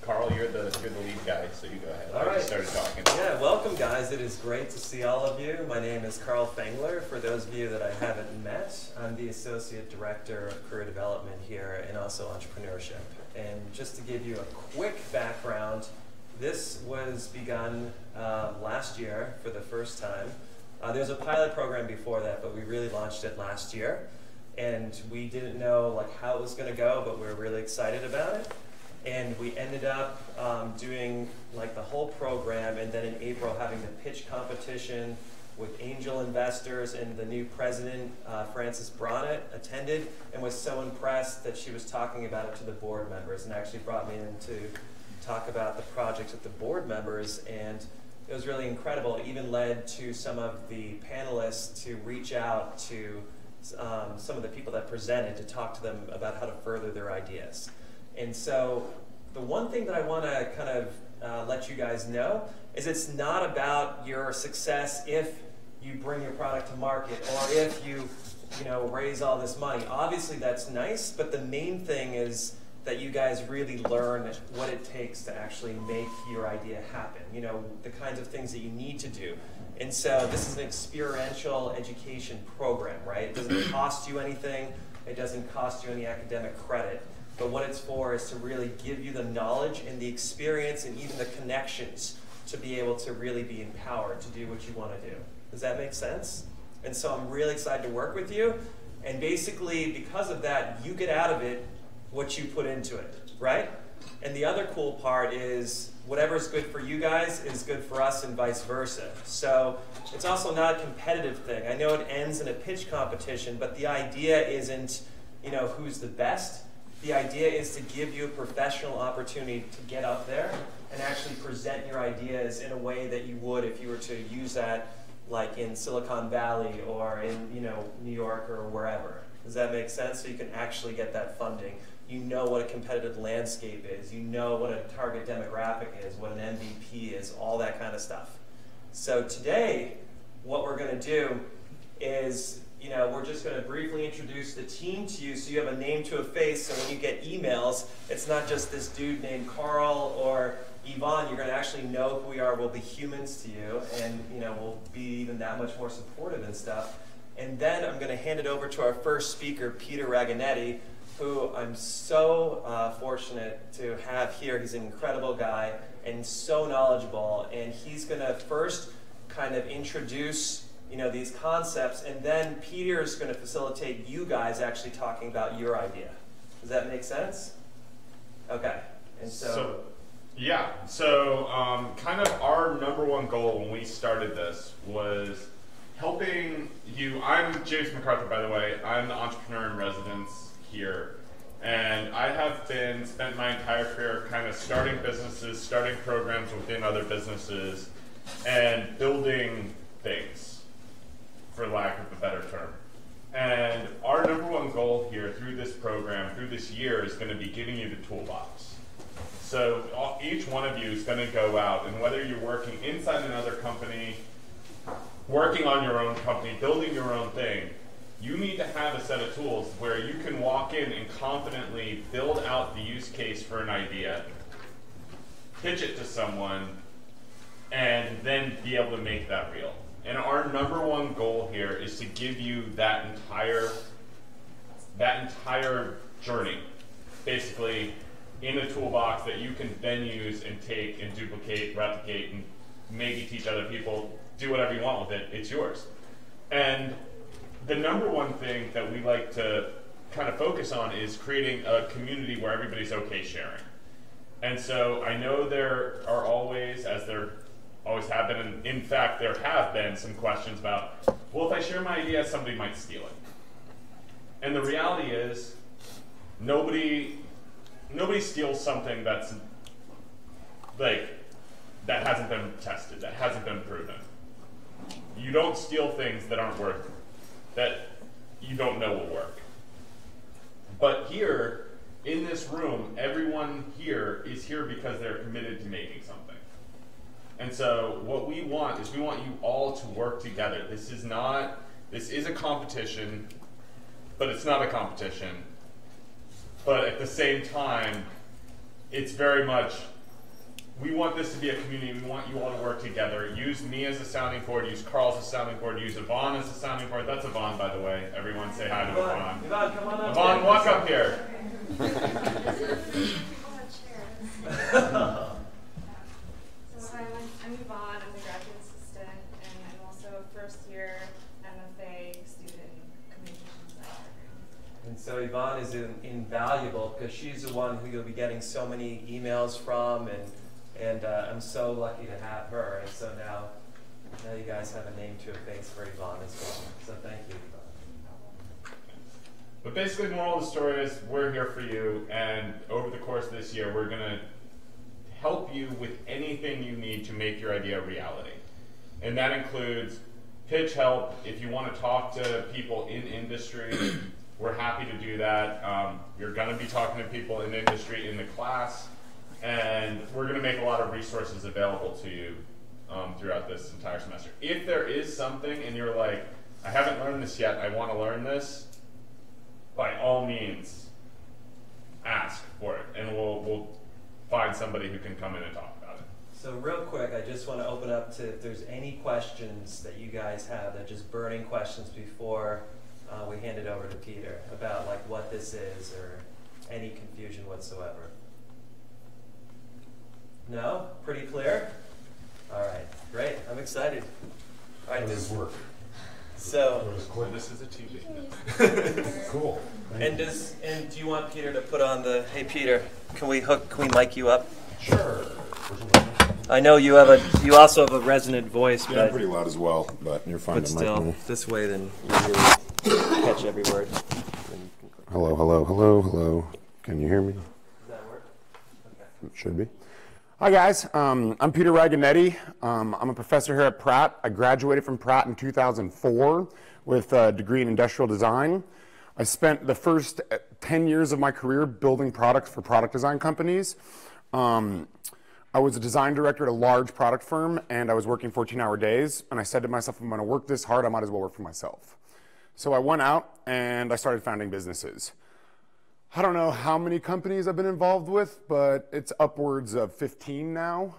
Carl, you're the lead guy, so you go ahead. All right. Started talking. Yeah, welcome guys. It is great to see all of you. My name is Carl Fengler. For those of you that I haven't met, I'm the Associate Director of Career Development here and also Entrepreneurship. And just to give you a quick background, this was begun last year for the first time. There was a pilot program before that, but we really launched it last year. And we didn't know how it was going to go, but we were really excited about it. And we ended up doing the whole program, and then in April having the pitch competition with angel investors, and the new president, Frances Bronnett, attended and was so impressed that she was talking about it to the board members and actually brought me in to talk about the projects with the board members. And it was really incredible. It even led to some of the panelists to reach out to some of the people that presented to talk to them about how to further their ideas. And so the one thing that I want to kind of let you guys know is it's not about your success if you bring your product to market or if you raise all this money. Obviously that's nice, but the main thing is that you guys really learn what it takes to actually make your idea happen, the kinds of things that you need to do. And so this is an experiential education program, right? It doesn't cost you anything. It doesn't cost you any academic credit. But what it's for is to really give you the knowledge and the experience and even the connections to be able to really be empowered to do what you want to do. Does that make sense? And so I'm really excited to work with you. And basically, because of that, you get out of it what you put into it, right? And the other cool part is whatever's good for you guys is good for us and vice versa. So it's also not a competitive thing. I know it ends in a pitch competition, but the idea isn't, who's the best. The idea is to give you a professional opportunity to get up there and actually present your ideas in a way that you would if you were to use that in Silicon Valley or in New York or wherever. Does that make sense? So you can actually get that funding. You know what a competitive landscape is. You know what a target demographic is, what an MVP is, all that kind of stuff. So today, what we're going to do is we're just going to briefly introduce the team to you so you have a name to a face, so when you get emails, it's not just this dude named Carl or Yvonne. You're going to actually know who we are. We'll be humans to you, and we'll be even that much more supportive and stuff. And then I'm going to hand it over to our first speaker, Peter Ragonetti, who I'm so fortunate to have here. He's an incredible guy and so knowledgeable, and he's going to first kind of introduce these concepts, and then Peter's going to facilitate you guys actually talking about your idea. Does that make sense? Okay. And so kind of our number one goal when we started this was helping you. I'm James MacArthur, by the way. I'm the entrepreneur in residence here, and I have spent my entire career kind of starting businesses, starting programs within other businesses, and building things, for lack of a better term. And our number one goal here through this program, through this year, is going to be giving you the toolbox. So each one of you is going to go out, and whether you're working inside another company, working on your own company, building your own thing, you need to have a set of tools where you can walk in and confidently build out the use case for an idea, pitch it to someone, and then be able to make that real. And our number one goal here is to give you that entire journey, basically, in a toolbox that you can then use and take and duplicate, replicate, and maybe teach other people. Do whatever you want with it. It's yours. And the number one thing that we like to kind of focus on is creating a community where everybody's okay sharing. And so I know there are always, as there always have been, and in fact there have been some questions about, well, if I share my idea, somebody might steal it. And the reality is, nobody steals something that's that hasn't been tested, that hasn't been proven. You don't steal things that aren't worth, that you don't know will work. But here, in this room, everyone here is here because they're committed to making something. And so what we want is we want you all to work together. This is a competition, but it's not a competition. But at the same time, it's very much, we want this to be a community. We want you all to work together. Use me as a sounding board. Use Carl as a sounding board. Use Yvonne as a sounding board. That's Yvonne, by the way. Everyone say hi to Yvonne. Yvonne, come on up. Yvonne, walk up here. So I'm Yvonne. I'm the graduate assistant, and I'm also a first-year MFA student in communications design. And so Yvonne is invaluable because she's the one who you'll be getting so many emails from, and I'm so lucky to have her. And so now you guys have a name to a face for Yvonne as well. So thank you, Yvonne. But basically, the moral of the story is we're here for you, and over the course of this year, we're going to help you with anything you need to make your idea a reality. And that includes pitch help. If you want to talk to people in industry, we're happy to do that. You're going to be talking to people in industry in the class, and we're going to make a lot of resources available to you throughout this entire semester. If there is something and you're like, I haven't learned this yet, I want to learn this, by all means, ask for it, and we'll find somebody who can come in and talk about it. So real quick, I just want to open up to if there's any questions that you guys have, that just burning questions before we hand it over to Peter about like what this is or any confusion whatsoever. No? Pretty clear? All right, great. I'm excited. All right, How does this work? So, This is a TV. Cool. and do you want Peter to put on the? Hey Peter, can we mic you up? Sure. I know you also have a resonant voice, Yeah, I'm but pretty loud as well, but you're fine but to mic still, me. this way then you really catch every word. Hello, hello, hello, hello. Can you hear me? Does that work? Okay. Should be. Hi guys, I'm Peter Ragonetti. I'm a professor here at Pratt. I graduated from Pratt in 2004 with a degree in industrial design. I spent the first 10 years of my career building products for product design companies. I was a design director at a large product firm, and I was working 14-hour days, and I said to myself, if I'm gonna work this hard, I might as well work for myself. So I went out and I started founding businesses. I don't know how many companies I've been involved with, but it's upwards of 15 now,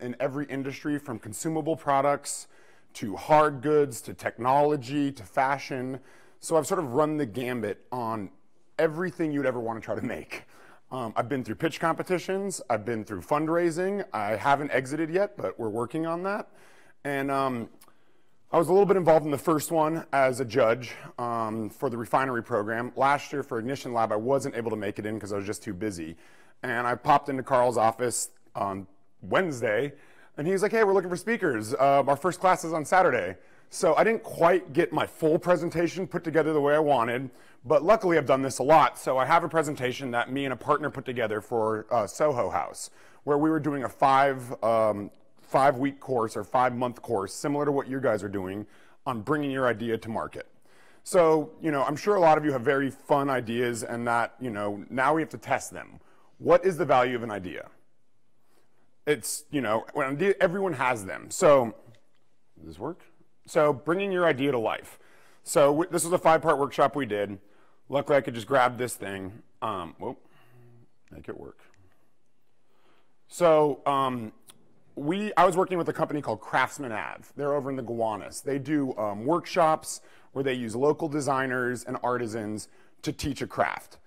in every industry from consumable products to hard goods to technology to fashion. So I've sort of run the gambit on everything you'd ever want to try to make. I've been through pitch competitions, I've been through fundraising. I haven't exited yet, but we're working on that. And I was a little bit involved in the first one as a judge for the refinery program. Last year for Ignition Lab, I wasn't able to make it in because I was just too busy. And I popped into Carl's office on Wednesday, and he's like, hey, we're looking for speakers. Our first class is on Saturday. So I didn't quite get my full presentation put together the way I wanted, but luckily I've done this a lot. So I have a presentation that me and a partner put together for Soho House, where we were doing a five-week course or 5-month course, similar to what you guys are doing, on bringing your idea to market. So, I'm sure a lot of you have very fun ideas, and that, now we have to test them. What is the value of an idea? It's, everyone has them. So, does this work? So, bringing your idea to life. So, this was a 5-part workshop we did. Luckily, I could just grab this thing. Make it work. So, I was working with a company called Craftsman Ave. They're over in the Gowanus. They do workshops where they use local designers and artisans to teach a craft.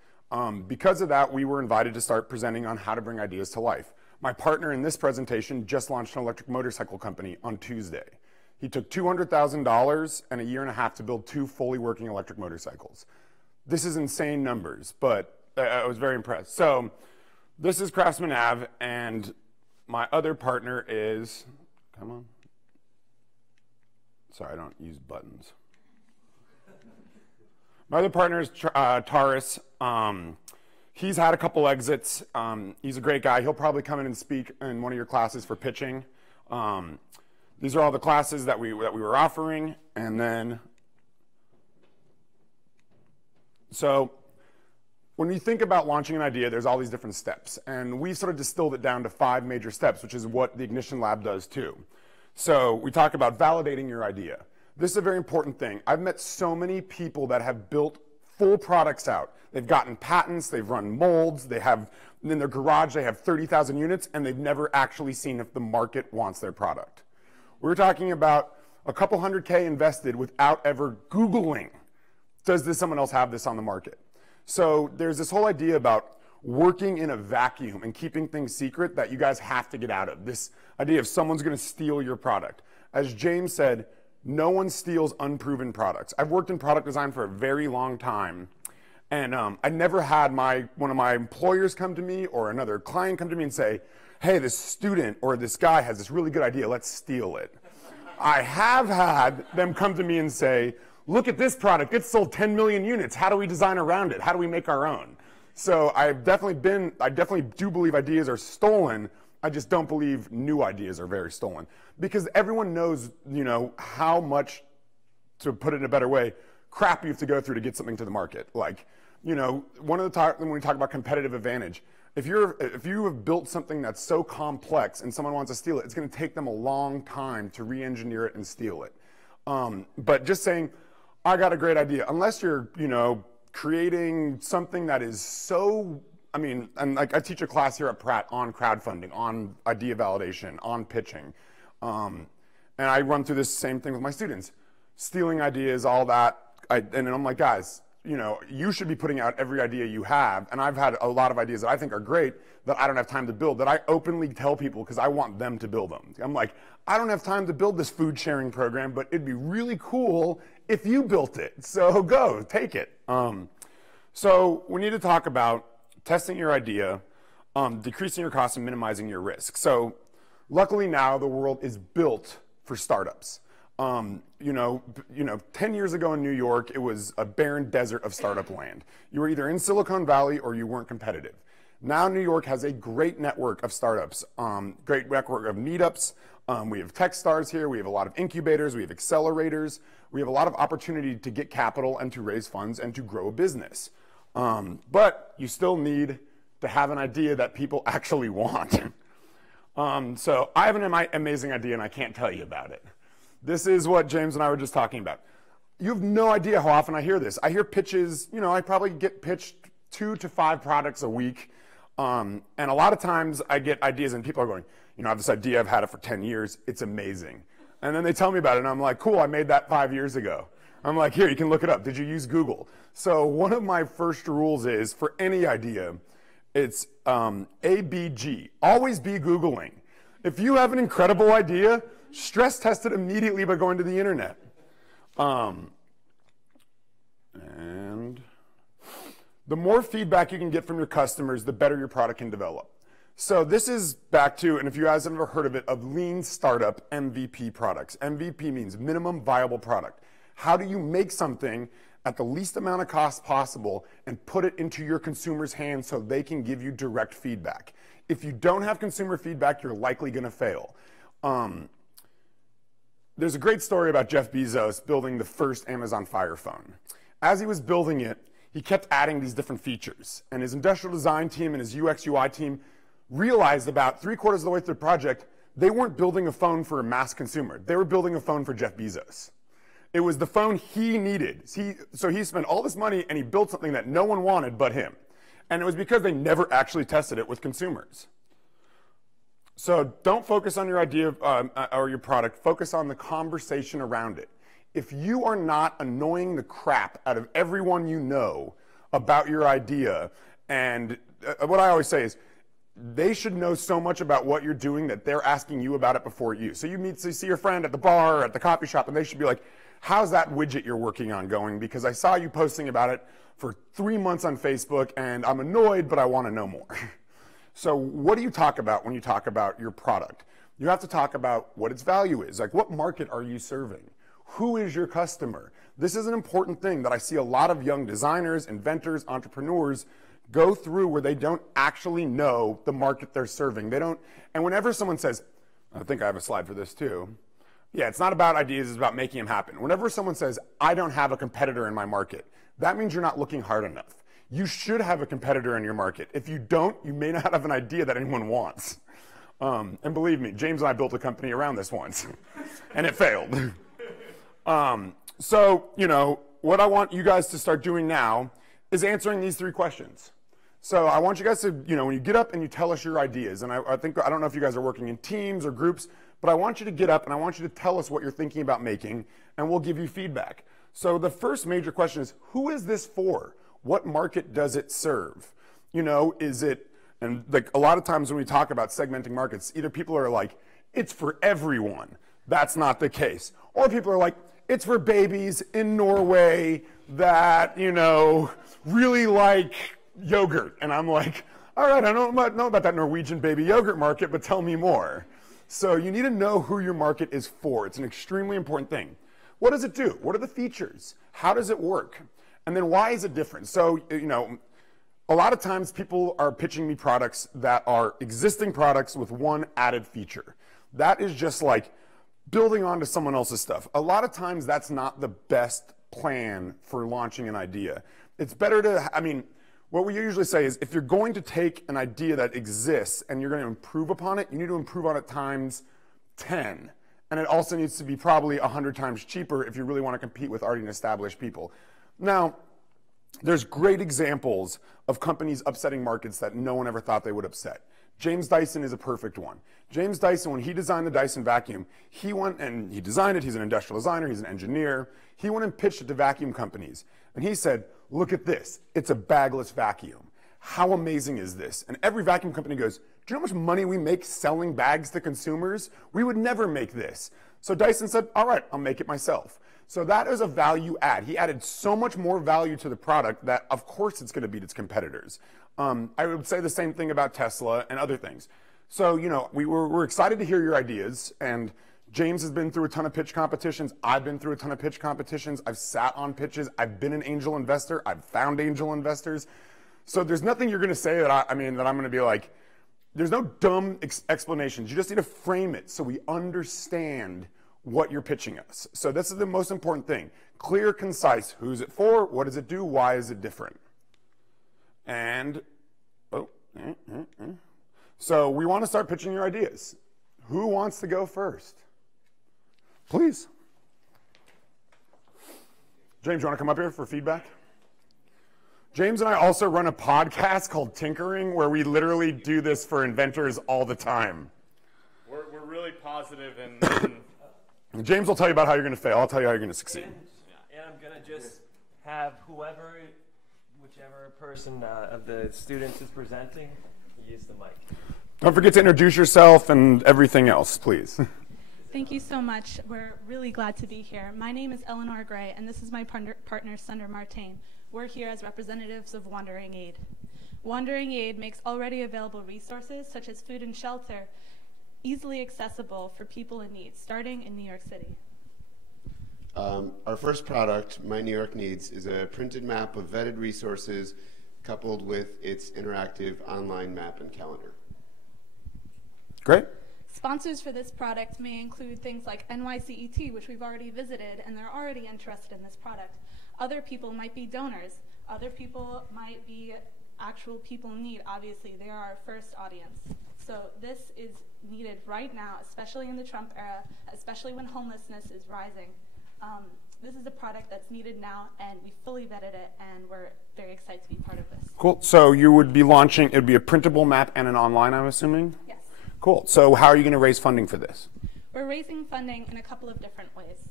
Because of that, we were invited to start presenting on how to bring ideas to life. My partner in this presentation just launched an electric motorcycle company on Tuesday. He took $200,000 and a year and a half to build 2 fully working electric motorcycles. This is insane numbers, but I was very impressed. So this is Craftsman Ave, and my other partner is, come on. Sorry, I don't use buttons. My other partner is Taurus. He's had a couple exits. He's a great guy. He'll probably come in and speak in one of your classes for pitching. These are all the classes that we were offering, and then, so when you think about launching an idea, there's all these different steps, and we sort of distilled it down to 5 major steps, which is what the Ignition Lab does too. So we talk about validating your idea. This is a very important thing. I've met so many people that have built full products out. They've gotten patents, they've run molds, they have, in their garage, they have 30,000 units, and they've never actually seen if the market wants their product. We're talking about a couple $100K invested without ever Googling, does someone else have this on the market? So there's this whole idea about working in a vacuum and keeping things secret that you guys have to get out of. This idea of someone's gonna steal your product. As James said, no one steals unproven products. I've worked in product design for a very long time, and I never had one of my employers come to me or another client come to me and say, hey, this student or this guy has this really good idea, let's steal it. I have had them come to me and say, look at this product, it's sold 10 million units, how do we design around it? How do we make our own? So I definitely do believe ideas are stolen. I just don't believe new ideas are very stolen, because everyone knows, you know, how much, to put it in a better way, crap you have to go through to get something to the market. Like, you know, when we talk about competitive advantage, if you have built something that's so complex and someone wants to steal it, it's going to take them a long time to re-engineer it and steal it. But just saying, I got a great idea, unless you're, you know, creating something that is so, I mean, and like I teach a class here at Pratt on crowdfunding, on idea validation, on pitching. And I run through this same thing with my students. Stealing ideas, all that. And I'm like, guys, you know, you should be putting out every idea you have. And I've had a lot of ideas that I think are great that I don't have time to build, that I openly tell people because I want them to build them. I'm like, I don't have time to build this food sharing program, but it'd be really cool if you built it. So go, take it. So we need to talk about testing your idea, decreasing your costs, and minimizing your risk. So luckily now the world is built for startups. You know, 10 years ago in New York, it was a barren desert of startup land. You were either in Silicon Valley or you weren't competitive. Now New York has a great network of startups, great network of meetups. We have Techstars here, we have a lot of incubators, we have accelerators, we have a lot of opportunity to get capital and to raise funds and to grow a business. But you still need to have an idea that people actually want. So I have an amazing idea and I can't tell you about it. This is what James and I were just talking about. You have no idea how often I hear this. I hear pitches, you know, I probably get pitched 2 to 5 products a week. And a lot of times I get ideas and people are going, you know, I have this idea, I've had it for 10 years, it's amazing. And then they tell me about it and I'm like, cool, I made that 5 years ago. I'm like, here, you can look it up. Did you use Google? So one of my first rules is, for any idea, it's ABG. Always be Googling. If you have an incredible idea, stress test it immediately by going to the internet. And the more feedback you can get from your customers, the better your product can develop. So this is back to, and if you guys have ever heard of it, of lean startup MVP products. MVP means minimum viable product. How do you make something at the least amount of cost possible and put it into your consumers' hands so they can give you direct feedback? If you don't have consumer feedback, you're likely going to fail. There's a great story about Jeff Bezos building the first Amazon Fire phone. As he was building it, he kept adding these different features. And his industrial design team and his UX UI team realized about 3/4 of the way through the project, they weren't building a phone for a mass consumer. They were building a phone for Jeff Bezos. It was the phone he needed. So he spent all this money and he built something that no one wanted but him. And it was because they never actually tested it with consumers. So don't focus on your idea or your product. Focus on the conversation around it. If you are not annoying the crap out of everyone you know about your idea, and what I always say is, they should know so much about what you're doing that they're asking you about it before you. So you see your friend at the bar or at the coffee shop, and they should be like, how's that widget you're working on going? Because I saw you posting about it for 3 months on Facebook, and I'm annoyed, but I want to know more. So what do you talk about when you talk about your product? You have to talk about what its value is. Like, what market are you serving? Who is your customer? This is an important thing that I see a lot of young designers, inventors, entrepreneurs go through, where they don't actually know the market they're serving. They don't, and whenever someone says, I think I have a slide for this too. Yeah, it's not about ideas, it's about making them happen. Whenever someone says, I don't have a competitor in my market, that means you're not looking hard enough. You should have a competitor in your market. If you don't, you may not have an idea that anyone wants. And believe me, James and I built a company around this once, and it failed. So, you know, what I want you guys to start doing now is answering these 3 questions. So I want you guys to, when you get up and you tell us your ideas, and I don't know if you guys are working in teams or groups, but I want you to get up and I want you to tell us what you're thinking about making, and we'll give you feedback. So the first major question is, who is this for? What market does it serve? Is it, and like a lot of times when we talk about segmenting markets, either people are like, it's for everyone. That's not the case. Or people are like, it's for babies in Norway that, really like yogurt. And I'm like, all right, I don't know about that Norwegian baby yogurt market, but tell me more. So you need to know who your market is for. It's an extremely important thing. What does it do? What are the features? How does it work? And then why is it different? So, a lot of times people are pitching me products that are existing products with one added feature. That is just like building onto someone else's stuff. A lot of times that's not the best plan for launching an idea. It's better to, what we usually say is if you're going to take an idea that exists and you're going to improve upon it, you need to improve on it times 10. And it also needs to be probably 100 times cheaper if you really want to compete with already established people. Now, there's great examples of companies upsetting markets that no one ever thought they would upset. James Dyson is a perfect one. James Dyson, when he designed the Dyson vacuum, he went and he designed it. He's an industrial designer. He's an engineer. He went and pitched it to vacuum companies. And he said, look at this. It's a bagless vacuum. How amazing is this? And every vacuum company goes, do you know how much money we make selling bags to consumers? We would never make this. So Dyson said, all right, I'll make it myself. So that is a value add. He added so much more value to the product that, of course, it's going to beat its competitors. I would say the same thing about Tesla and other things. So, we're excited to hear your ideas. And James has been through a ton of pitch competitions. I've been through a ton of pitch competitions. I've sat on pitches. I've been an angel investor. I've found angel investors. So there's nothing you're going to say that I'm going to be like, there's no dumb explanations. You just need to frame it so we understand what you're pitching us. So this is the most important thing. Clear, concise. Who's it for? What does it do? Why is it different? And, so we want to start pitching your ideas. Who wants to go first? Please. James, you want to come up here for feedback? James and I also run a podcast called Tinkering, where we literally do this for inventors all the time. We're really positive and James will tell you about how you're going to fail. I'll tell you how you're going to succeed. And I'm going to just have whichever person of the students is presenting, use the mic. Don't forget to introduce yourself and everything else, please. Thank you so much. We're really glad to be here. My name is Eleanor Gray, and this is my partner, Sunder Martain. We're here as representatives of Wandering Aid. Wandering Aid makes already available resources, such as food and shelter, easily accessible for people in need, starting in New York City. Our first product, My New York Needs, is a printed map of vetted resources coupled with its interactive online map and calendar. Great. Sponsors for this product may include things like NYCET, which we've already visited, and they're already interested in this product. Other people might be donors. Other people might be actual people in need. Obviously, they are our first audience. So this is needed right now, especially in the Trump era, especially when homelessness is rising. This is a product that's needed now, and we fully vetted it, and we're very excited to be part of this. Cool. So you would be launching, it would be a printable map and an online, I'm assuming? Yes. Cool. So how are you going to raise funding for this? We're raising funding in a couple of different ways.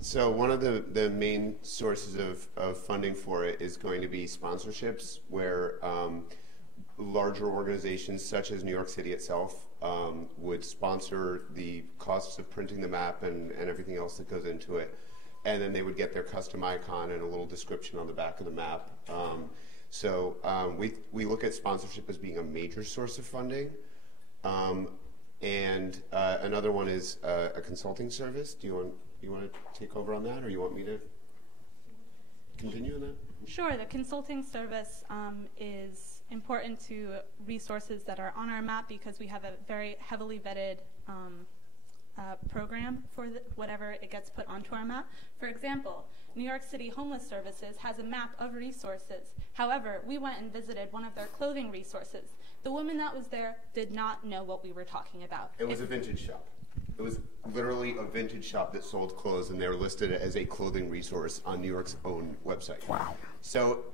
So one of the main sources of funding for it is going to be sponsorships, where larger organizations such as New York City itself would sponsor the costs of printing the map and everything else that goes into it. And then they would get their custom icon and a little description on the back of the map. We look at sponsorship as being a major source of funding. Another one is a consulting service. Do you want to take over on that, or you want me to continue on that? Sure. The consulting service is important to resources that are on our map because we have a very heavily vetted program for whatever it gets put onto our map. For example, New York City Homeless Services has a map of resources. However, we went and visited one of their clothing resources. The woman that was there did not know what we were talking about. It was a vintage shop. It was literally a vintage shop that sold clothes, and they were listed as a clothing resource on New York's own website. Wow. So,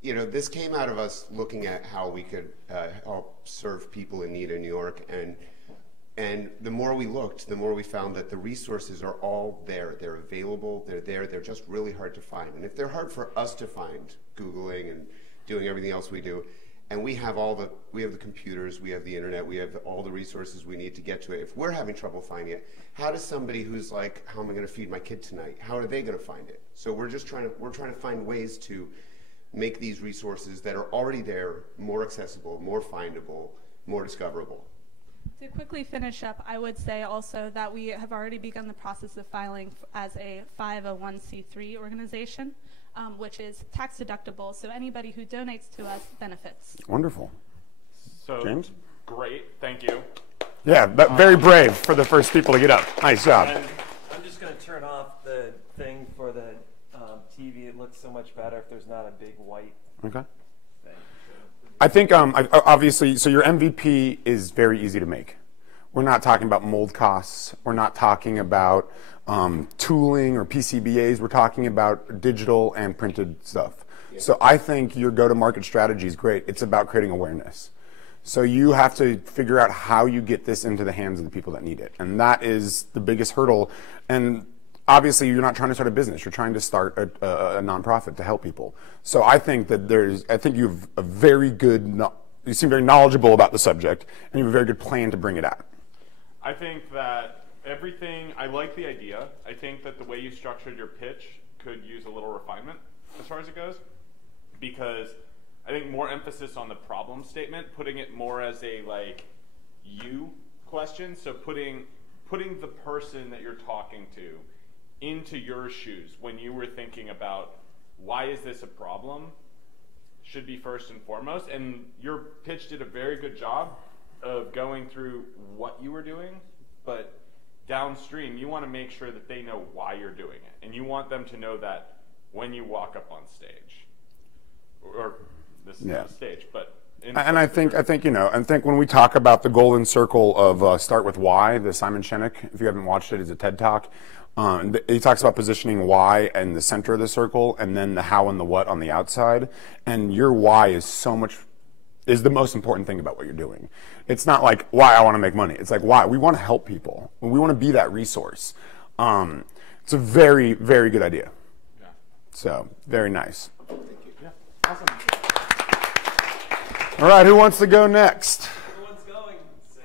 you know, this came out of us looking at how we could help serve people in need in New York, and the more we looked, the more we found that the resources are all there. They're available, they're there, they're just really hard to find. And if they're hard for us to find, Googling and doing everything else we do, and we have the computers, we have the internet, we have all the resources we need to get to it. If we're having trouble finding it, how does somebody who's like, how am I going to feed my kid tonight? How are they going to find it? So we're trying to find ways to make these resources that are already there more accessible, more findable, more discoverable. To quickly finish up, I would say also that we have already begun the process of filing as a 501c3 organization, which is tax deductible, so anybody who donates to us benefits. Wonderful. So, James? great, thank you. Yeah, but very brave for the first people to get up. Nice job. And I'm just going to turn off the thing for the TV. It looks so much better if there's not a big white Okay. thing. I think obviously, so your MVP is very easy to make. We're not talking about mold costs. We're not talking about tooling or PCBAs. We're talking about digital and printed stuff. Yeah. So I think your go-to-market strategy is great. It's about creating awareness. So you have to figure out how you get this into the hands of the people that need it. And that is the biggest hurdle. And obviously, you're not trying to start a business. You're trying to start a nonprofit to help people. So I think that you have a very good, you seem very knowledgeable about the subject, and you have a very good plan to bring it out. I think that I like the idea. I think that the way you structured your pitch could use a little refinement as far as it goes, because I think more emphasis on the problem statement, putting it more as a you question. So putting the person that you're talking to into your shoes when you were thinking about why is this a problem should be first and foremost. And your pitch did a very good job of going through what you were doing, but downstream you want to make sure that they know why you're doing it, and you want them to know that when you walk up on stage, or this is not a stage, but I think when we talk about the golden circle of Start With Why, the Simon Sinek, if you haven't watched it, it's a TED Talk. He talks about positioning why in the center of the circle, and then the how and the what on the outside. And your why is the most important thing about what you're doing. It's not like why I want to make money. It's like why we want to help people. We want to be that resource. It's a very, very good idea. Yeah. So very nice. Thank you. Yeah. Awesome. All right, who wants to go next? Everyone's going.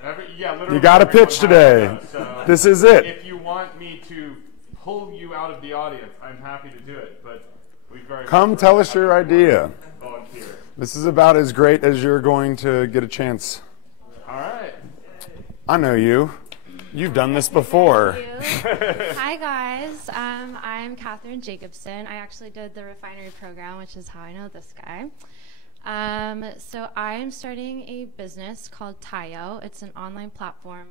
Literally You got a pitch today. So this is it. If you want me to pull you out of the audience, I'm happy to do it. But we very Come tell us your idea. Volunteer. This is about as great as you're going to get a chance. All right. I know you. You've done this before. Hi guys, I'm Catherine Jacobson. I actually did the refinery program, which is how I know this guy. So I'm starting a business called Tayo. It's an online platform.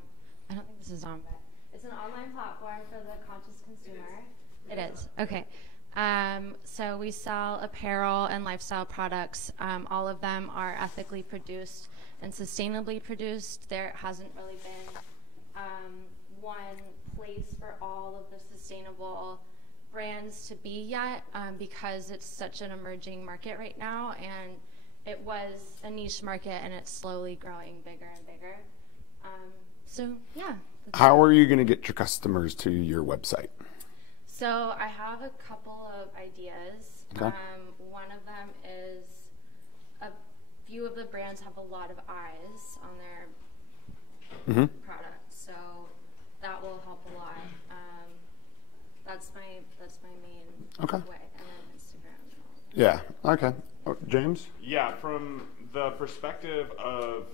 I don't think this is on, but it's an online platform for the conscious consumer. It is. Okay. So we sell apparel and lifestyle products. All of them are ethically produced and sustainably produced. There hasn't really been one place for all of the sustainable brands to be yet, because it's such an emerging market right now, and it was a niche market, and it's slowly growing bigger and bigger. So yeah. How are you going to get your customers to your website? So I have a couple of ideas. Okay. One of them is a few of the brands have a lot of eyes on their products, so that will help a lot. That's my main way, and then Instagram. Yeah. Okay. James? Yeah, from the perspective of,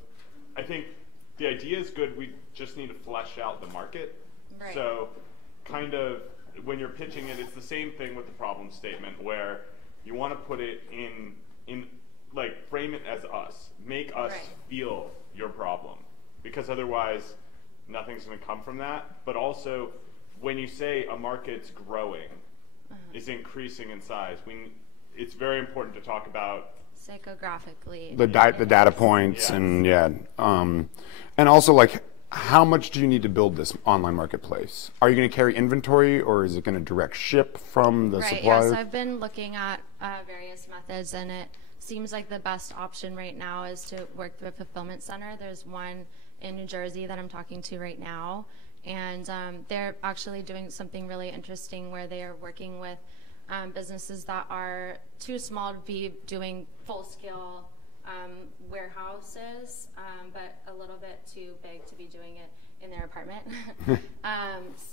I think the idea is good. We just need to flesh out the market. Right. So kind of when you're pitching it, it's the same thing with the problem statement, where you want to put it in like frame it as us. Make us feel your problem, because otherwise nothing's going to come from that. But also when you say a market's growing, is increasing in size, it's very important to talk about psychographically the data points, and and also like How much do you need to build this online marketplace? Are you going to carry inventory, or is it going to direct ship from the supplier? Yes, I've been looking at various methods, and it seems like the best option right now is to work through a fulfillment center. There's one in New Jersey that I'm talking to right now, and they're actually doing something really interesting where they are working with businesses that are too small to be doing full-scale warehouses, but a little bit too big to be doing it in their apartment.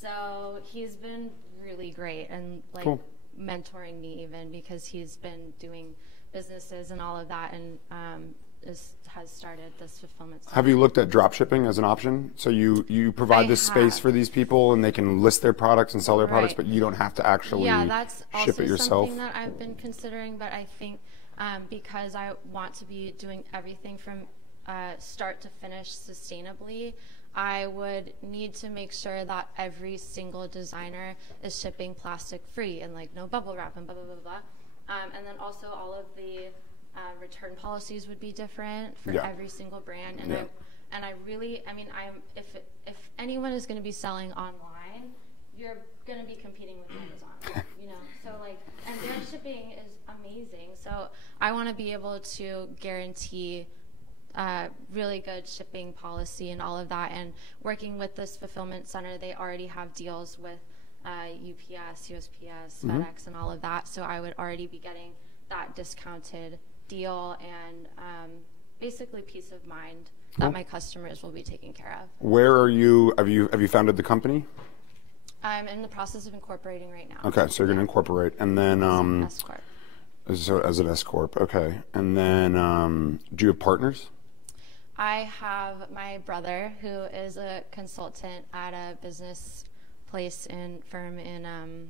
So he's been really great and like cool. mentoring me even because he's been doing businesses and all of that, and has started this fulfillment center. Have you looked at drop shipping as an option? So you provide this space for these people and they can list their products and sell their products, but you don't have to actually that's ship it yourself? Something that I've been considering, but I think because I want to be doing everything from start to finish sustainably, I would need to make sure that every single designer is shipping plastic free and like no bubble wrap and blah, blah, blah, blah. And then also all of the return policies would be different for every single brand. And I really, I mean, if anyone is going to be selling online, you're going to be competing with Amazon, you know. So like, and their shipping is amazing. So I want to be able to guarantee really good shipping policy and all of that. And working with this fulfillment center, they already have deals with UPS, USPS, FedEx, and all of that. So I would already be getting that discounted deal and basically peace of mind that my customers will be taken care of. Where are you? Have you founded the company? I'm in the process of incorporating right now. Okay, so you're going to incorporate, and then S corp. So as an S corp, okay, and then do you have partners? I have my brother who is a consultant at a business firm in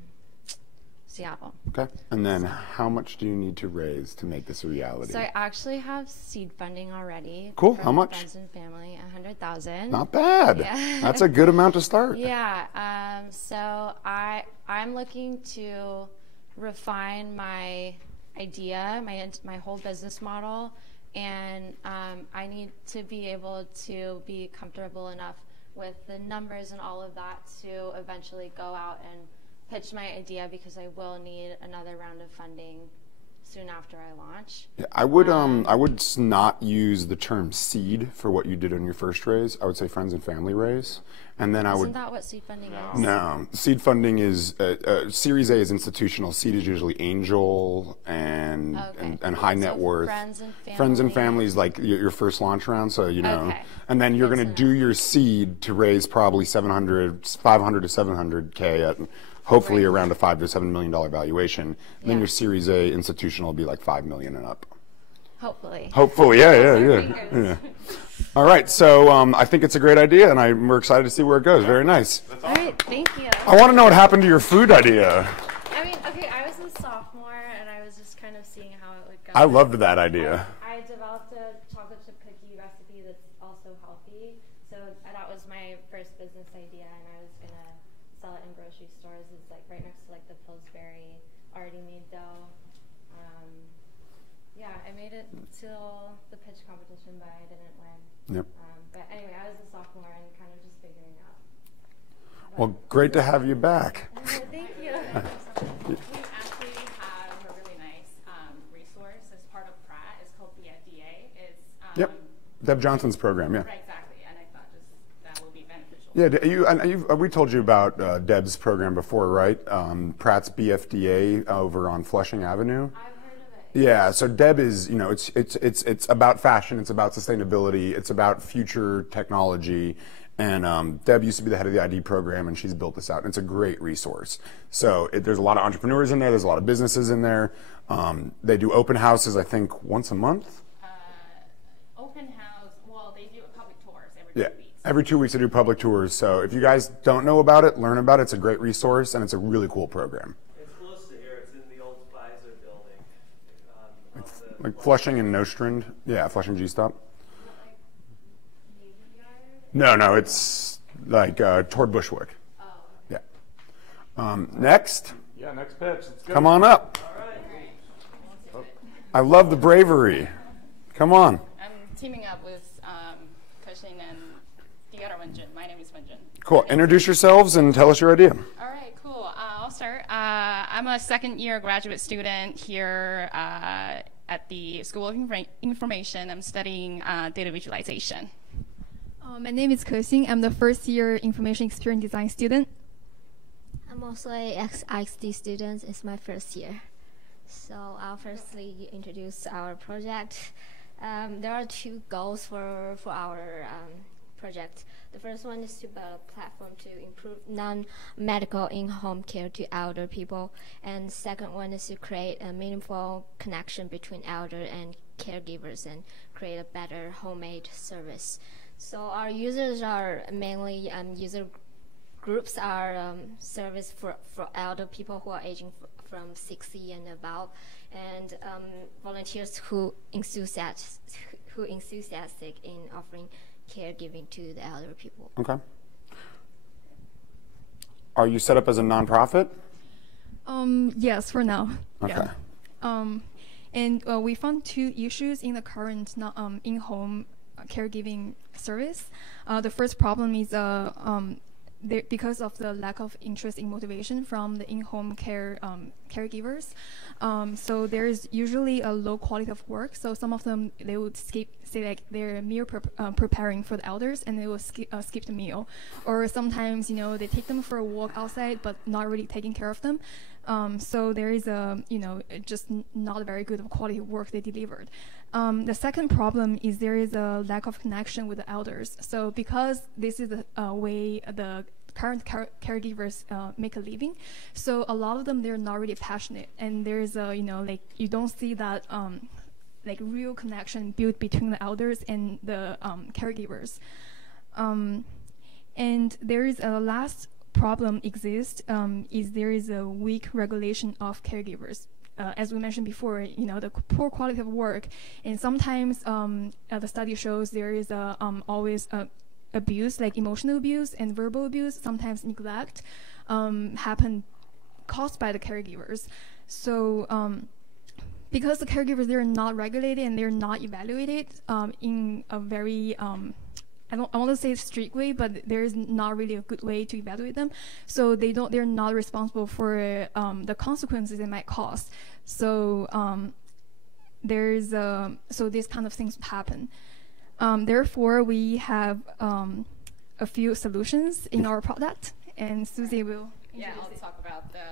Seattle. Okay, and then how much do you need to raise to make this a reality? So I actually have seed funding already. Cool. From How much? Friends and family, $100,000. Not bad. Yeah. That's a good amount to start. Yeah. So I'm looking to refine my idea, my whole business model, and I need to be able to be comfortable enough with the numbers and all of that to eventually go out and pitch my idea, because I will need another round of funding soon after I launch. Yeah, I would not use the term seed for what you did on your first raise. I would say friends and family raise, and then Isn't that what seed funding is? No, seed funding is Series A is institutional. Seed is usually angel and high net worth. Friends and families like your first launch round. So you know, and then you're going to do your seed to raise probably 500 to 700K at hopefully around a $5 to $7 million valuation. And then your Series A institutional will be like $5 million and up. Hopefully. Hopefully, yeah. All right, so I think it's a great idea, and we're excited to see where it goes. Very nice. All right, thank you. I want to know what happened to your food idea. I mean, okay, I was a sophomore, and I was just kind of seeing how it would go. I loved that idea. I developed a chocolate chip cookie recipe that's also healthy. So that was my first business idea, and I was going to sell it in grocery stores. It's like right next to like the Pillsbury already made dough. Yeah, I made it till the pitch competition, but I didn't win. Yep. But anyway, I was a sophomore and kind of just figuring out. Well, great to have you back. Thank you. We actually have a really nice resource as part of Pratt. It's called the FDA. It's Deb Johnson's program, yeah. Right, exactly, and I thought just that will be beneficial. Yeah, we told you about Deb's program before, right? Pratt's BFDA over on Flushing Avenue. I've heard of it. Yeah, so Deb is, it's about fashion, it's about sustainability, it's about future technology, and Deb used to be the head of the ID program, and she's built this out, and it's a great resource. So there's a lot of entrepreneurs in there, there's a lot of businesses in there. They do open houses, I think, once a month. Open house, well, they do public tours every 2 weeks. Every 2 weeks they do public tours. So if you guys don't know about it, learn about it. It's a great resource, and it's a really cool program. It's close to here. It's in the old Pfizer building. Like Flushing and Nostrand. Yeah, Flushing G-Stop. No, it's like toward Bushwick. Oh. Yeah. Next. Yeah, next pitch. Let's go. Come on up. I love the bravery. Come on. I'm teaming up with Cushing and the other one, Jen. Cool. Introduce yourselves and tell us your idea. All right, cool. I'll start. I'm a second-year graduate student here at the School of Information. I'm studying data visualization. My name is Ke-Xing. I'm the first-year Information Experience Design student. I'm also a XIXD student. It's my first year. So I'll firstly introduce our project. There are two goals for our project. The first one is to build a platform to improve non-medical in-home care to elder people. And the second one is to create a meaningful connection between elder and caregivers and create a better homemade service. So our users are mainly user groups are service for elder people who are aging from 60 and above, and volunteers who enthusiastic in offering caregiving to the elder people. Okay. Are you set up as a nonprofit? Yes, for now. Okay. Yeah. And we found two issues in the current in-home caregiving service. The first problem is because of the lack of interest and motivation from the in-home caregivers. So there is usually a low quality of work. So some of them, they would say like they're meal preparing for the elders, and they will skip the meal. Or sometimes, they take them for a walk outside, but not really taking care of them. So there is just not a very good quality of work they delivered. The second problem is there is a lack of connection with the elders. So because this is the way the current caregivers make a living, so a lot of them, they're not really passionate, and there's you don't see that real connection built between the elders and the caregivers. And there is a last problem exists is there is a weak regulation of caregivers. As we mentioned before, the poor quality of work, and sometimes the study shows there is always abuse, like emotional abuse and verbal abuse, sometimes neglect happen caused by the caregivers. So because the caregivers, they're not regulated and they're not evaluated in a very I want to say strict way, but there is not really a good way to evaluate them. So they're not responsible for the consequences it might cause. So so these kind of things happen. Therefore, we have a few solutions in our product, and Susie will. Yeah, I'll talk about the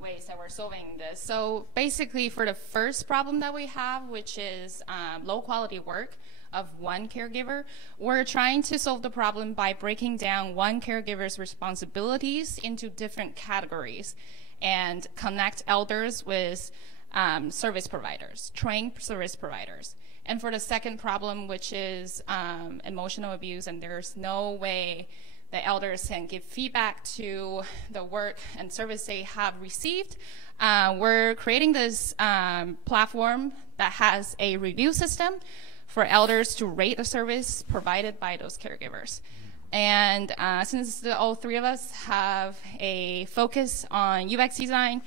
ways that we're solving this. So basically, for the first problem that we have, which is low quality work of one caregiver, we're trying to solve the problem by breaking down one caregiver's responsibilities into different categories and connect elders with service providers, trained service providers. And for the second problem, which is emotional abuse, and there's no way the elders can give feedback to the work and service they have received, we're creating this platform that has a review system for elders to rate the service provided by those caregivers. And since all three of us have a focus on UX design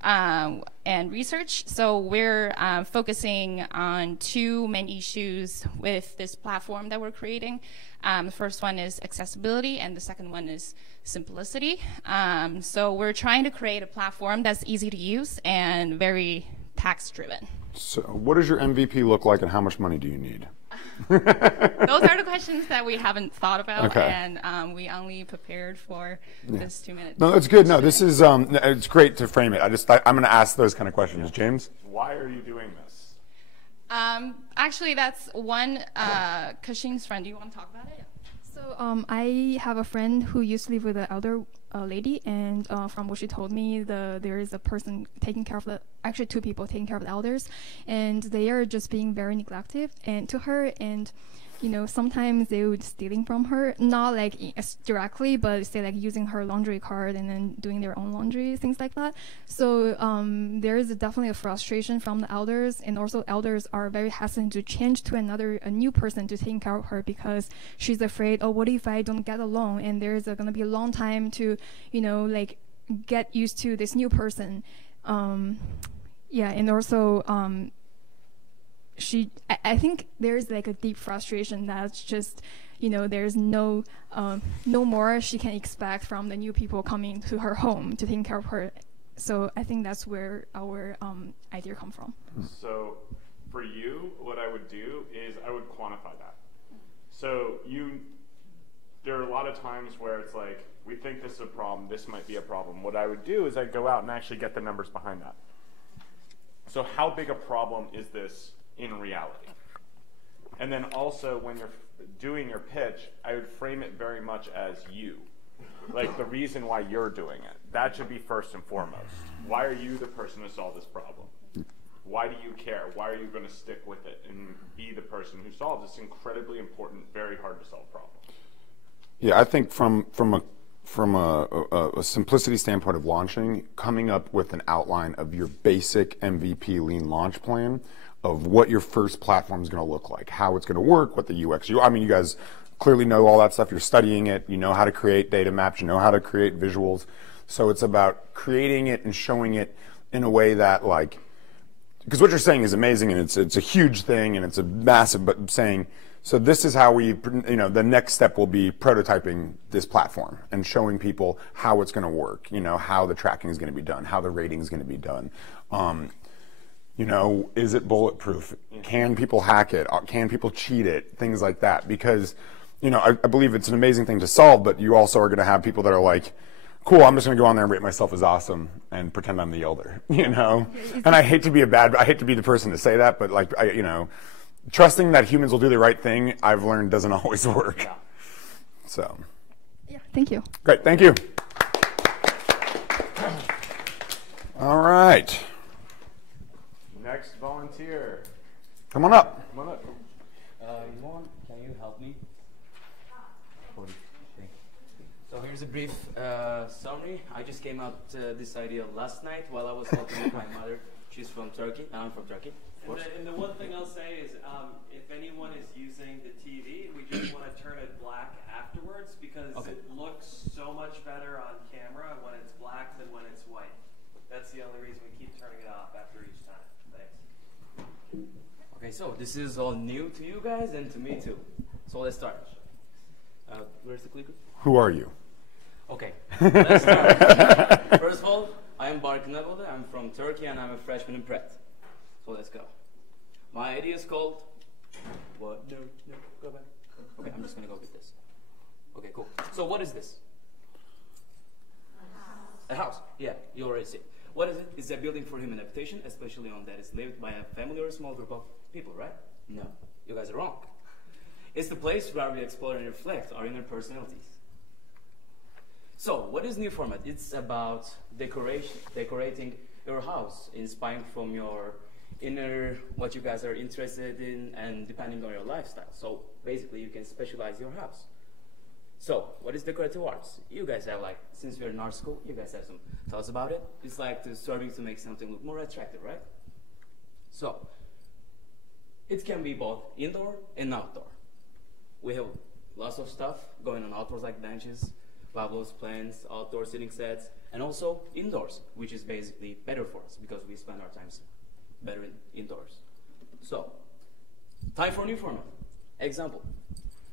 and research, so we're focusing on two main issues with this platform that we're creating. The first one is accessibility, and the second one is simplicity. So we're trying to create a platform that's easy to use and very tax-driven. So what does your MVP look like, and how much money do you need? Those are the questions that we haven't thought about, okay. And we only prepared for this 2 minutes. No, that's good. No, this is it's great to frame it. I'm going to ask those kind of questions. James, why are you doing this? Actually, that's one Ke-Xing's friend. Do you want to talk about it? So I have a friend who used to live with an elder lady, and from what she told me, there is a person taking care of actually two people taking care of the elders, and they are just being very neglectful and to her, and sometimes they would stealing from her, not like directly, but say like using her laundry cart and then doing their own laundry, things like that. So there is definitely a frustration from the elders, and also elders are very hesitant to change to a new person to take care of her because she's afraid, oh, what if I don't get along? And there's going to be a long time to, get used to this new person. Yeah, and also I think there's like a deep frustration that's just, there's no more she can expect from the new people coming to her home to take care of her. So I think that's where our idea come from. So for you, what I would do is I would quantify that. So there are a lot of times where it's like, we think this is a problem, this might be a problem. What I would do is I'd go out and actually get the numbers behind that. So how big a problem is this in reality? And then also when you're doing your pitch, I would frame it very much as you. Like the reason why you're doing it. That should be first and foremost. Why are you the person to solve this problem? Why do you care? Why are you going to stick with it and be the person who solves this incredibly important, very hard to solve problem? Yeah, I think from a simplicity standpoint of launching, coming up with an outline of your basic MVP lean launch plan of what your first platform is going to look like, how it's going to work, what the UX. I mean, you guys clearly know all that stuff. You're studying it. You know how to create data maps. You know how to create visuals. So it's about creating it and showing it in a way that, like, because what you're saying is amazing and it's a huge thing and it's a massive, but saying, so this is how we, the next step will be prototyping this platform and showing people how it's going to work, how the tracking is going to be done, how the rating is going to be done. Is it bulletproof? Can people hack it? Can people cheat it? Things like that. Because, I believe it's an amazing thing to solve, but you also are going to have people that are like, cool, I'm just going to go on there and rate myself as awesome and pretend I'm the elder, And I hate to be the person to say that, but like, trusting that humans will do the right thing, I've learned doesn't always work. Yeah. So. Yeah, thank you. Great, thank you. All right. Next volunteer. Come on up. Come on up. Yvonne, can you help me? So here's a brief summary. I just came up to this idea last night while I was talking with my mother. She's from Turkey, and I'm from Turkey. And the one thing I'll say is, if anyone is using the TV, we just want to turn it black afterwards because it looks so much better on camera when it's black than when it's white. That's the only reason we keep turning it off after each time. Thanks. Okay, so this is all new to you guys and to me too. So let's start. Where's the clicker? Who are you? Okay, let's start. First of all, I'm Barkın Agoda. I'm from Turkey and I'm a freshman in Pratt. So let's go. My idea is called... What? No, go back. Okay, I'm just going to go with this. Okay, cool. So what is this? A house. Yeah, you already see. What is it? It's a building for human habitation, especially one that is lived by a family or a small group of people, right? No, you guys are wrong. It's the place where we explore and reflect our inner personalities. So, what is new format? It's about decorating your house, inspiring from your inner, what you guys are interested in, and depending on your lifestyle. So, basically, you can specialize your house. So, what is decorative arts? You guys have since we're in art school, you guys have some thoughts about it. It's like serving to make something look more attractive, right? So, it can be both indoor and outdoor. We have lots of stuff going on outdoors like benches, Pavlov's plants, outdoor sitting sets, and also indoors, which is basically better for us because we spend our time better indoors. So, time for new format. Example.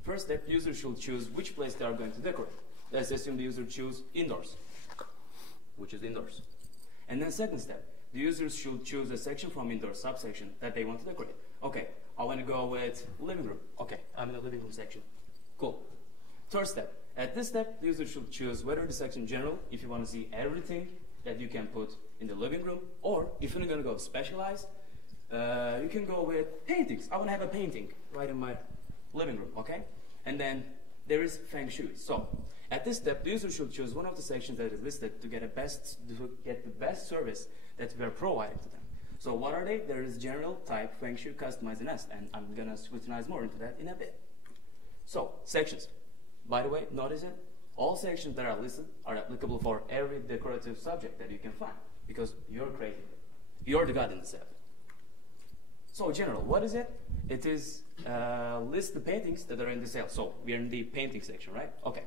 First step, user should choose which place they are going to decorate. Let's assume the user choose indoors, which is indoors. And then second step, the users should choose a section from indoor subsection that they want to decorate. Okay, I want to go with living room. Okay, I'm in the living room section. Cool. Third step, at this step, the user should choose whether the section general, if you want to see everything that you can put in the living room, or if you're going to go specialized, you can go with paintings. I want to have a painting right in my living room, okay? And then there is Feng Shui. So, at this step, the user should choose one of the sections that is listed to get the best service that we are providing to them. So what are they? There is general, type, Feng Shui, customize, and nest, and I'm gonna scrutinize more into that in a bit. So, sections. By the way, notice it, all sections that are listed are applicable for every decorative subject that you can find, because you're creating it. You're the god in the set. So general, what is it? It is list the paintings that are in the sale. So we are in the painting section, right? Okay.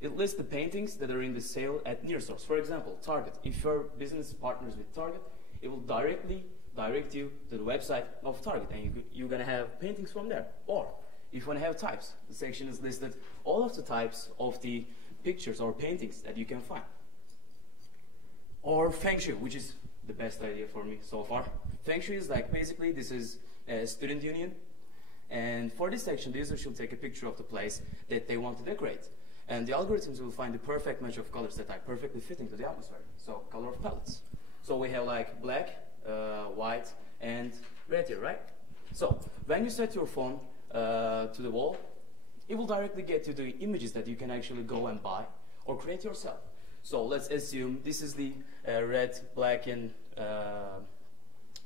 It lists the paintings that are in the sale at near source. For example, Target. If your business partners with Target, it will directly direct you to the website of Target, and you're gonna have paintings from there. Or if you wanna have types, the section is listed all of the types of the pictures or paintings that you can find. Or Feng Shui, which is the best idea for me so far. Feng Shui is like, basically, this is a student union. And for this section, the user should take a picture of the place that they want to decorate. And the algorithms will find the perfect match of colors that are perfectly fitting to the atmosphere. So, color of palettes. So we have like black, white, and red here, right? So, when you set your phone to the wall, it will directly get you the images that you can actually go and buy or create yourself. So let's assume this is the red, black, and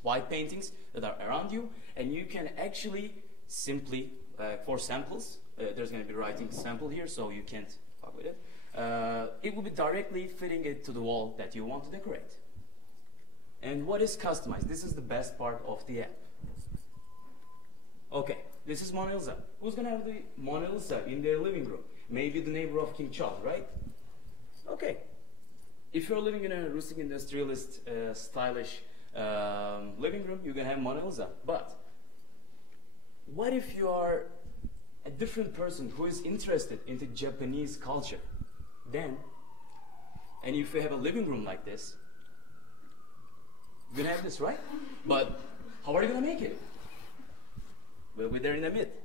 white paintings that are around you, and you can actually simply, for samples, there's going to be writing sample here, so you can't fuck with it. It will be directly fitting it to the wall that you want to decorate. And what is customized? This is the best part of the app. Okay, this is Mona Lisa. Who's going to have the Mona Lisa in their living room? Maybe the neighbor of King Charles, right? Okay. If you're living in a rustic industrialist, stylish living room, you can have Mona Lisa. But what if you are a different person who is interested into Japanese culture? Then, and if you have a living room like this, you're gonna have this, right? But how are you gonna make it? We'll be there in a bit.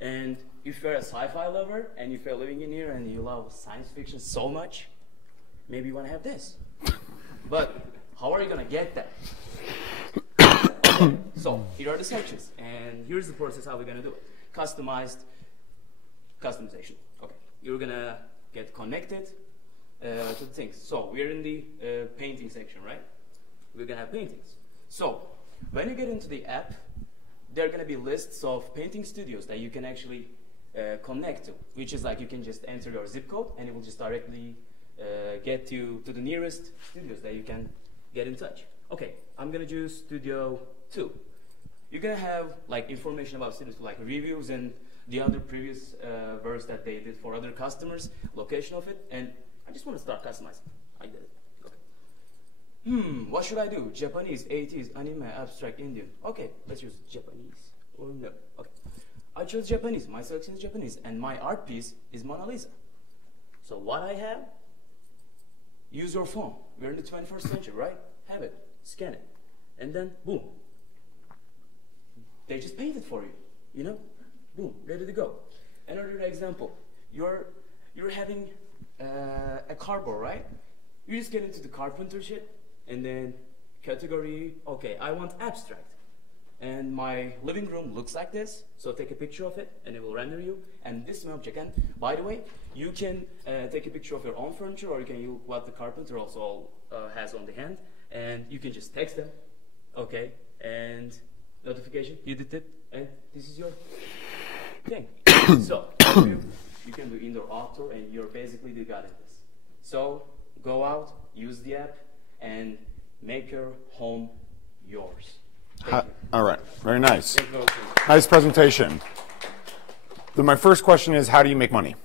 And if you're a sci-fi lover and if you're living in here and you love science fiction so much, maybe you want to have this. But how are you going to get that? Okay, so here are the sections, and here's the process how we're going to do it. Customization. Okay, you're going to get connected to the things. So we're in the painting section, right? We're going to have paintings. So when you get into the app, there are going to be lists of painting studios that you can actually connect to, which is like you can just enter your zip code and it will just directly get you to the nearest studios that you can get in touch. Okay, I'm going to choose Studio 2. You're going to have like information about studios, like reviews and the other previous verse that they did for other customers, location of it, and I just want to start customizing. I did it. What should I do? Japanese, 80s, anime, abstract, Indian. Okay, let's use Japanese. Or no. Okay. I chose Japanese. My selection is Japanese. And my art piece is Mona Lisa. So what I have? Use your phone. We're in the 21st century, right? Have it. Scan it. And then, boom. They just paint it for you. You know? Boom. Ready to go. Another example. You're having a cardboard, right? You just get into the carpenter shit. And then category, okay, I want abstract. And my living room looks like this, so take a picture of it, and it will render you. And this is my object. And by the way, you can take a picture of your own furniture, or you can use what the carpenter also has on the hand, and you can just text them, okay, and notification, you did it, and this is your thing. So, you can do indoor, outdoor, and you're basically the god at this. So, go out, use the app, and make your home yours. All right, very nice. Nice presentation. Then my first question is, how do you make money?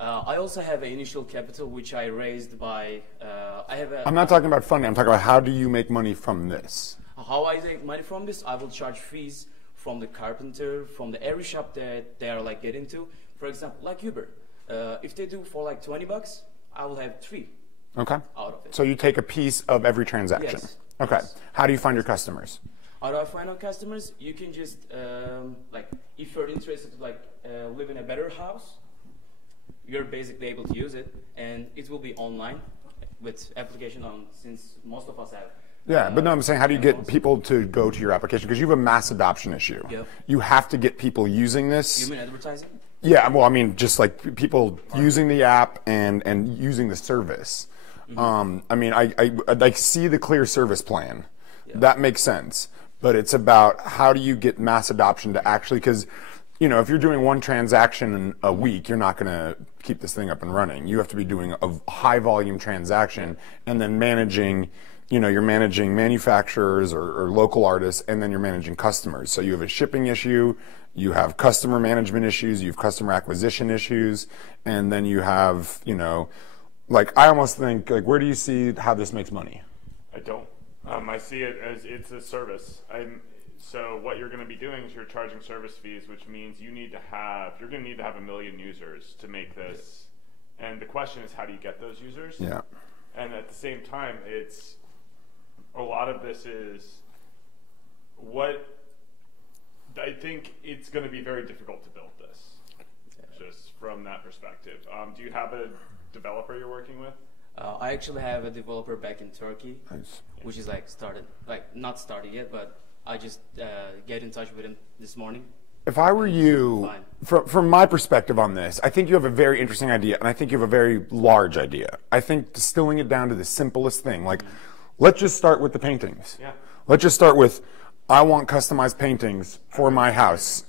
I also have an initial capital which I raised by, I'm not talking about funding, I'm talking about how do you make money from this? How I make money from this? I will charge fees from the carpenter, from the every shop that they are like getting to. For example, like Uber. If they do for like 20 bucks, I will have 3. Okay. Out of it. So you take a piece of every transaction. Yes. Okay. Yes. How do you find your customers? How do I find out customers? You can just like if you're interested to like live in a better house, you're basically able to use it, and it will be online with application on, since most of us have. Yeah, but no, I'm saying, how do you get people to go to your application? Because you have a mass adoption issue. Yep. You have to get people using this. You mean advertising? Yeah, well, I mean, just like people using the app and using the service. I mean, I like see the clear service plan. Yeah. That makes sense. But it's about how do you get mass adoption to actually, because, you know, if you're doing one transaction a week, you're not going to keep this thing up and running. You have to be doing a high volume transaction and then managing, you know, you're managing manufacturers or local artists, and then you're managing customers. So you have a shipping issue, you have customer management issues, you have customer acquisition issues, and then you have, you know, like I almost think, like, where do you see how this makes money? I don't. I see it as it's a service. So what you're going to be doing is you're charging service fees, which means you're going to need to have 1 million users to make this. And the question is, how do you get those users? Yeah. And at the same time, a lot of this is I think it's going to be very difficult to build this, just from that perspective. Do you have a developer you're working with? I actually have a developer back in Turkey, Nice. which is not started yet, but I just get in touch with him this morning. If I were you, from my perspective on this, I think you have a very interesting idea, and I think you have a very large idea. I think distilling it down to the simplest thing, like, let's just start with the paintings. Yeah. Let's just start with, I want customized paintings for my house.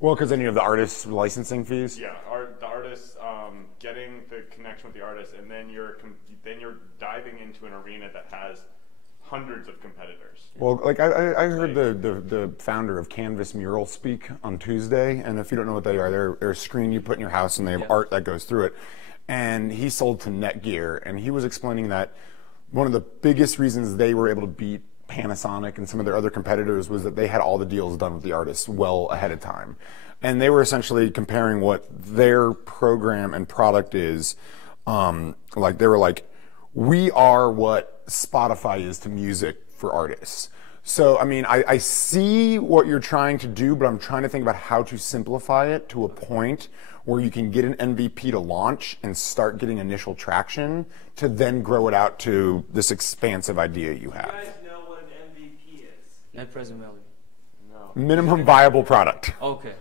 Well, because then you have the artist's licensing fees. Yeah, the artist, getting the connection with the artist, and then you're diving into an arena that has hundreds of competitors. Well, like I heard the founder of Canvas Mural speak on Tuesday, and if you don't know what they are, they're a screen you put in your house, and they have art that goes through it. And he sold to Netgear, and he was explaining that one of the biggest reasons they were able to beat Panasonic and some of their other competitors was that they had all the deals done with the artists well ahead of time. And they were essentially comparing what their program and product is. Like they were like, we are what Spotify is to music for artists. So, I mean, I see what you're trying to do, but I'm trying to think about how to simplify it to a point where you can get an MVP to launch and start getting initial traction to then grow it out to this expansive idea you have. You guys know what an MVP is? Net present value. No. Minimum viable product. Okay.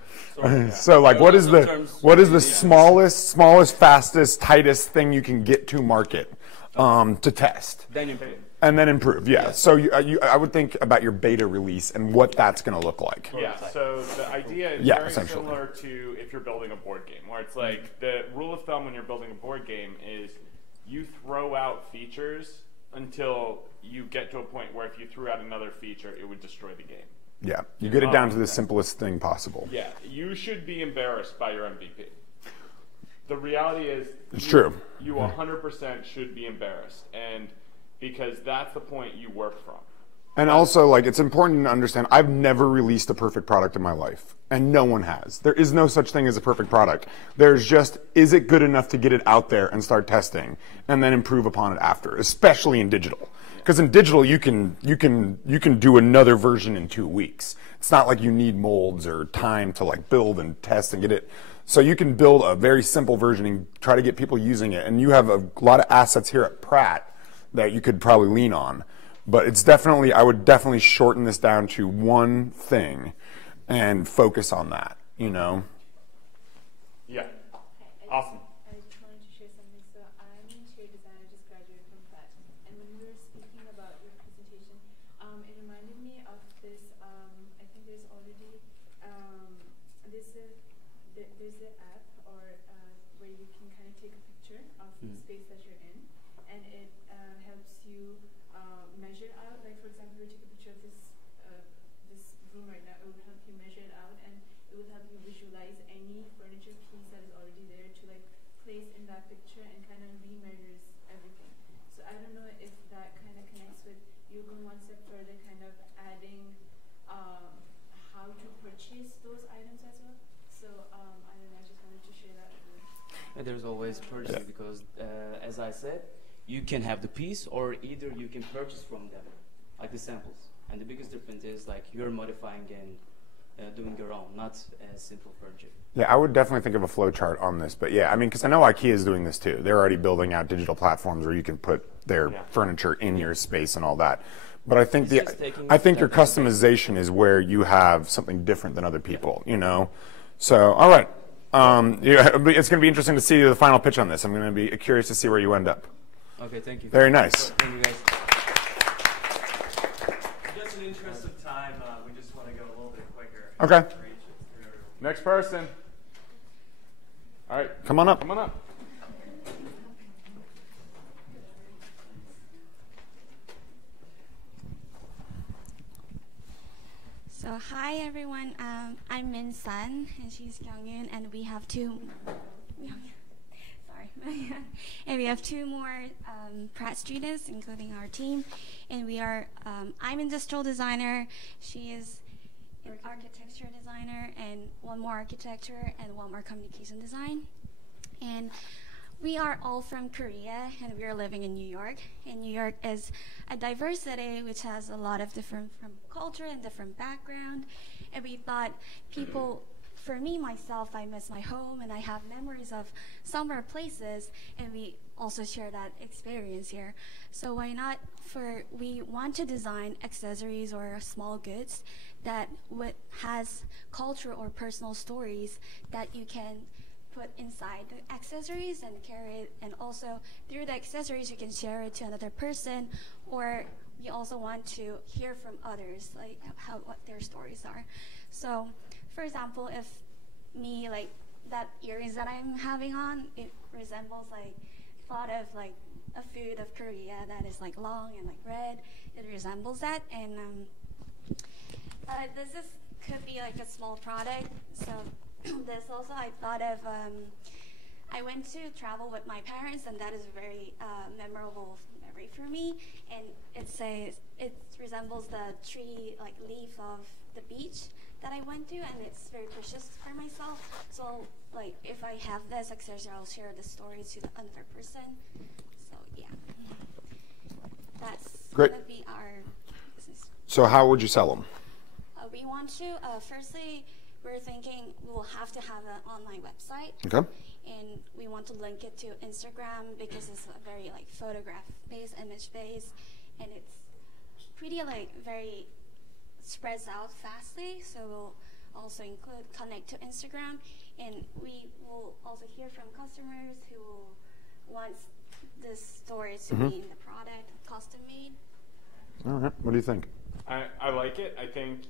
So like what is the smallest, fastest, tightest thing you can get to market to test? Then improve. And then improve, yeah. So I would think about your beta release and what that's going to look like. Yeah, so the idea is very similar to if you're building a board game, where it's like the rule of thumb when you're building a board game is you throw out features until you get to a point where if you threw out another feature, it would destroy the game. Yeah, you get it down to the simplest thing possible. Yeah, you should be embarrassed by your MVP. The reality is, it's true. You 100% should be embarrassed, and because that's the point you work from. And also, like, it's important to understand, I've never released a perfect product in my life, and no one has. There is no such thing as a perfect product. There's just, is it good enough to get it out there and start testing, and then improve upon it after, especially in digital. Because in digital, you can do another version in 2 weeks. It's not like you need molds or time to like build and test and get it. So you can build a very simple version and try to get people using it. And you have a lot of assets here at Pratt that you could probably lean on. But it's definitely, I would definitely shorten this down to one thing and focus on that, you know? Yeah. Awesome. I just wanted to share something. So I'm an interior designer, just graduated from Pratt. And when we were speaking about your presentation, it reminded me of this, I think there's already, there's an app where you can kind of take a picture of the space that you're in, and it helps you measure out. Like for example, you take a picture of this room right now. It will help you measure it out, and it will help you visualize any furniture piece that is already there to like place in that picture and kind of remeasures everything. So I don't know if that kind of connects with you going one step further, kind of adding how to purchase those items as well. So I don't know, I just wanted to share that with you. And there's always purchasing because, as I said, you can have the piece or either you can purchase from them, like the samples. And the biggest difference is like you're modifying and doing your own, not a simple furniture. Yeah, I would definitely think of a flow chart on this. But yeah, I mean, because I know IKEA is doing this too. They're already building out digital platforms where you can put their furniture in your space and all that. But I think your customization is where you have something different than other people, you know? So, all right. It's going to be interesting to see the final pitch on this. I'm going to be curious to see where you end up. Okay, thank you. Very nice. Thank you, guys. Just in the interest of time, we just want to go a little bit quicker. Okay. Next person. All right. Come on up. Come on up. So hi everyone, I'm Min Sun and she's Kyungyun, and we have two. Sorry, And we have 2 more Pratt students, including our team. And we are, I'm industrial designer. She is an architecture designer, and 1 more architecture, and 1 more communication design. And we are all from Korea, and we are living in New York. And New York is a diverse city which has a lot of different culture and different background. And we thought people, for me, myself, I miss my home, and I have memories of summer places, and we also share that experience here. So why not, we want to design accessories or small goods that has culture or personal stories that you can put inside the accessories and carry it, and also through the accessories you can share it to another person, or you also want to hear from others, like what their stories are. So for example, if me, like that earrings that I'm having on, it resembles like thought of like a food of Korea that is like long and like red. It resembles that, and this could be like a small product. So this also I thought of, I went to travel with my parents, and that is a very memorable memory for me. And it resembles the tree, like leaf of the beach that I went to, and it's very precious for myself. So like if I have this accessory, I'll share the story to the other person. So yeah, that's great. Gonna be our business. So how would you sell them? We want to, firstly, we're thinking we'll have to have an online website. Okay. And we want to link it to Instagram because it's a very like photograph-based, image-based, and it's pretty like very spreads out fastly. So we'll also connect to Instagram, and we will also hear from customers who want this story to be in the product, custom made. All right. What do you think? I like it. I think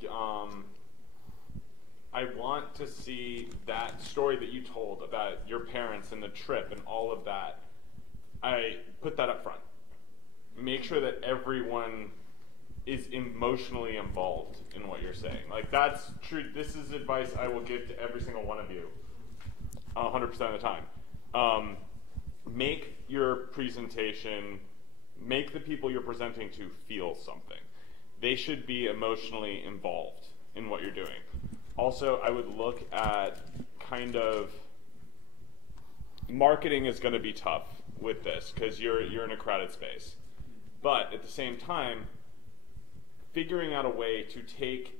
I want to see that story that you told about your parents and the trip and all of that. I put that up front. Make sure that everyone is emotionally involved in what you're saying. Like, that's true. This is advice I will give to every single one of you 100% of the time. Make your presentation, make the people you're presenting to feel something. They should be emotionally involved in what you're doing. Also, I would look at kind of, marketing is going to be tough with this because you're in a crowded space. But at the same time, figuring out a way to take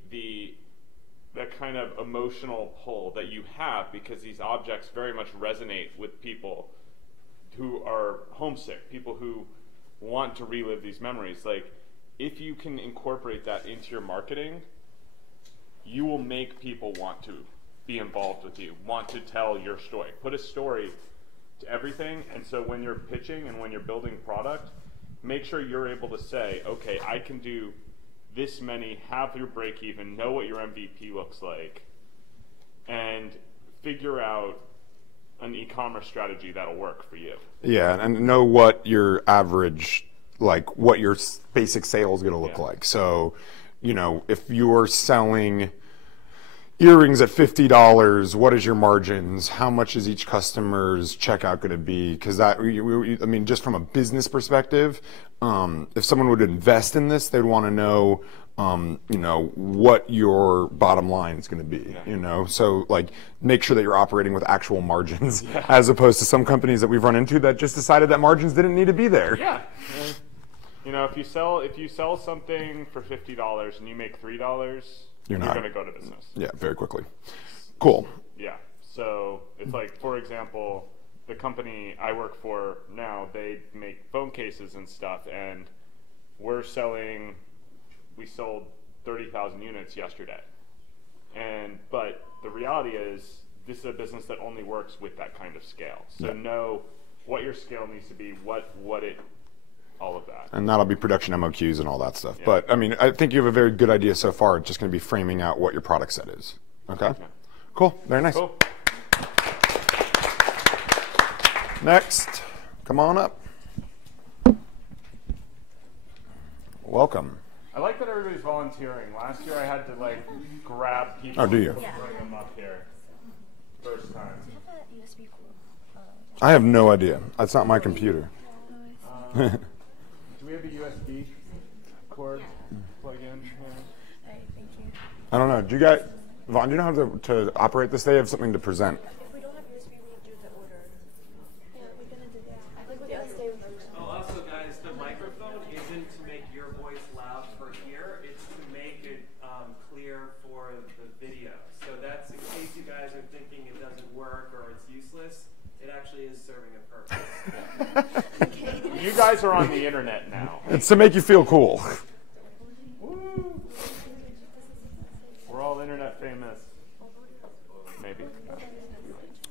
that kind of emotional pull that you have, because these objects very much resonate with people who are homesick, people who want to relive these memories. Like, if you can incorporate that into your marketing, you will make people want to be involved with you, want to tell your story. Put a story to everything, and so when you're pitching and when you're building product, make sure you're able to say, okay, I can do this many, have your break even, know what your MVP looks like, and figure out an e-commerce strategy that'll work for you. Yeah, and know what your average, like what your basic sale is going to look like. So, you know, if you're selling earrings at $50, what is your margins? How much is each customer's checkout going to be? Because that, I mean, just from a business perspective, if someone would invest in this, they'd want to know, you know, what your bottom line is going to be, you know? So, like, make sure that you're operating with actual margins as opposed to some companies that we've run into that just decided that margins didn't need to be there. Yeah. You know, if you sell something for $50 and you make $3, you're going to go to business. Yeah, very quickly. Cool. Yeah. So it's like, for example, the company I work for now, they make phone cases and stuff, and we sold 30,000 units yesterday. But the reality is, this is a business that only works with that kind of scale. So know what your scale needs to be, all of that. And that'll be production MOQs and all that stuff. Yeah. But, I mean, I think you have a very good idea so far. It's just going to be framing out what your product set is. Okay? Yeah. Cool. Very nice. Cool. Next. Come on up. Welcome. I like that everybody's volunteering. Last year I had to, like, grab people and bring them up here. First time. Do you have a USB I have no idea. That's not my computer. Do we have a USB cord plug in here? Thank you. I don't know. Do you guys, Vaughn, do you know how to operate this? They have something to present. If we don't have USB, we'll do the order. Yeah, we're gonna do that. I think we're gonna stay with those. Oh, also, guys, the microphone isn't to make your voice loud for here. It's to make it clear for the video. So that's in case you guys are thinking it doesn't work or it's useless. It actually is serving a purpose. You guys are on the internet now. It's to make you feel cool. Woo. We're all internet famous. Maybe.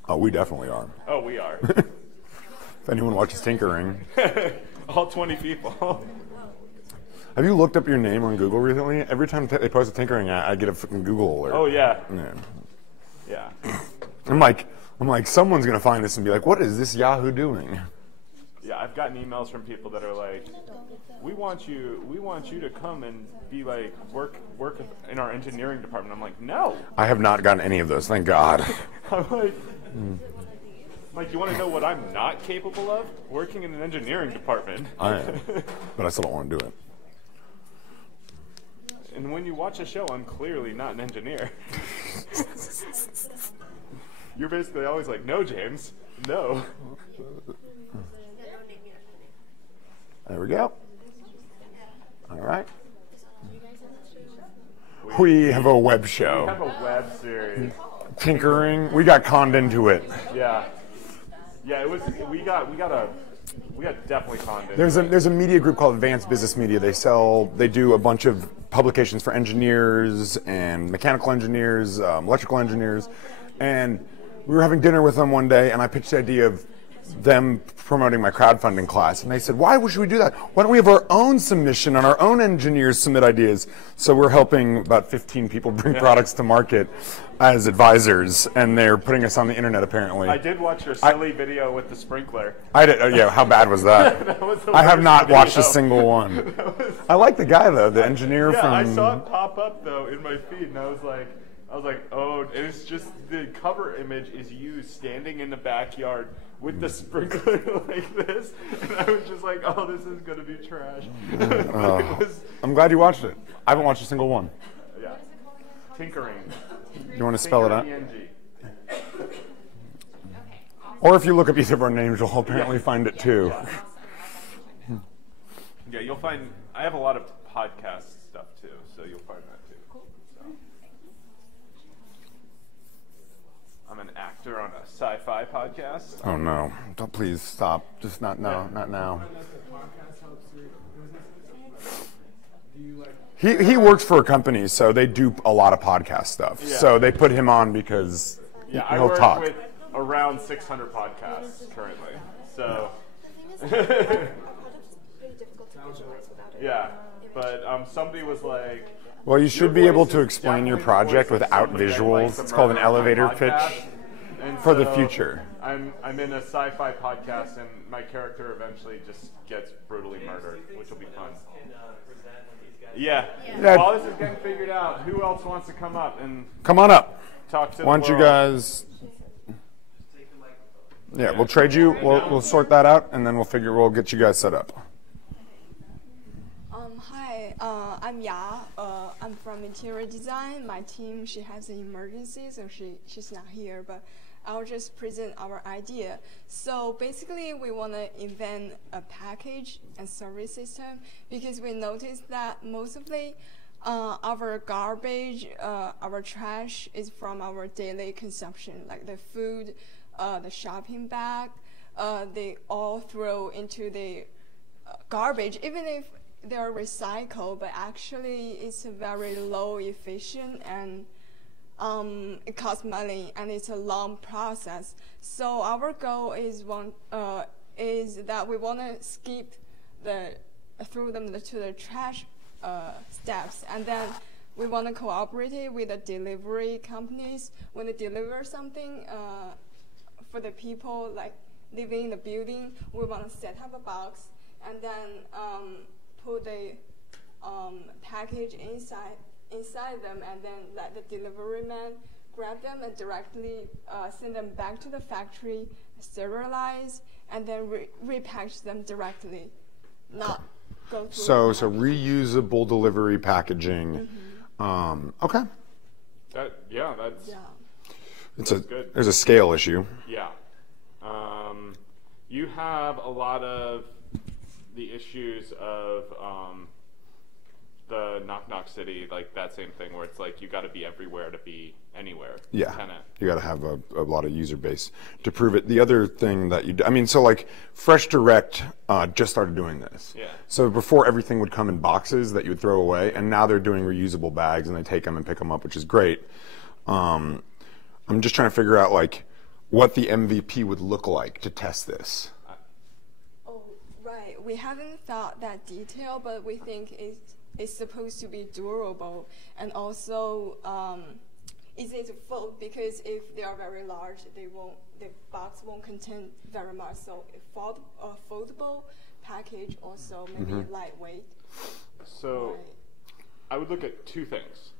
Oh, we definitely are. Oh, we are. If anyone watches Tinkering. All 20 people. Have you looked up your name on Google recently? Every time they post a Tinkering ad, I get a freaking Google alert. Oh, yeah. Yeah. Yeah. I'm like, someone's going to find this and be like, what is this Yahoo doing? Yeah, I've gotten emails from people that are like, we want you to come and be like, work in our engineering department. I'm like, no. I have not gotten any of those, thank God. I'm like, you want to know what I'm not capable of? Working in an engineering department. I am, but I still don't want to do it. And when you watch a show, I'm clearly not an engineer. You're basically always like, no, James, no. There we go. All right. We have a web show. We have a web series. Tinkering. We got conned into it. Yeah. Yeah, it was. We got definitely conned into it. There's a media group called Advanced Business Media. They do a bunch of publications for engineers and mechanical engineers, electrical engineers, and we were having dinner with them one day, and I pitched the idea of them promoting my crowdfunding class, and they said, why should we do that? Why don't we have our own submission and our own engineers submit ideas? So we're helping about 15 people bring products to market as advisors, and they're putting us on the internet apparently. I did watch your silly video with the sprinkler. I did. Yeah, how bad was that? That was the I have worst not watched a video. single one. I like the guy though, the engineer from. Yeah, I saw it pop up though in my feed, and I was like, oh, it's just the cover image is you standing in the backyard with the sprinkler like this, and I was just like, oh, this is gonna be trash. I'm glad you watched it. I haven't watched a single one. Yeah. Tinkering. You want to spell it out? T-I-N-G. Or if you look up either of our names, you'll apparently find it too. Yeah, you'll find. I have a lot of podcast stuff too, so you'll find that too. So. I'm an actor on a sci-fi podcast. Oh no! Don't please stop. Just not now. Not now. He works for a company, so they do a lot of podcast stuff. Yeah. So they put him on because I he'll work talk. with around 600 podcasts currently. So. Yeah, but somebody was like. Well, you should be able to explain your project without visuals. It's called an elevator pitch for the future. I'm in a sci-fi podcast, and my character eventually just gets brutally murdered, which will be fun. Yeah. While this is getting figured out, who else wants to come up and come on up? Talk to. Why don't you guys? Yeah, we'll trade you. We'll sort that out, and then we'll get you guys set up. Hi, I'm Ya. I'm from interior design. My team, she has an emergency, so she's not here, but I'll just present our idea. So basically, we want to invent a package and service system because we noticed that mostly our garbage, our trash is from our daily consumption, like the food, the shopping bag, they all throw into the garbage, even if they are recycled, but actually it's a very low efficient and it costs money and it's a long process. So our goal is that we want to skip throw them to the trash steps, and then we want to cooperate with the delivery companies when they deliver something for the people like living in the building. We want to set up a box and then put the package inside them, and then let the delivery man grab them and directly send them back to the factory sterilize, and then repackage them directly, not go through. So reusable delivery packaging. Okay. That's good. There's a scale issue. Yeah. You have a lot of the issues of the Knock Knock City, like that same thing where it's like you got to be everywhere to be anywhere. Yeah, Kinda. you got to have a lot of user base to prove it. The other thing that you do, I mean, so like Fresh Direct just started doing this. Yeah. So before everything would come in boxes that you would throw away, and now they're doing reusable bags and they take them and pick them up, which is great. I'm just trying to figure out like what the MVP would look like to test this. Oh, right. We haven't thought that detail, but we think it's supposed to be durable and also easy to fold, because if they are very large, the box won't contain very much. So a foldable package, also maybe lightweight. So I would look at two things.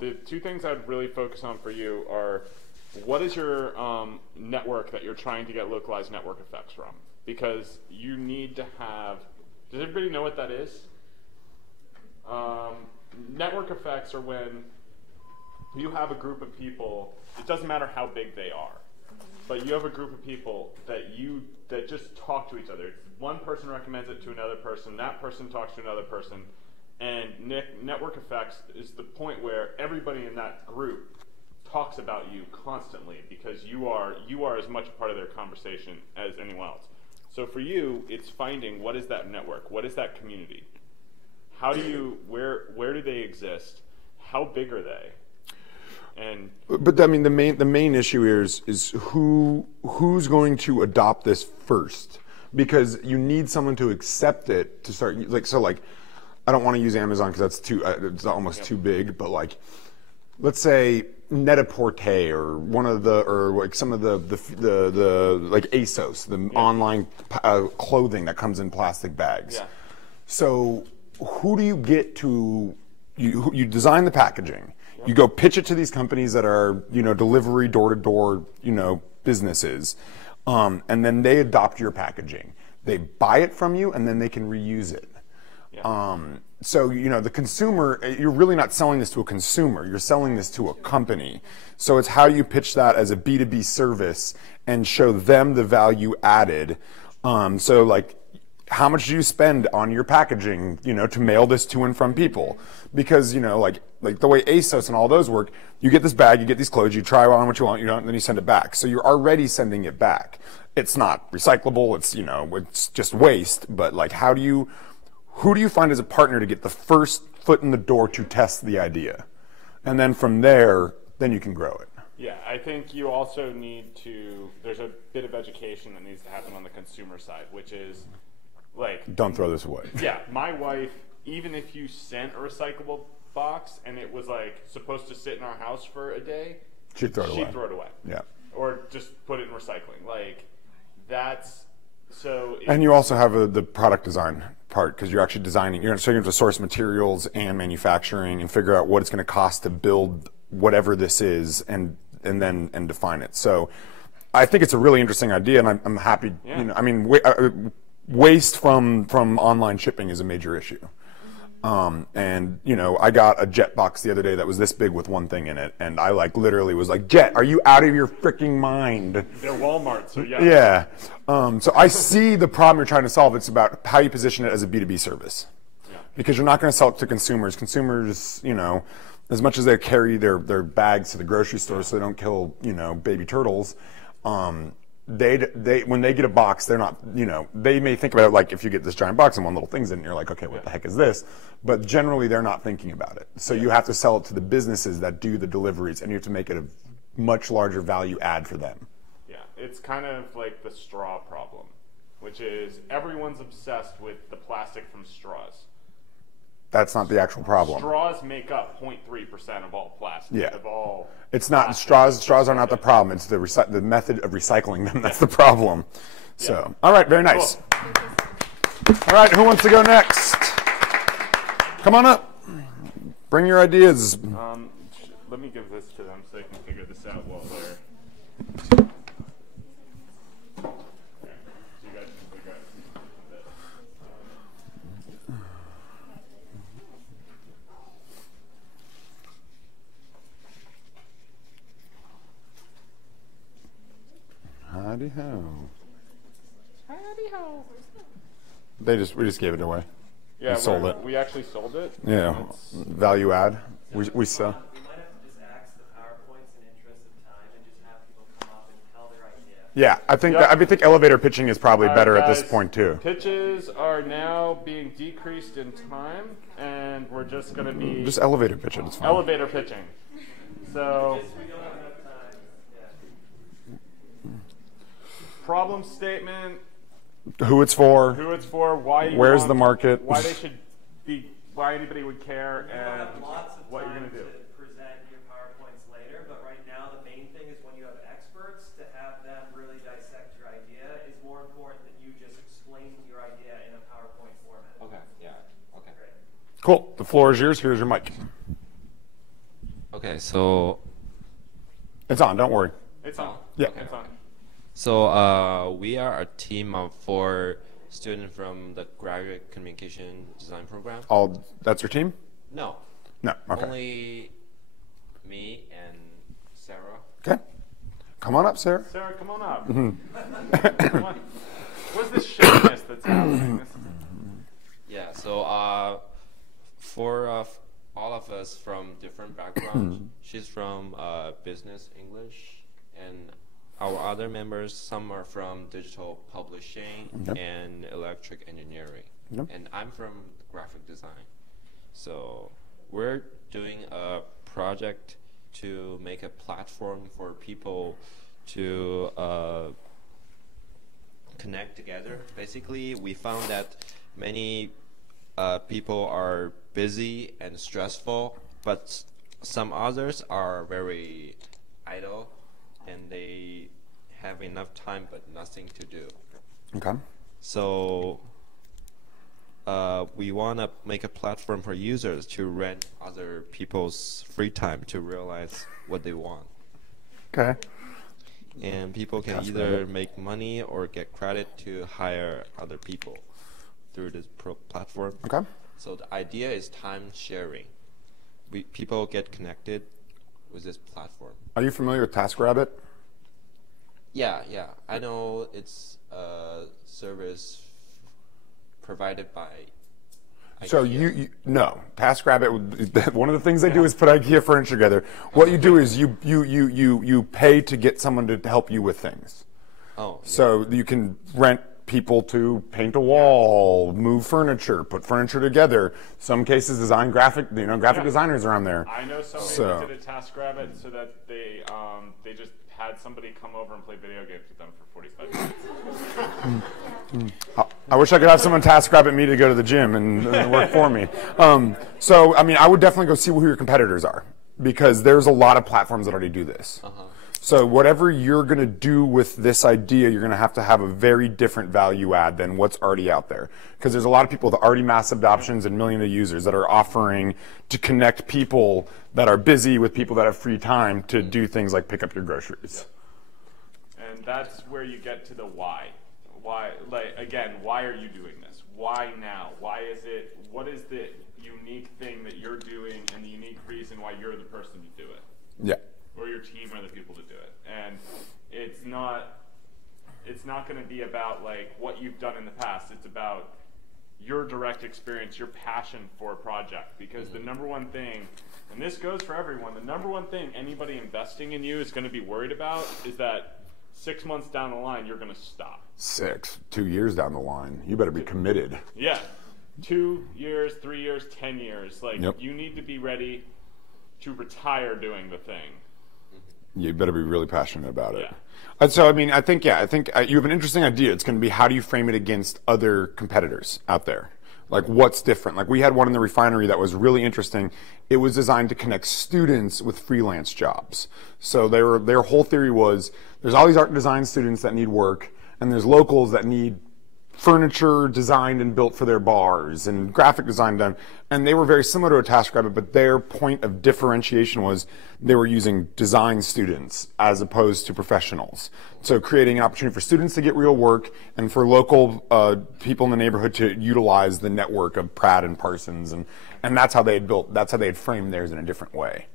The two things I'd really focus on for you are, what is your network that you're trying to get localized network effects from? Because you need to have, does everybody know what that is? Network effects are when you have a group of people, it doesn't matter how big they are, but you have a group of people that just talk to each other. One person recommends it to another person, that person talks to another person, and network effects is the point where everybody in that group talks about you constantly, because you are as much a part of their conversation as anyone else. So for you, it's finding what is that network, what is that community? How do you, where do they exist? How big are they? And but I mean, the main issue here is who's going to adopt this first, because you need someone to accept it to start. Like, so like, I don't want to use Amazon because that's it's almost too big, but like, let's say Net-a-Porter or like some of the like ASOS, the online clothing that comes in plastic bags. Yeah. So who do you get to, you design the packaging, you go pitch it to these companies that are, delivery, door-to-door, businesses, and then they adopt your packaging. They buy it from you, and then they can reuse it. Yeah. So, the consumer, you're really not selling this to a consumer, you're selling this to a company. So it's how you pitch that as a B2B service and show them the value added. So like, how much do you spend on your packaging, to mail this to and from people? Because, like the way ASOS and all those work, you get this bag, you get these clothes, you try on what you want, and then you send it back. So you're already sending it back. It's not recyclable, it's just waste, but like, who do you find as a partner to get the first foot in the door to test the idea? And then from there, then you can grow it. Yeah, I think you also need to, there's a bit of education that needs to happen on the consumer side, which is, like, don't throw this away. Yeah, my wife, even if you sent a recyclable box and it was like supposed to sit in our house for a day, she'd throw it away. Yeah. Or just put it in recycling. Like, that's so. And you also have the product design part, because you're actually designing. So you're going to source materials and manufacturing and figure out what it's going to cost to build whatever this is, and define it. So I think it's a really interesting idea, and I'm happy. Yeah. Waste from online shipping is a major issue. And I got a Jet box the other day that was this big with one thing in it, and I literally was like, Jet, are you out of your freaking mind? They're Walmart, so yeah. Yeah. So I see the problem you're trying to solve. It's about how you position it as a B2B service. Yeah. Because you're not going to sell it to consumers. Consumers, as much as they carry their bags to the grocery store so they don't kill, baby turtles, they when they get a box, they're not, they may think about it like if you get this giant box and one little thing's in it, you're like, okay, what the heck is this? But generally, they're not thinking about it. So you have to sell it to the businesses that do the deliveries, and you have to make it a much larger value add for them. Yeah, it's kind of like the straw problem, which is everyone's obsessed with the plastic from straws. That's not the actual problem. Straws make up 0.3% of all plastic. Yeah. Of all. It's not straws. Straws are not the problem. It's the method of recycling them that's the problem. So, all right, very nice. Cool. All right, who wants to go next? Come on up. Bring your ideas. Let me give this to them so they can figure this out while they're. Howdy ho. Howdy ho. We just gave it away. Yeah, we sold it. We actually sold it. Yeah, value add. We sell. Yeah, I think I think elevator pitching is probably better at this point too. Pitches are now being decreased in time, and we're just going to be just elevator pitch it. It's fine. Elevator pitching. So problem statement. Who it's for. Who it's for. Why. Where's the market. Why they should be. Why anybody would care, and what you're going to do. Present your PowerPoints later, but right now the main thing is when you have experts to have them really dissect your idea is more important than you just explaining your idea in a PowerPoint format. Okay. Yeah. Okay. Great. Cool. The floor is yours. Here's your mic. Okay. So. It's on. Don't worry. It's on. Yeah. Okay. It's on. So we are a team of 4 students from the graduate communication design program. All that's your team? No. No. Okay. Only me and Sarah. Okay. Come on up, Sarah. Sarah, come on up. Come on. What's this shyness that's happening? Yeah. So for all of us from different backgrounds, she's from business English, and our other members, some are from digital publishing and electric engineering. And I'm from graphic design. So we're doing a project to make a platform for people to connect together. Basically, we found that many people are busy and stressful, but some others are very idle, and they have enough time but nothing to do. Okay. So we want to make a platform for users to rent other people's free time to realize what they want. Okay. And people can either make money or get credit to hire other people through this platform. Okay. So the idea is time sharing. People get connected with this platform. Are you familiar with TaskRabbit? Yeah. I know it's a service provided by IKEA. So you no, TaskRabbit. One of the things they do is put IKEA furniture together. What you do is you pay to get someone to help you with things. Oh. So you can rent people to paint a wall, move furniture, put furniture together. Some cases design graphic designers around there. I know somebody that did a TaskRabbit so that they just had somebody come over and play video games with them for 45 minutes. I wish I could have someone TaskRabbit me to go to the gym and work for me. So I mean, I would definitely go see who your competitors are, because there's a lot of platforms that already do this. So whatever you're going to do with this idea, you're going to have a very different value add than what's already out there. Because there's a lot of people with already massive adoptions and millions of users that are offering to connect people that are busy with people that have free time to do things like pick up your groceries. And that's where you get to the why. Why, like, again, why are you doing this? Why now? Why is it, what is the unique thing that you're doing and the unique reason why you're the person to do it? Yeah. Or your team are the people to do it. And it's not going to be about like what you've done in the past. It's about your direct experience, your passion for a project. Because the number one thing, and this goes for everyone, the number one thing anybody investing in you is going to be worried about is that 6 months down the line, you're going to stop. 2 years down the line. You better be committed. Yeah. 2 years, 3 years, 10 years. Like, you need to be ready to retire doing the thing. You better be really passionate about it. And so, I mean, I think you have an interesting idea. It's going to be, how do you frame it against other competitors out there? Like, what's different? Like, we had one in the refinery that was really interesting. It was designed to connect students with freelance jobs. So their whole theory was, there's all these art and design students that need work, and there's locals that need furniture designed and built for their bars and graphic design done. And they were very similar to a TaskRabbit, but their point of differentiation was they were using design students as opposed to professionals. So creating an opportunity for students to get real work and for local people in the neighborhood to utilize the network of Pratt and Parsons. And that's how they had framed theirs in a different way.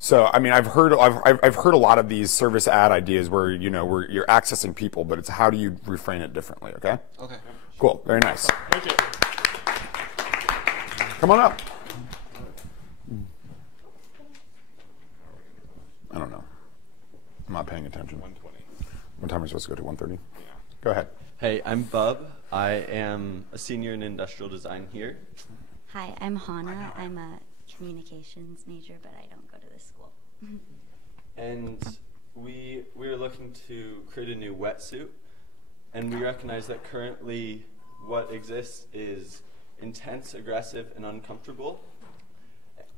So I mean, I've heard a lot of these service ad ideas where where you're accessing people, but it's how do you refrain it differently? Okay. Okay. Cool. Very nice. Thank you. Come on up. I don't know. I'm not paying attention. 120. What time are we supposed to go to? 1:30? Yeah. Go ahead. Hey, I'm Bub. I am a senior in industrial design here. Hi, I'm Hannah. I'm a communications major, but I don't go to this school. And we're looking to create a new wetsuit. And we recognize that currently what exists is intense, aggressive, and uncomfortable,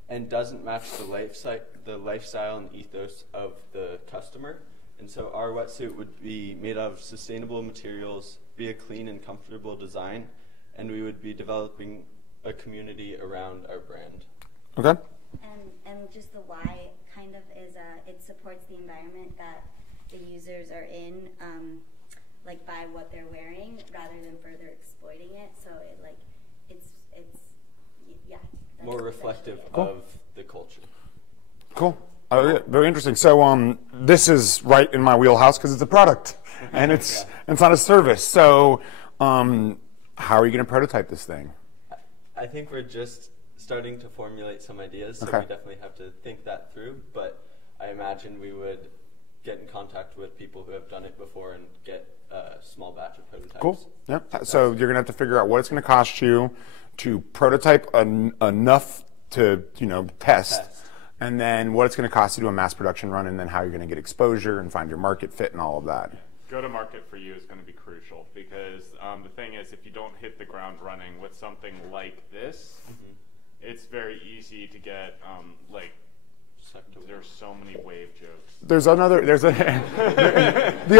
and doesn't match the lifestyle and ethos of the customer. And so our wetsuit would be made of sustainable materials, be a clean and comfortable design, and we would be developing a community around our brand. Okay. And just the why kind of is it supports the environment that the users are in, like by what they're wearing, rather than further exploiting it. So it's more reflective Cool. of the culture. Cool. Very interesting. So this is right in my wheelhouse because it's a product and it's not a service. So how are you going to prototype this thing? I think we're just starting to formulate some ideas, so Okay. we definitely have to think that through, but I imagine we would get in contact with people who have done it before and get a small batch of prototypes. Cool. Yeah. So you're going to have to figure out what it's going to cost you to prototype enough to test. And then what it's going to cost you to do a mass production run, and then how you're going to get exposure and find your market fit and all of that. Go to market for you is going to be crucial because the thing is, if you don't hit the ground running with something like this, it's very easy to get there's so many wave jokes. The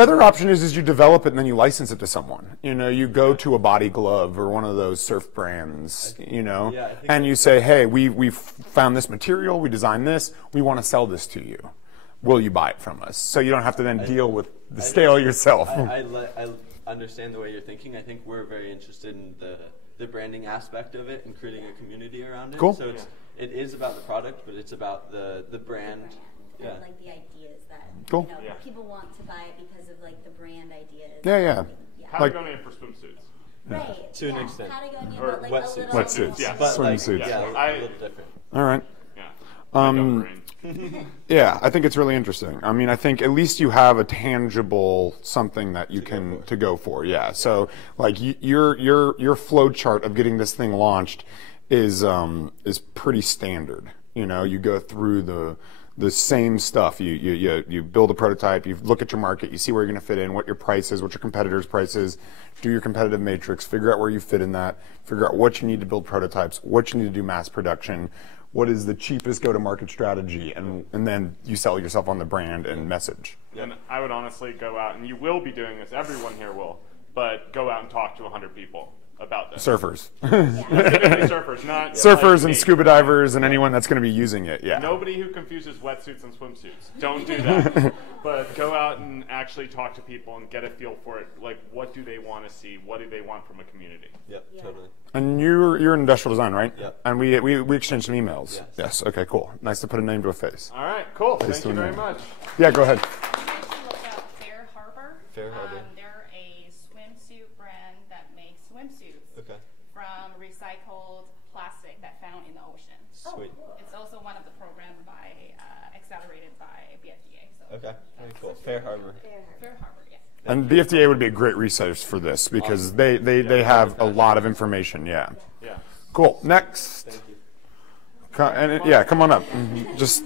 other option is you develop it and then you license it to someone. You go to a Body Glove or one of those surf brands, and you say, hey, we've found this material, we designed this, we want to sell this to you. Will you buy it from us? So you don't have to then deal with the sale yourself. I understand the way you're thinking. I think we're very interested in the branding aspect of it and creating a community around it. Cool. So it is about the product, but it's about the brand. And like the ideas that Cool. people want to buy it because of like the brand ideas. Yeah. Patagonia for swimsuits. Right. To an extent. Patagonia, Or but like wetsuits. Wetsuits. Yeah. But Swimsuits. a little different. All right. Yeah, I think it's really interesting. I mean, I think at least you have a tangible something that you can go for. Yeah. So like your flow chart of getting this thing launched is pretty standard. You go through the same stuff. You build a prototype, you look at your market, you see where you're going to fit in, what your price is, what your competitor's price is, do your competitive matrix, figure out where you fit in that, figure out what you need to build prototypes, what you need to do mass production, what is the cheapest go-to-market strategy, and then you sell yourself on the brand and message. And I would honestly go out, and you will be doing this, everyone here will, but go out and talk to 100 people about this. Surfers. Specifically surfers, not surfers like and me. scuba divers and anyone that's going to be using it. Yeah. Nobody who confuses wetsuits and swimsuits. Don't do that. But go out and actually talk to people and get a feel for it. Like, what do they want to see? What do they want from a community? Yep, totally. And you're in industrial design, right? Yep. And we exchanged some emails. Yes. Okay. Cool. Nice to put a name to a face. All right. Cool. Face Thank to you a very name. much. Yeah. Go ahead. Fair Harbor. Fair Harbor. They're a swimsuit brand that makes swimsuits Okay. from recycled plastic that found in the ocean. Sweet. It's also one of the programs accelerated by BFDA. So Okay. Very cool. Fair Harbor. Fair Harbor, yeah. And BFDA would be a great resource for this because they have a lot of information. Yeah. Yeah. Cool. Next. Thank you. Come on up. Just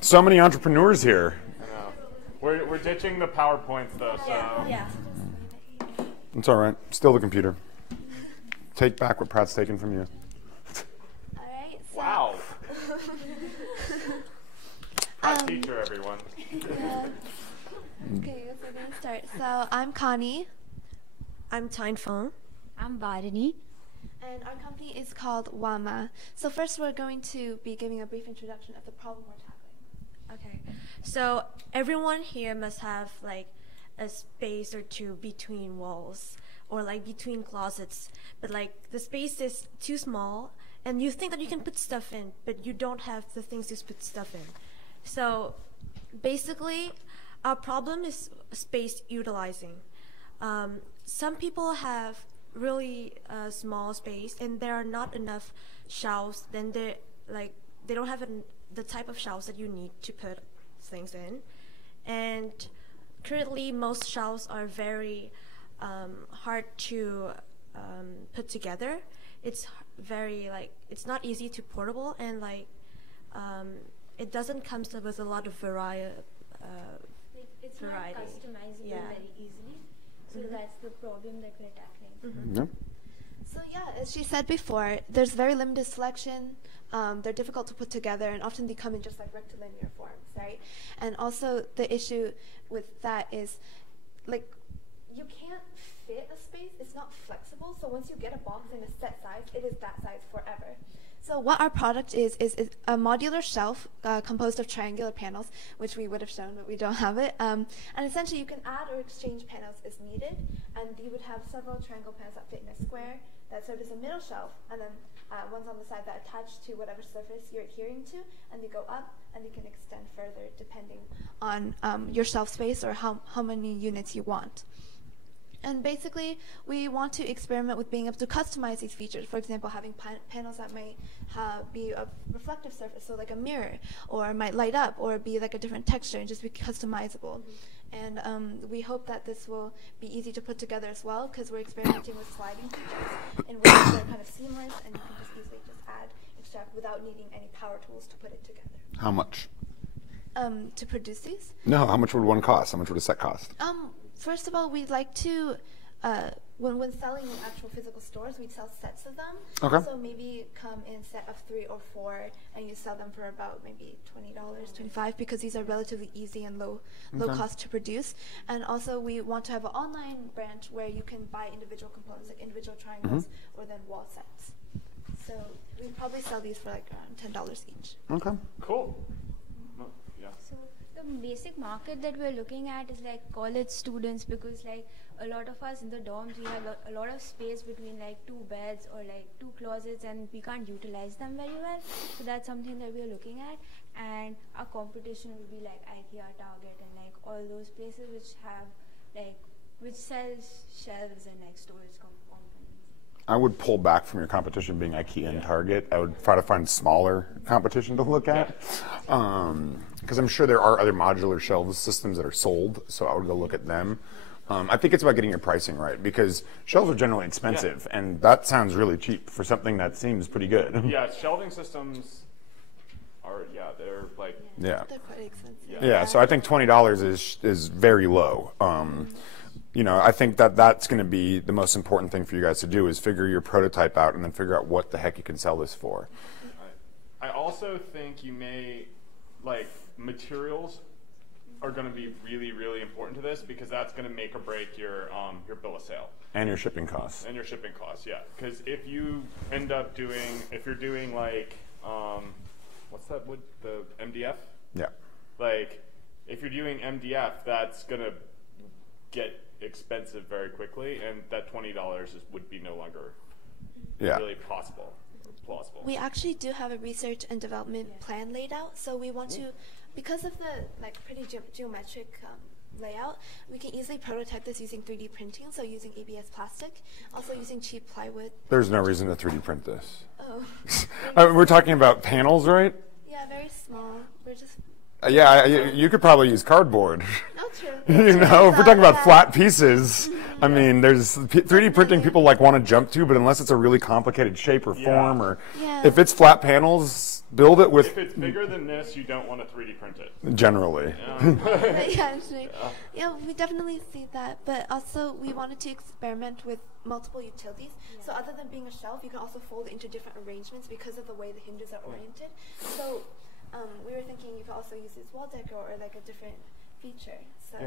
so many entrepreneurs here. I know. We're ditching the PowerPoints though, so. Yeah. It's all right. Still the computer. Take back what Pratt's taken from you. All right. So, Wow. Teacher, everyone. Okay, so we're gonna start. So I'm Connie. I'm Tyne Fong. I'm Botany. And our company is called Wama. So first we're going to be giving a brief introduction of the problem we're tackling. Okay. So everyone here must have like a space or two between walls or like between closets. But like the space is too small and you think that you can put stuff in, but you don't have the things to put stuff in. So basically, our problem is space utilizing. Some people have really small space, and there are not enough shelves. Then they don't have the type of shelves that you need to put things in. And currently, most shelves are very hard to put together. It's very it's not easy to portable, and it doesn't come with a lot of variety. It's not customizable very easily. So that's the problem that we're tackling. Yeah. So yeah, as she said before, there's very limited selection. They're difficult to put together, and often they come in just like rectilinear forms, right? And also the issue with that is, you can't fit a space. It's not flexible. So once you get a box in a set size, it is that size forever. So what our product is a modular shelf composed of triangular panels, which we would have shown, but we don't have it. And essentially, you can add or exchange panels as needed, and you would have several triangle panels that fit in a square that serve as a middle shelf, and then ones on the side that attach to whatever surface you're adhering to, and they go up, and they can extend further depending on your shelf space or how many units you want. And basically, we want to experiment with being able to customize these features. For example, having panels that may be a reflective surface, so like a mirror, or might light up, or be like a different texture, and just be customizable. And we hope that this will be easy to put together as well, because we're experimenting with sliding features in which they're kind of seamless, and you can just easily just add, extract without needing any power tools to put it together. How much? To produce these? No, how much would one cost? How much would a set cost? First of all, we'd like to, when selling in actual physical stores, we'd sell sets of them. Okay. So maybe come in set of 3 or 4, and you sell them for about maybe $20, $25, because these are relatively easy and low cost to produce. And also, we want to have an online branch where you can buy individual components, like individual triangles, or then wall sets. So we'd probably sell these for like around $10 each. Okay. Cool. So the basic market that we're looking at is like college students, because like a lot of us in the dorms, we have a lot of space between like 2 beds or like 2 closets, and we can't utilize them very well. So that's something that we're looking at, and our competition will be like IKEA, Target, and like all those places which sells shelves and like storage components. I would pull back from your competition being IKEA and Target. I would try to find smaller competition to look at. Because I'm sure there are other modular shelves systems that are sold, so I would go look at them. I think it's about getting your pricing right, because shelves are generally expensive, and that sounds really cheap for something that seems pretty good. Yeah, shelving systems are, they're like... Yeah. They're quite expensive. Yeah, so I think $20 is very low. I think that's going to be the most important thing for you guys to do, is figure your prototype out and then figure out what the heck you can sell this for. I also think you may, materials are going to be really, really important to this, because that's going to make or break your bill of sale. And your shipping costs. And your shipping costs, yeah. Because if you end up doing, if you're doing what's that wood, the MDF? Yeah. If you're doing MDF, that's going to get expensive very quickly, and that $20 would be no longer really possible or plausible. We actually do have a research and development plan laid out, so we want to, because of the pretty geometric layout, we can easily prototype this using 3D printing, so using ABS plastic, also using cheap plywood. There's no reason to 3D print this. Oh. We're talking about panels, right? Yeah, very small. We're just... you could probably use cardboard. No, true. If we're talking about flat pieces, I mean, there's 3D printing people want to jump to, but unless it's a really complicated shape or form, or if it's flat panels, build it with... If it's bigger than this, you don't want to 3D print it. Generally. Yeah, we definitely see that, but also we wanted to experiment with multiple utilities. So other than being a shelf, you can also fold it into different arrangements because of the way the hinges are oriented. So we were thinking you could also use this wall decor or a different feature. So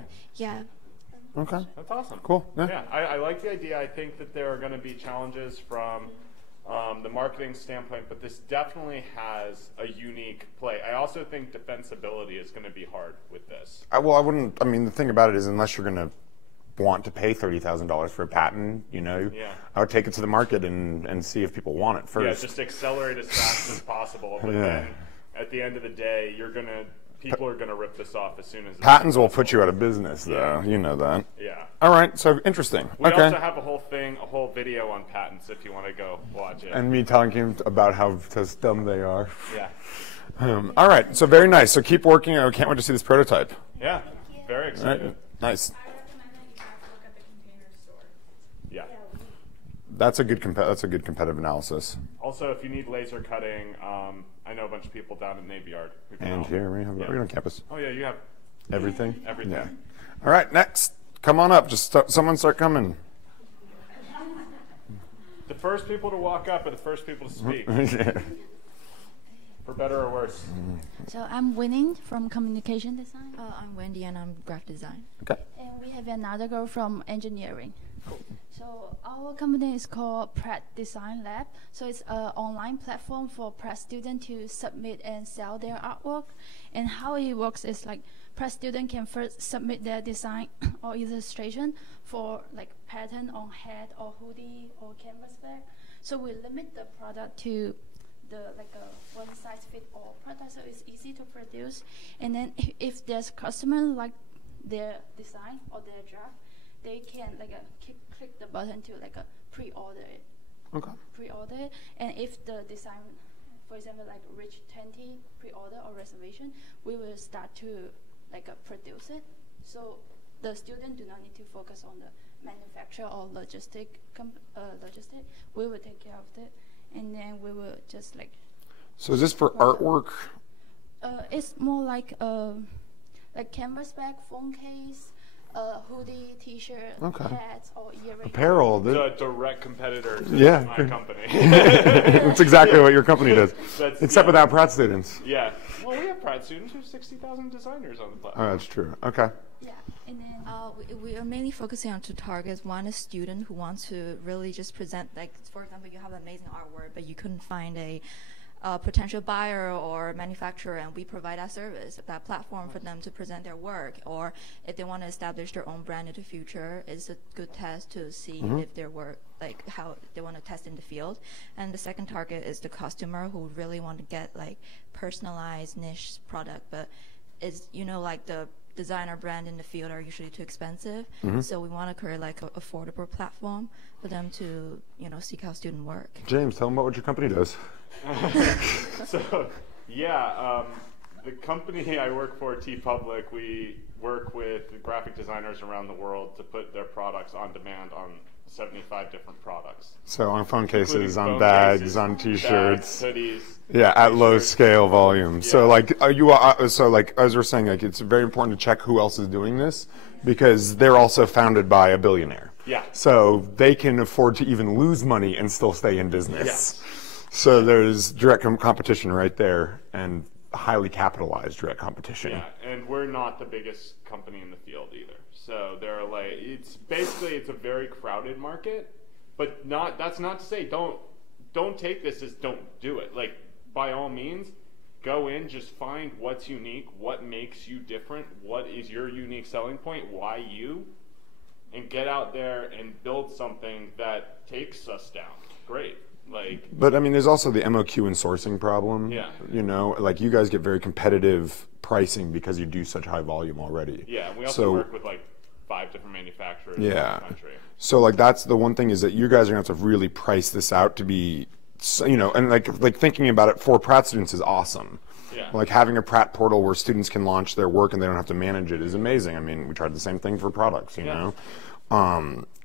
Okay. That's awesome. Cool. I like the idea. I think that there are going to be challenges from the marketing standpoint, but this definitely has a unique play. I also think defensibility is going to be hard with this. The thing about it is, unless you're going to want to pay $30,000 for a patent, you know, I would take it to the market and see if people want it first. Yeah, just accelerate as fast as possible. But then at the end of the day, people are gonna rip this off as soon as patents will put you out of business, though. You know that. Yeah. All right. So interesting. We okay. also have a whole video on patents if you want to go watch it. And me telling him about how dumb they are. Yeah. All right. So very nice. So keep working. I can't wait to see this prototype. Yeah. Very excited. Right. Nice. I recommend that you guys look at the container store. Yeah. That's a good competitive analysis. Also, if you need laser cutting, I know a bunch of people down at Navy Yard. And here we have right on campus. Oh yeah, you have everything. Everything. Yeah. All right, next. Come on up. Just someone start coming. The first people to walk up are the first people to speak. Yeah. For better or worse. So I'm Winning from Communication Design. I'm Wendy and I'm graphic design. Okay. And we have another girl from engineering. Cool. So our company is called Pratt Design Lab. So it's an online platform for Pratt students to submit and sell their artwork. And how it works is like Pratt student can first submit their design or illustration for like pattern on hat or hoodie or canvas bag. So we limit the product to like a one size fit all product, so it's easy to produce. And then if there's customer like their design or their draft, they can like click the button to like pre-order it. Okay. Pre-order it, and if the design, for example, like reach 20 pre-order or reservation, we will start to like produce it. So the student do not need to focus on the manufacturer or logistic. We will take care of it. And then we will just like. So is this for artwork? It's more like canvas bag, phone case, hoodie, T-shirt, hats, or earrings. Apparel. The direct competitor to my company. That's exactly what your company does. Except without Pratt students. Yeah. Well, we have Pratt students. We have 60,000 designers on the platform. Oh, that's true. Okay. Yeah. And then we are mainly focusing on two targets. One is student who wants to really just present, like, for example, you have amazing artwork, but you couldn't find a potential buyer or manufacturer, and we provide that service, that platform for them to present their work. Or if they want to establish their own brand in the future, it's a good test to see if their work, like how they want to test in the field. And the second target is the customer who really want to get like personalized niche product, but is, you know, like the designer brand in the field are usually too expensive. So we want to create like an affordable platform for them to, you know, seek out student work. James, tell them about what your company does. So, the company I work for, T-Public, we work with graphic designers around the world to put their products on demand on 75 different products. So on phone cases, on bags, on T-shirts, hoodies. Yeah, at low scale volume. Yeah. So like, so like as we're saying, like it's very important to check who else is doing this, because they're also founded by a billionaire. Yeah. So they can afford to even lose money and still stay in business. Yes. So there's direct competition right there, and highly capitalized direct competition. Yeah, and we're not the biggest company in the field either. So they're like, it's a very crowded market, but that's not to say don't take this as don't do it. Like, by all means, go in, just find what's unique, what makes you different, what is your unique selling point, why you, and get out there and build something that takes us down. Great. But I mean, there's also the MOQ and sourcing problem. Yeah. You know, like you guys get very competitive pricing because you do such high volume already. Yeah, and we also work with like 5 different manufacturers in the country. So like that's the one thing, is that you guys are going to have to really price this out to be, you know, and like thinking about it for Pratt students is awesome. Yeah. Like having a Pratt portal where students can launch their work and they don't have to manage it is amazing. I mean, we tried the same thing for products, you know.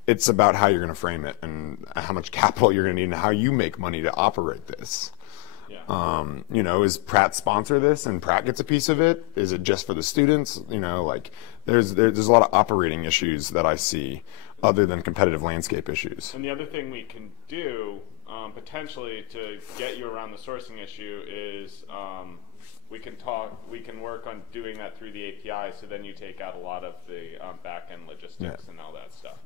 It's about how you're going to frame it and how much capital you're going to need and how you make money to operate this. Yeah. You know, is Pratt sponsor this and Pratt gets a piece of it? Is it just for the students? You know, like there's a lot of operating issues that I see other than competitive landscape issues. And the other thing we can do potentially to get you around the sourcing issue is we can work on doing that through the API, so then you take out a lot of the back-end logistics and all that stuff.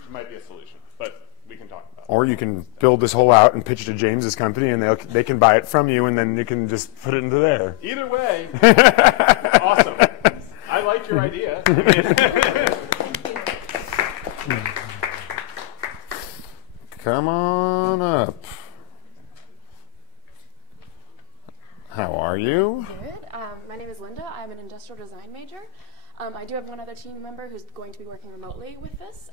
Which might be a solution, but we can talk about it. Or you can build this whole out and pitch it to James's company, and they can buy it from you, and then you can just put it into there. Either way, awesome. I like your idea. I'm an industrial design major. I do have one other team member who's going to be working remotely with this.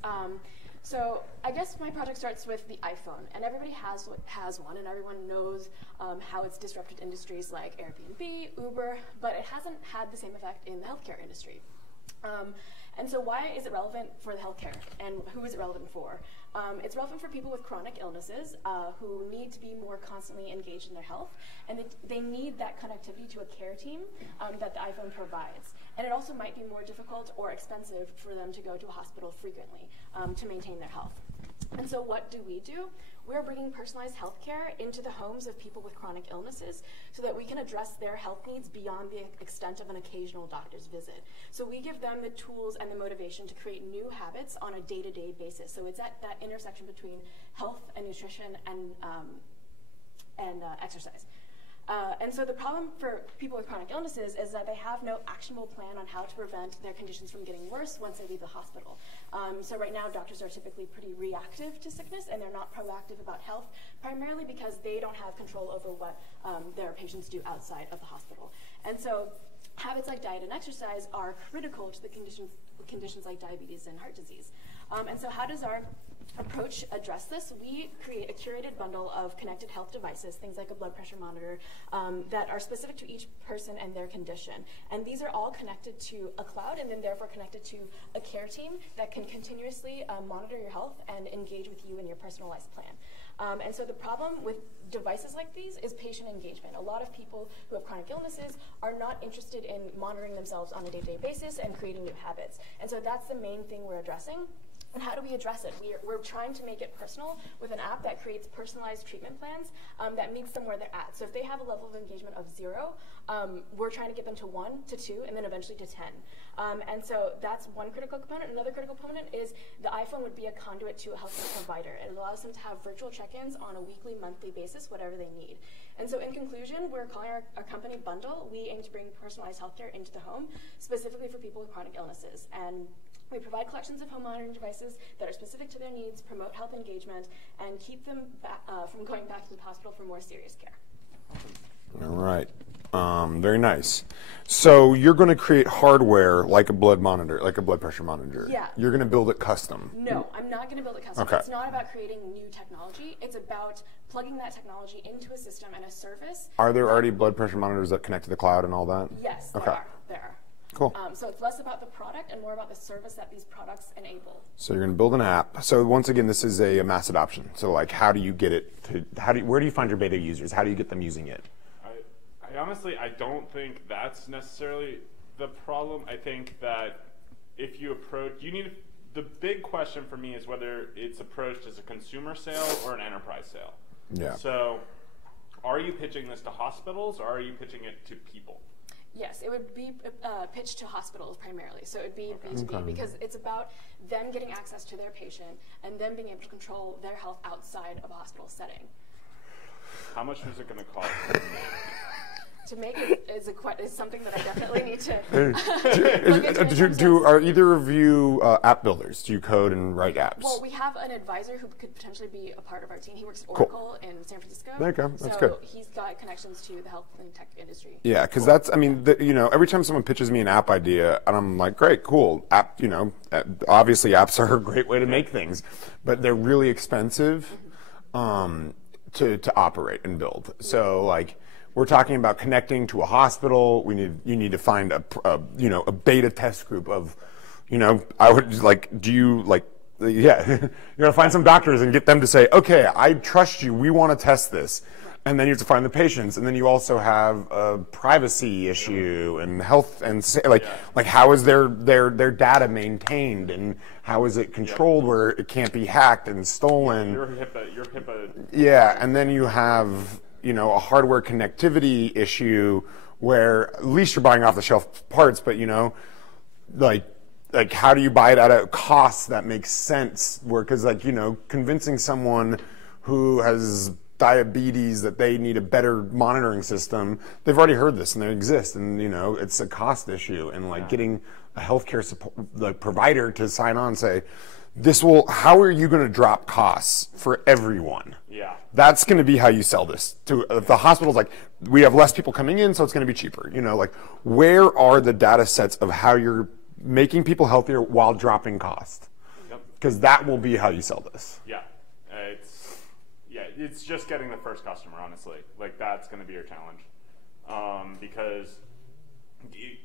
So I guess my project starts with the iPhone, and everybody has one, and everyone knows how it's disrupted industries like Airbnb, Uber, but it hasn't had the same effect in the healthcare industry. And so why is it relevant for the healthcare, and who is it relevant for? It's relevant for people with chronic illnesses who need to be more constantly engaged in their health, and they need that connectivity to a care team that the iPhone provides. And it also might be more difficult or expensive for them to go to a hospital frequently to maintain their health. And so what do? We're bringing personalized healthcare into the homes of people with chronic illnesses so that we can address their health needs beyond the extent of an occasional doctor's visit. So we give them the tools and the motivation to create new habits on a day-to-day basis. So it's at that intersection between health and nutrition and exercise. And so the problem for people with chronic illnesses is that they have no actionable plan on how to prevent their conditions from getting worse once they leave the hospital. So right now, doctors are typically pretty reactive to sickness, and they're not proactive about health, primarily because they don't have control over what their patients do outside of the hospital. And so habits like diet and exercise are critical to the conditions like diabetes and heart disease. And so how does our approach address this? We create a curated bundle of connected health devices, things like a blood pressure monitor, that are specific to each person and their condition. And these are all connected to a cloud and then therefore connected to a care team that can continuously monitor your health and engage with you in your personalized plan. And so the problem with devices like these is patient engagement. A lot of people who have chronic illnesses are not interested in monitoring themselves on a day-to-day basis and creating new habits. And so that's the main thing we're addressing. And how do we address it? We're trying to make it personal with an app that creates personalized treatment plans that meets them where they're at. So if they have a level of engagement of 0, we're trying to get them to 1, to 2, and then eventually to 10. And so that's one critical component. Another critical component is the iPhone would be a conduit to a healthcare provider. It allows them to have virtual check-ins on a weekly, monthly basis, whatever they need. And so in conclusion, we're calling our company Bundle. We aim to bring personalized healthcare into the home, specifically for people with chronic illnesses. And we provide collections of home monitoring devices that are specific to their needs, promote health engagement, and keep them from going back to the hospital for more serious care. All right. Very nice. So you're going to create hardware like a blood monitor, like a blood pressure monitor. Yeah. You're going to build it custom. No, I'm not going to build it custom. Okay. It's not about creating new technology. It's about plugging that technology into a system and a service. Are there already blood pressure monitors that connect to the cloud and all that? Yes, okay. There are. Cool. So it's less about the product and more about the service that these products enable. So you're going to build an app. So once again, this is a mass adoption. So like, how do you get it to? Where do you find your beta users? How do you get them using it? I honestly, I don't think that's necessarily the problem. I think that if you approach, the big question for me is whether it's approached as a consumer sale or an enterprise sale. Yeah. So are you pitching this to hospitals or are you pitching it to people? Yes, it would be pitched to hospitals primarily. So it would be B2B because it's about them getting access to their patient and them being able to control their health outside of a hospital setting. How much is it going to cost to make it is something that I definitely need to look into. Are either of you app builders? Do you code and write apps? Well, we have an advisor who could potentially be a part of our team. He works at Oracle in San Francisco. There you go. That's so good. He's got connections to the health and tech industry. Yeah, because that's, I mean, every time someone pitches me an app idea, and I'm like, great, cool. App, obviously apps are a great way to make things, but they're really expensive to operate and build. So, like, we're talking about connecting to a hospital. You need to find a beta test group of, I would like, you gotta find some doctors and get them to say, okay, I trust you. We want to test this. And then you have to find the patients. And then you also have a privacy issue and health and like how is their data maintained and how is it controlled where it can't be hacked and stolen. Your HIPAA. Yeah, and then you have a hardware connectivity issue where at least you're buying off the shelf parts, but like how do you buy it at a cost that makes sense? Because convincing someone who has diabetes that they need a better monitoring system, they've already heard this and they exist, and it's a cost issue, and getting a healthcare provider to sign on and say, how are you going to drop costs for everyone? Yeah. That's going to be how you sell this. If the hospital's like, we have less people coming in, so it's going to be cheaper. Like, where are the data sets of how you're making people healthier while dropping cost? Because that will be how you sell this. Yeah. It's just getting the first customer, honestly. Like, that's going to be your challenge. Because, the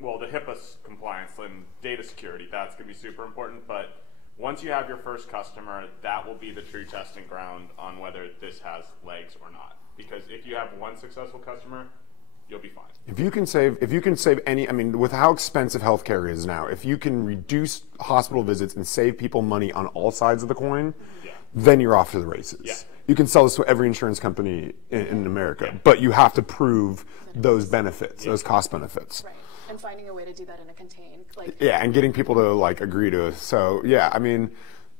HIPAA compliance and data security, that's going to be super important. But once you have your first customer, that will be the true testing ground on whether this has legs or not. Because if you have one successful customer, you'll be fine. If you can save any, with how expensive healthcare is now, if you can reduce hospital visits and save people money on all sides of the coin, then you're off to the races. Yeah. You can sell this to every insurance company in America, but you have to prove those benefits, those cost benefits. Right. And finding a way to do that in a contained, and getting people to agree to it. So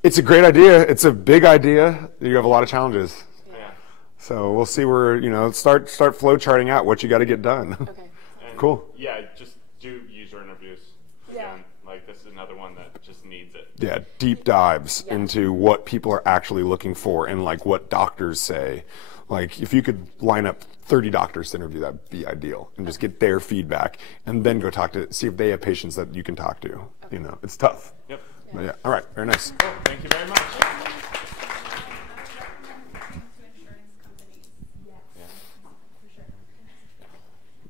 it's a great idea. It's a big idea. You have a lot of challenges. Yeah. So we'll see where start flow charting out what you got to get done. Okay. Cool. Yeah, just do user interviews. Again, this is another one that just needs it. Yeah, deep dives into what people are actually looking for and what doctors say. If you could line up 30 doctors to interview, that'd be ideal, and just get their feedback, and then go see if they have patients that you can talk to. Okay. It's tough. Yep. But yeah. All right. Very nice. Cool. Thank you very much.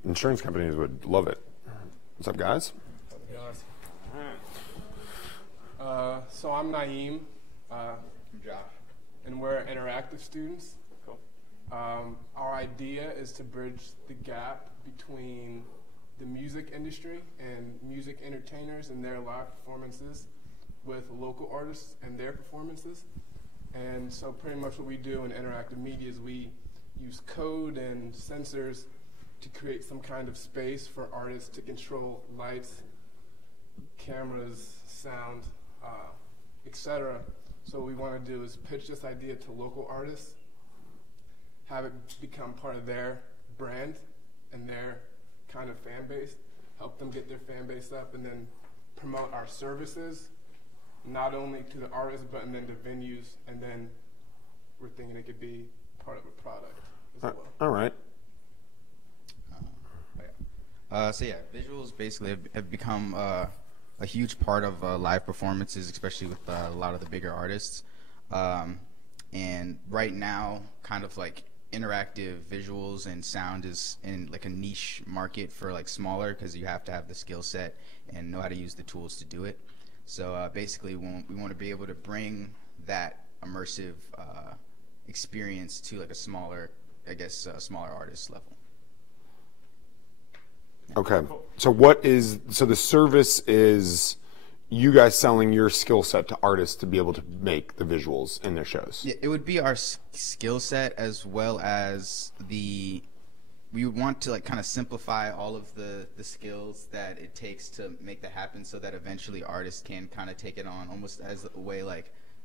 Insurance companies would love it. What's up, guys? So I'm Naeem, Josh, and we're interactive students. Cool. Our idea is to bridge the gap between the music industry and music entertainers and their live performances with local artists and their performances. And so pretty much what we do in interactive media is we use code and sensors to create some kind of space for artists to control lights, cameras, sound, etc. So what we want to do is pitch this idea to local artists, have it become part of their brand and their kind of fan base, help them get their fan base up, and then promote our services, not only to the artists, but and then to venues, and then we're thinking it could be part of a product as well. All right. Visuals basically have become a huge part of live performances, especially with a lot of the bigger artists. And right now, kind of interactive visuals and sound is in a niche market for smaller, because you have to have the skill set and know how to use the tools to do it. So basically, we want to be able to bring that immersive experience to a smaller, smaller artist level. Okay. So the service is you guys selling your skill set to artists to be able to make the visuals in their shows? Yeah, it would be our skill set, as well as we would want to kind of simplify all of the skills that it takes to make that happen, so that eventually artists can kind of take it on almost as a way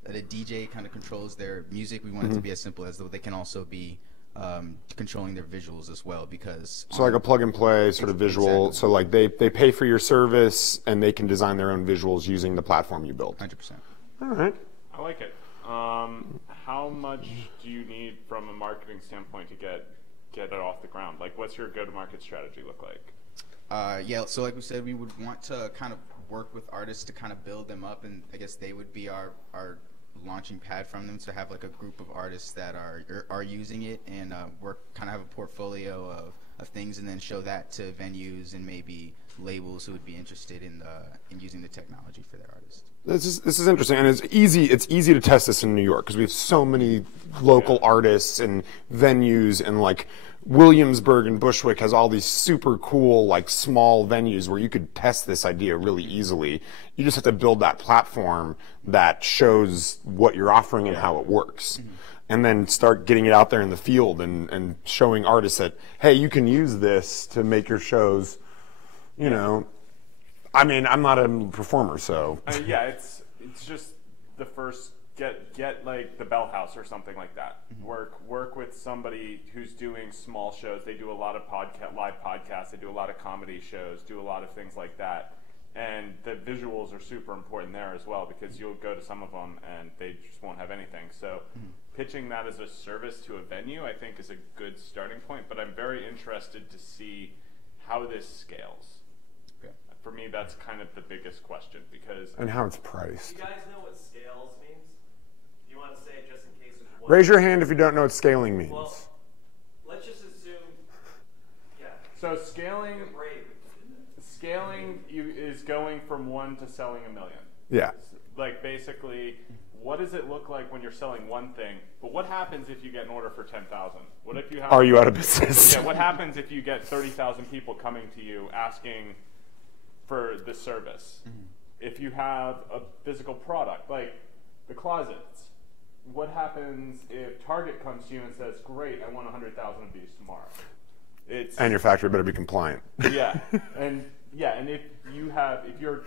that a DJ kind of controls their music. We want it to be as simple as though they can also be controlling their visuals as well, because so a plug and play sort of visual. Exactly. So they pay for your service and they can design their own visuals using the platform you built. 100%. All right. I like it. How much do you need from a marketing standpoint to get it off the ground? What's your go-to-market strategy look like? So like we said, we would want to kind of work with artists to kind of build them up, and I guess they would be our launching pad from them, to have a group of artists that are using it, and work kind of have a portfolio of things, and then show that to venues and maybe labels who would be interested in using the technology for their artists. This is interesting, and it's easy to test this in New York because we have so many local artists and venues, and Williamsburg and Bushwick has all these super cool small venues where you could test this idea really easily. You just have to build that platform that shows what you're offering and how it works. And then start getting it out there in the field and showing artists that, hey, you can use this to make your shows, I'm not a performer, so. It's just the first, get the Bell House or something like that. Work with somebody who's doing small shows. They do a lot of live podcasts. They do a lot of comedy shows, do a lot of things like that. And the visuals are super important there as well, because you'll go to some of them and they just won't have anything. So pitching that as a service to a venue, I think, is a good starting point. But I'm very interested to see how this scales. Okay. For me, that's kind of the biggest question, because... And how it's priced. Do you guys know what scales means? Do you want to say it just in case there's one? Raise your hand if you don't know what scaling means. Well, let's just assume, yeah. So scaling is going from 1 to selling 1 million. Yeah. Like, basically, what does it look like when you're selling one thing? But what happens if you get an order for 10,000? What if you have? Are you out of business? Yeah. What happens if you get 30,000 people coming to you asking for the service? If you have a physical product, like the closets, what happens if Target comes to you and says, "Great, I want 100,000 of these tomorrow"? And your factory better be compliant. Yeah, and if you're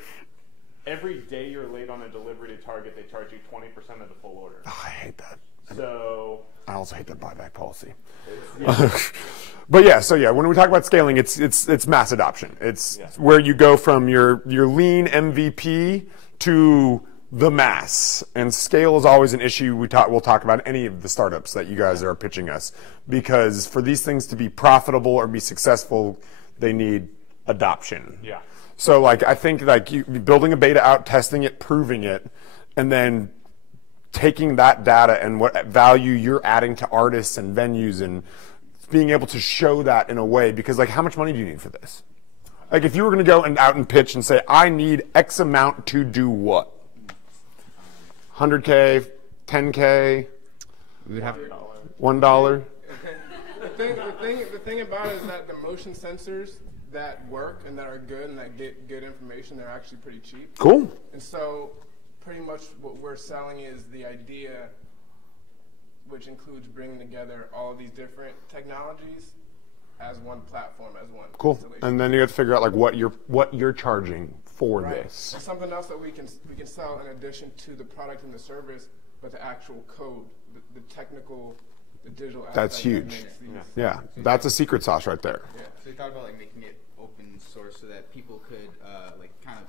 every day you're late on a delivery to Target, they charge you 20% of the full order. Oh, I hate that. So I also hate that buyback policy. Yeah. But yeah, when we talk about scaling, it's mass adoption. It's where you go from your lean MVP to the mass. And scale is always an issue we'll talk about any of the startups that you guys are pitching us, because for these things to be profitable or be successful, they need adoption. Yeah. So like I think like you building a beta out, testing it, proving it, and then taking that data and what value you're adding to artists and venues and being able to show that in a way, because like how much money do you need for this? Like if you were going to go out and pitch and say, I need X amount to do what? 100K, 10K, we would have $1. The thing about it is that the motion sensors that work and that are good and that get good information, they're actually pretty cheap. Cool. And so pretty much what we're selling is the idea, which includes bringing together all of these different technologies as one platform, as one Cool. And then you have to figure out like what you're charging for this. And something else that we can sell in addition to the product and the service, but the actual code, the technical, the digital aspect. That's huge. Yeah, that's a secret sauce right there. Yeah. So we thought about like making it open source so that people could like kind of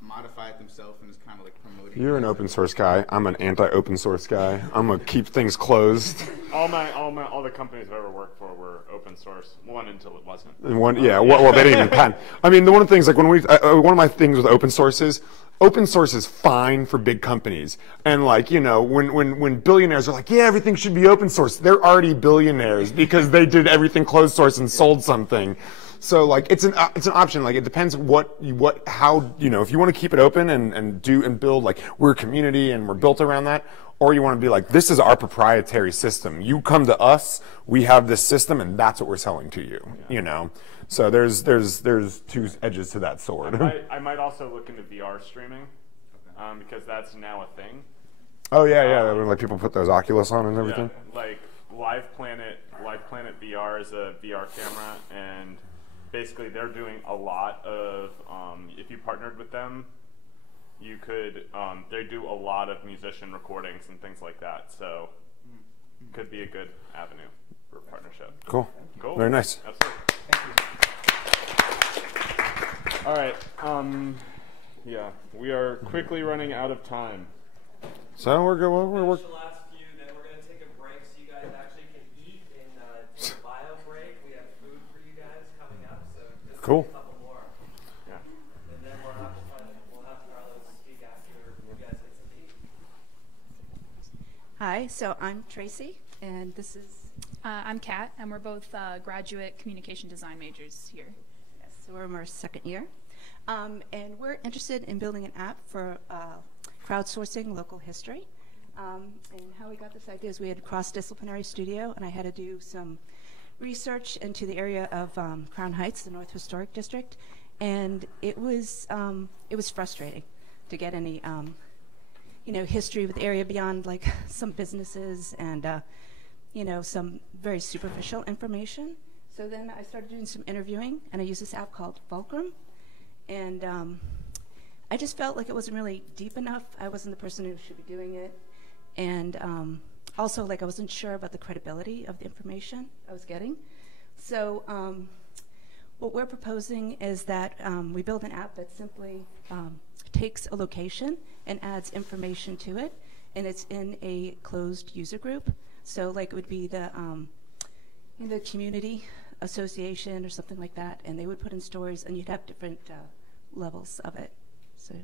modify it themselves and just kind of like promoting. You're an open source guy. I'm an anti-open source guy. I'm gonna keep things closed. All the companies I've ever worked for were open source. One until it wasn't. And well, they didn't even patent. I mean, one of the things like one of my things with open source is fine for big companies. And like, you know, when billionaires are like, yeah, everything should be open source, they're already billionaires because they did everything closed source and sold something. So like it's an option. Like it depends how you know, if you want to keep it open and build like we're a community and we're built around that, or you want to be like, this is our proprietary system. You come to us, we have this system, and that's what we're selling to you. Yeah. You know, so there's two edges to that sword. I might also look into VR streaming, because that's now a thing. Oh yeah. Like people put those Oculus on and everything. Yeah, like Live Planet VR is a VR camera, and basically they're doing a lot of, if you partnered with them, you could, they do a lot of musician recordings and things like that, so could be a good avenue for partnership. Cool. Very nice. Absolutely. Thank you. All right, yeah, we are quickly running out of time. So we're good. We're cool. Yeah. And then we'll have Carlos speak after you guys get some tea. Hi, so I'm Tracy, and this is... I'm Kat, and we're both graduate communication design majors here. Yes, so we're in our second year. And we're interested in building an app for crowdsourcing local history. And how we got this idea is we had a cross-disciplinary studio, and I had to do some research into the area of Crown Heights, the North Historic District, and it was frustrating to get any history of the area beyond like some businesses and some very superficial information. So then I started doing some interviewing, and I used this app called Fulcrum, and I just felt like it wasn't really deep enough. I wasn't the person who should be doing it, and also, like, I wasn't sure about the credibility of the information I was getting. So What we're proposing is that we build an app that simply takes a location and adds information to it, and it's in a closed user group. So like it would be the community association or something like that, and they would put in stories, and you'd have different levels of it. So.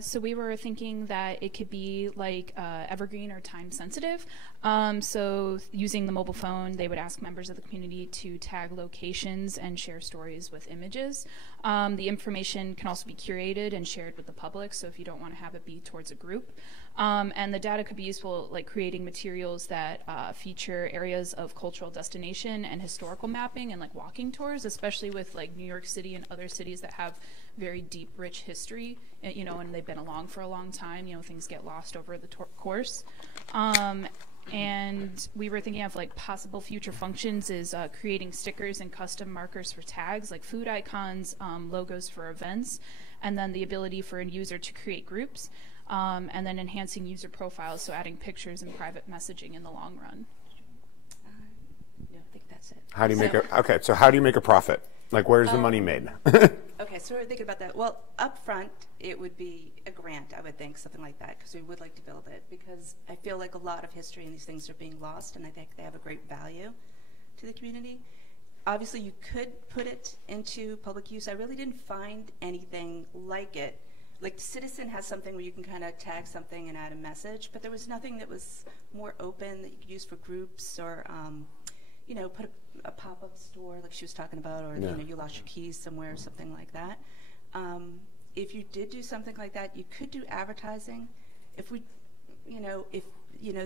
So we were thinking that it could be like evergreen or time sensitive. So using the mobile phone, they would ask members of the community to tag locations and share stories with images. The information can also be curated and shared with the public, so if you don't want to have it be towards a group. And the data could be useful, like creating materials that feature areas of cultural destination and historical mapping and like walking tours, especially with like New York City and other cities that have very deep, rich history, you know, and they've been along for a long time. You know, things get lost over the course. And we were thinking of like possible future functions is creating stickers and custom markers for tags, like food icons, logos for events, and then the ability for a user to create groups, and then enhancing user profiles, so adding pictures and private messaging in the long run. No, I think that's it. How do you so how do you make a profit? Like, where's the money made? Okay, so we're thinking about that. Well, up front, it would be a grant, I would think, something like that, because we would like to build it, because I feel like a lot of history and these things are being lost, and I think they have a great value to the community. Obviously, you could put it into public use. I really didn't find anything like it. Like, Citizen has something where you can kind of tag something and add a message, but there was nothing that was more open that you could use for groups or, you know, put a pop-up store like she was talking about, or you know, you lost your keys somewhere or something like that. If you did do something like that, you could do advertising. If we, if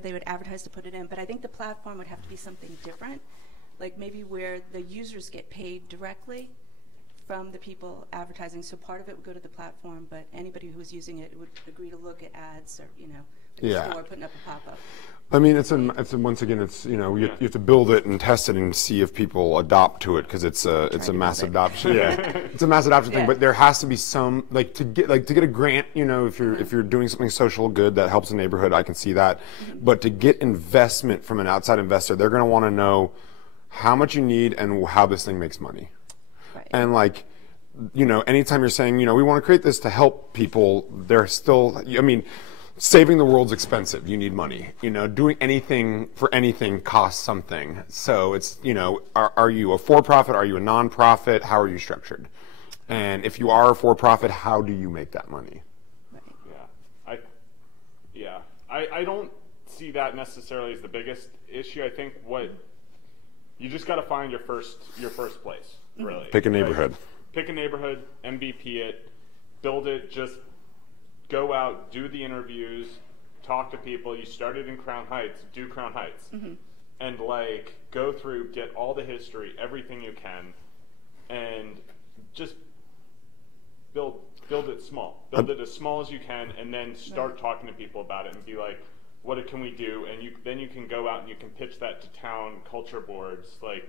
they would advertise to put it in, but I think the platform would have to be something different, like maybe where the users get paid directly from the people advertising. So part of it would go to the platform, but anybody who was using it would agree to look at ads or the store putting up a pop-up. I mean, once again, you have to build it and test it and see if people adopt to it, because it's a mass adoption. It's a mass adoption thing. But there has to be some to get a grant. If you're doing something social good that helps a neighborhood, I can see that. But to get investment from an outside investor, they're going to want to know how much you need and how this thing makes money. Right. And anytime you're saying we want to create this to help people, they're still. I mean. Saving the world's expensive. You need money. Doing anything for anything costs something. So it's, are you a for-profit? Are you a non-profit? How are you structured? And if you are a for-profit, how do you make that money? I don't see that necessarily as the biggest issue. I think you just got to find your first place, really. Pick a neighborhood. Pick a neighborhood, MVP it, build it, just go out, do the interviews, talk to people. You started in Crown Heights, do Crown Heights. And go through, get all the history, everything you can, and just build it small. Build it as small as you can, and then start talking to people about it and be like, what can we do? And then you can go out and you can pitch that to town culture boards, like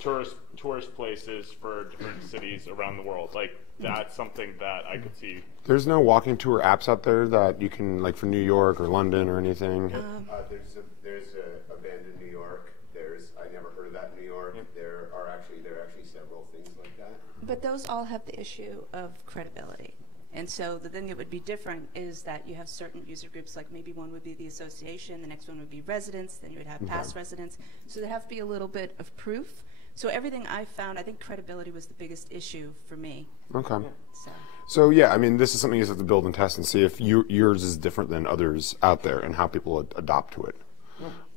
tourist places for different cities around the world. That's something that I could see. There's no walking tour apps out there that you can, for New York or London or anything? There's Abandoned New York. I never heard of that in New York. There are actually several things like that. But those all have the issue of credibility. And so the thing that would be different is that you have certain user groups, like maybe one would be the association, the next one would be residents, then you would have past residents. So there have to be a little bit of proof. So everything I found, I think credibility was the biggest issue for me. Okay. So yeah, I mean, this is something you just have to build and test and see if yours is different than others out there and how people adopt to it.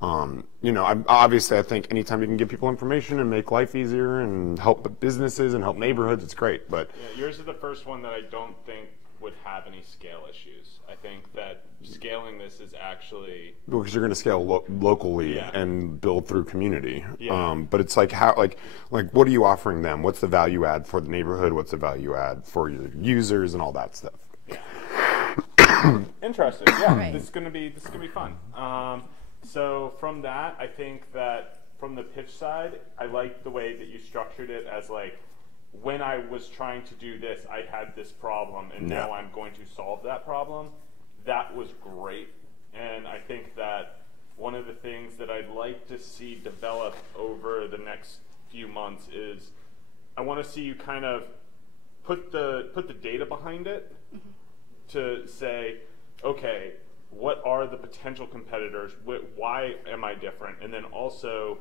Obviously, I think anytime you can give people information and make life easier and help the businesses and help neighborhoods, it's great. But yours is the first one that I don't think would have any scale issues. I think that scaling this is actually because you're going to scale locally and build through community. But it's what are you offering them? What's the value add for the neighborhood? What's the value add for your users and all that stuff? Interesting. Yeah, this is going to be fun. So from that, I think that from the pitch side, I like the way that you structured it as when I was trying to do this, I had this problem, and now I'm going to solve that problem. That was great. And I think that one of the things that I'd like to see develop over the next few months is I want to see you kind of put the data behind it to say, okay, what are the potential competitors? Why am I different? And then also,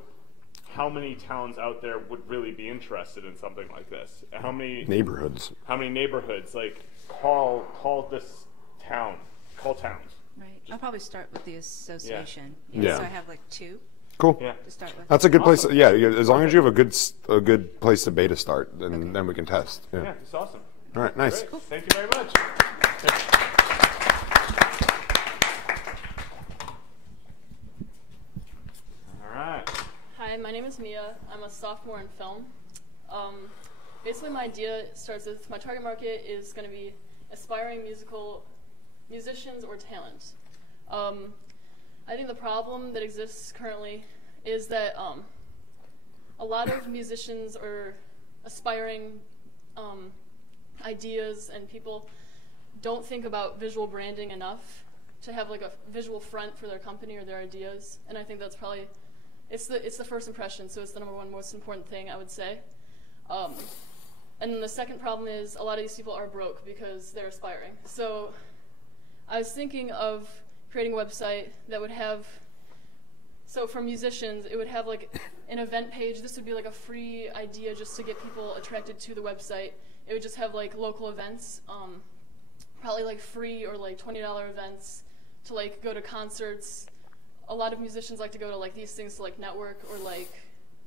how many towns out there would really be interested in something like this? How many neighborhoods? How many neighborhoods? Like, call this town. Call towns. Right. I'll probably start with the association. Yeah. So I have like 2. Cool. Yeah. To start with. That's a good place. Yeah, as long as you have a good place to beta start, then we can test. Yeah. Yeah, it's awesome. All right, nice. Great. Cool. Thank you very much. All right. Hi, my name is Mia. I'm a sophomore in film. Basically, my idea starts with my target market is going to be aspiring musicians or talent. I think the problem that exists currently is that a lot of musicians or aspiring ideas and people don't think about visual branding enough to have like a visual front for their company or their ideas. And I think that's probably it's the first impression, so it's the #1 most important thing I would say. And then the second problem is a lot of these people are broke because they're aspiring. So I was thinking of creating a website that would have, so for musicians, it would have like an event page. This would be like a free idea just to get people attracted to the website. It would just have like local events, probably like free or like $20 events to like go to concerts. A lot of musicians like to go to like these things to like network or like,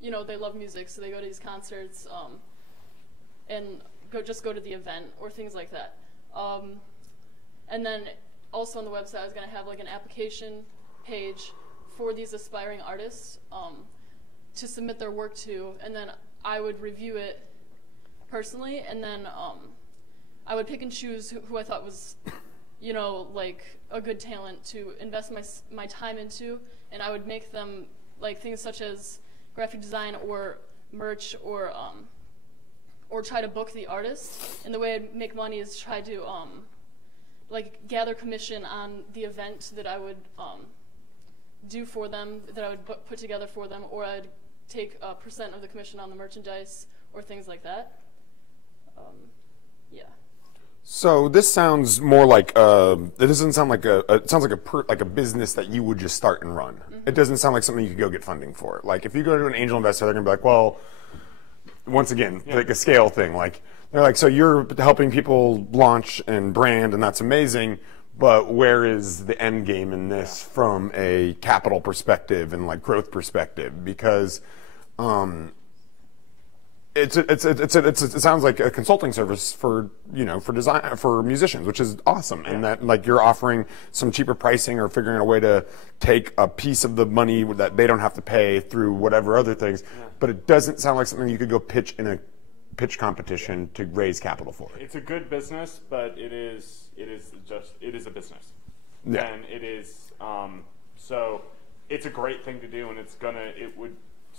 you know, they love music, so they go to these concerts and just go to the event or things like that. And then also on the website, I was going to have like an application page for these aspiring artists to submit their work to, and then I would review it personally, and then I would pick and choose who I thought was, you know, like a good talent to invest my time into, and I would make them like things such as graphic design or merch or try to book the artist. And the way I'd make money is try to like gather commission on the event that I would do for them, that I would put together for them, or I'd take a % of the commission on the merchandise or things like that. Yeah. So this sounds more like it doesn't sound like it sounds like a business that you would just start and run. It doesn't sound like something you could go get funding for. Like if you go to an angel investor, they're gonna be like, well, once again, like a scale thing. Like they're like, so you're helping people launch and brand, and that's amazing. But where is the end game in this from a capital perspective and like growth perspective? Because it sounds like a consulting service for design for musicians, which is awesome, and that like you're offering some cheaper pricing or figuring out a way to take a piece of the money that they don't have to pay through whatever other things. But it doesn't sound like something you could go pitch in a pitch competition to raise capital for. It's a good business, but it is a business. Yeah. And it is so it's a great thing to do, and it would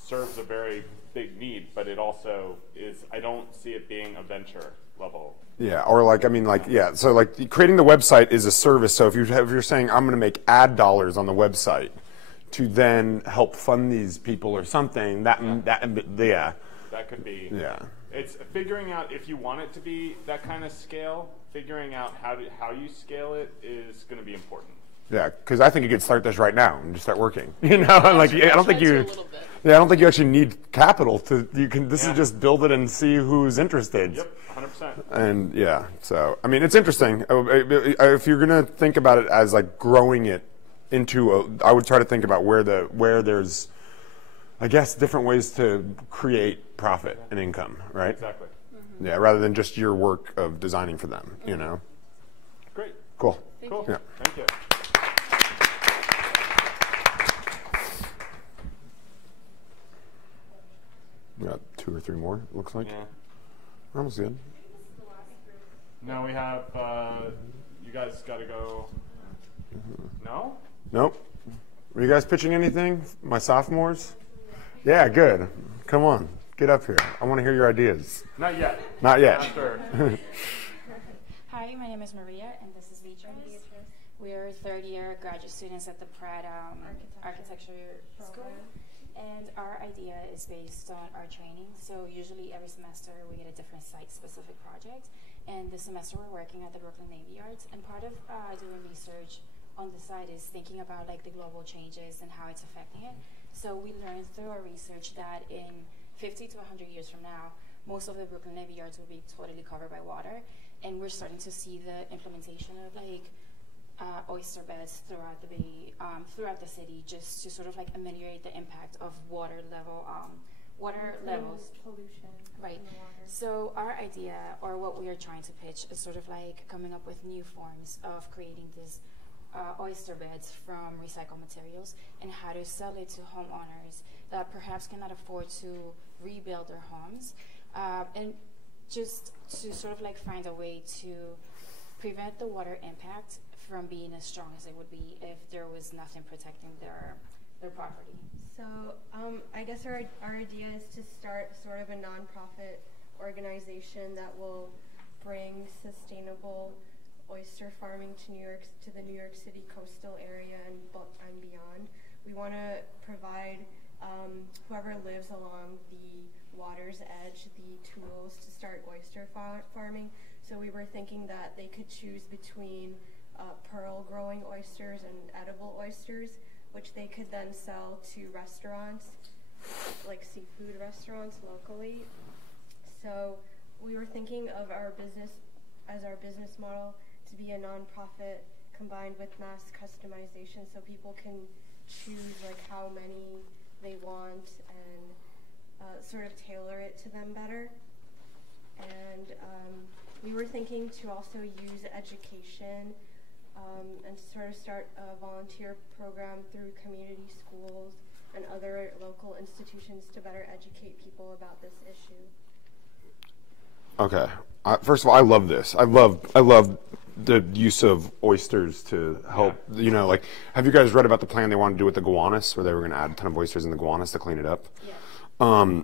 serves a very big need, but it also is, I don't see it being a venture level. Yeah, or like, I mean, like, yeah, so like creating the website is a service. So if you're saying I'm going to make ad dollars on the website to then help fund these people or something, that could be. Yeah. It's figuring out if you want it to be that kind of scale, figuring out how you scale it is going to be important. Yeah, because I think you could start this right now and just start working. You know, like I don't think you actually need capital to. You can. This is just build it and see who's interested. Yep, 100%. And yeah, so I mean, it's interesting. If you're gonna think about it as like growing it into I would try to think about where there's, I guess, different ways to create profit and income, right? Exactly. Yeah, rather than just your work of designing for them. You know. Great. Cool. Cool. Yeah. Thank you. We got 2 or 3 more, it looks like. Yeah. We're almost good. No, we have, you guys got to go. No? Nope. Were you guys pitching anything? My sophomores? Yeah, good. Come on, get up here. I want to hear your ideas. Not yet. Not yet. After. Hi, my name is Maria, and this is Beatrice. We are third-year graduate students at the Pratt Architecture School. And our idea is based on our training. So usually every semester we get a different site-specific project. And this semester we're working at the Brooklyn Navy Yards. And part of doing research on the site is thinking about like the global changes and how it's affecting it. So we learned through our research that in 50 to 100 years from now, most of the Brooklyn Navy Yards will be totally covered by water. And we're starting to see the implementation of like oyster beds throughout the bay, throughout the city, just to sort of like ameliorate the impact of water levels, pollution, right? in the water. So our idea, or what we are trying to pitch, is sort of like coming up with new forms of creating these oyster beds from recycled materials, and how to sell it to homeowners that perhaps cannot afford to rebuild their homes, and just to sort of like find a way to prevent the water impact from being as strong as it would be if there was nothing protecting their property. So I guess our idea is to start sort of a nonprofit organization that will bring sustainable oyster farming to the New York City coastal area and beyond. We want to provide whoever lives along the water's edge the tools to start oyster farming. So we were thinking that they could choose between pearl growing oysters and edible oysters, which they could then sell to restaurants, like seafood restaurants locally. So we were thinking of our business model to be a nonprofit combined with mass customization, so people can choose like how many they want and sort of tailor it to them better. And we were thinking to also use education and sort of start a volunteer program through community schools and other local institutions to better educate people about this issue. Okay. First of all, I love this. I love the use of oysters to help. You know, like, have you guys read about the plan they wanted to do with the gowanus, where they were going to add a ton of oysters in the gowanus to clean it up? Yeah.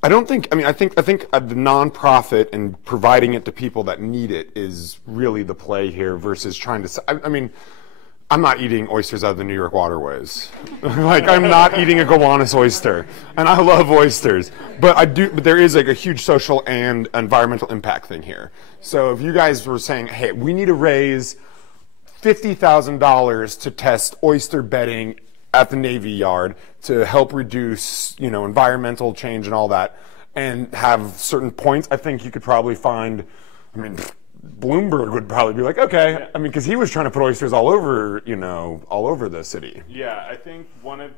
I don't think. I mean, I think the nonprofit and providing it to people that need it is really the play here, versus trying to. I mean, I'm not eating oysters out of the New York waterways. Like, I'm not eating a gowanus oyster, and I love oysters. But there is like a huge social and environmental impact thing here. So if you guys were saying, hey, we need to raise $50,000 to test oyster bedding at the Navy Yard to help reduce, you know, environmental change and all that, and have certain points, I think you could probably find, I mean, Bloomberg would probably be like, okay. Yeah. I mean, because he was trying to put oysters all over, you know, all over the city. Yeah, I think one of,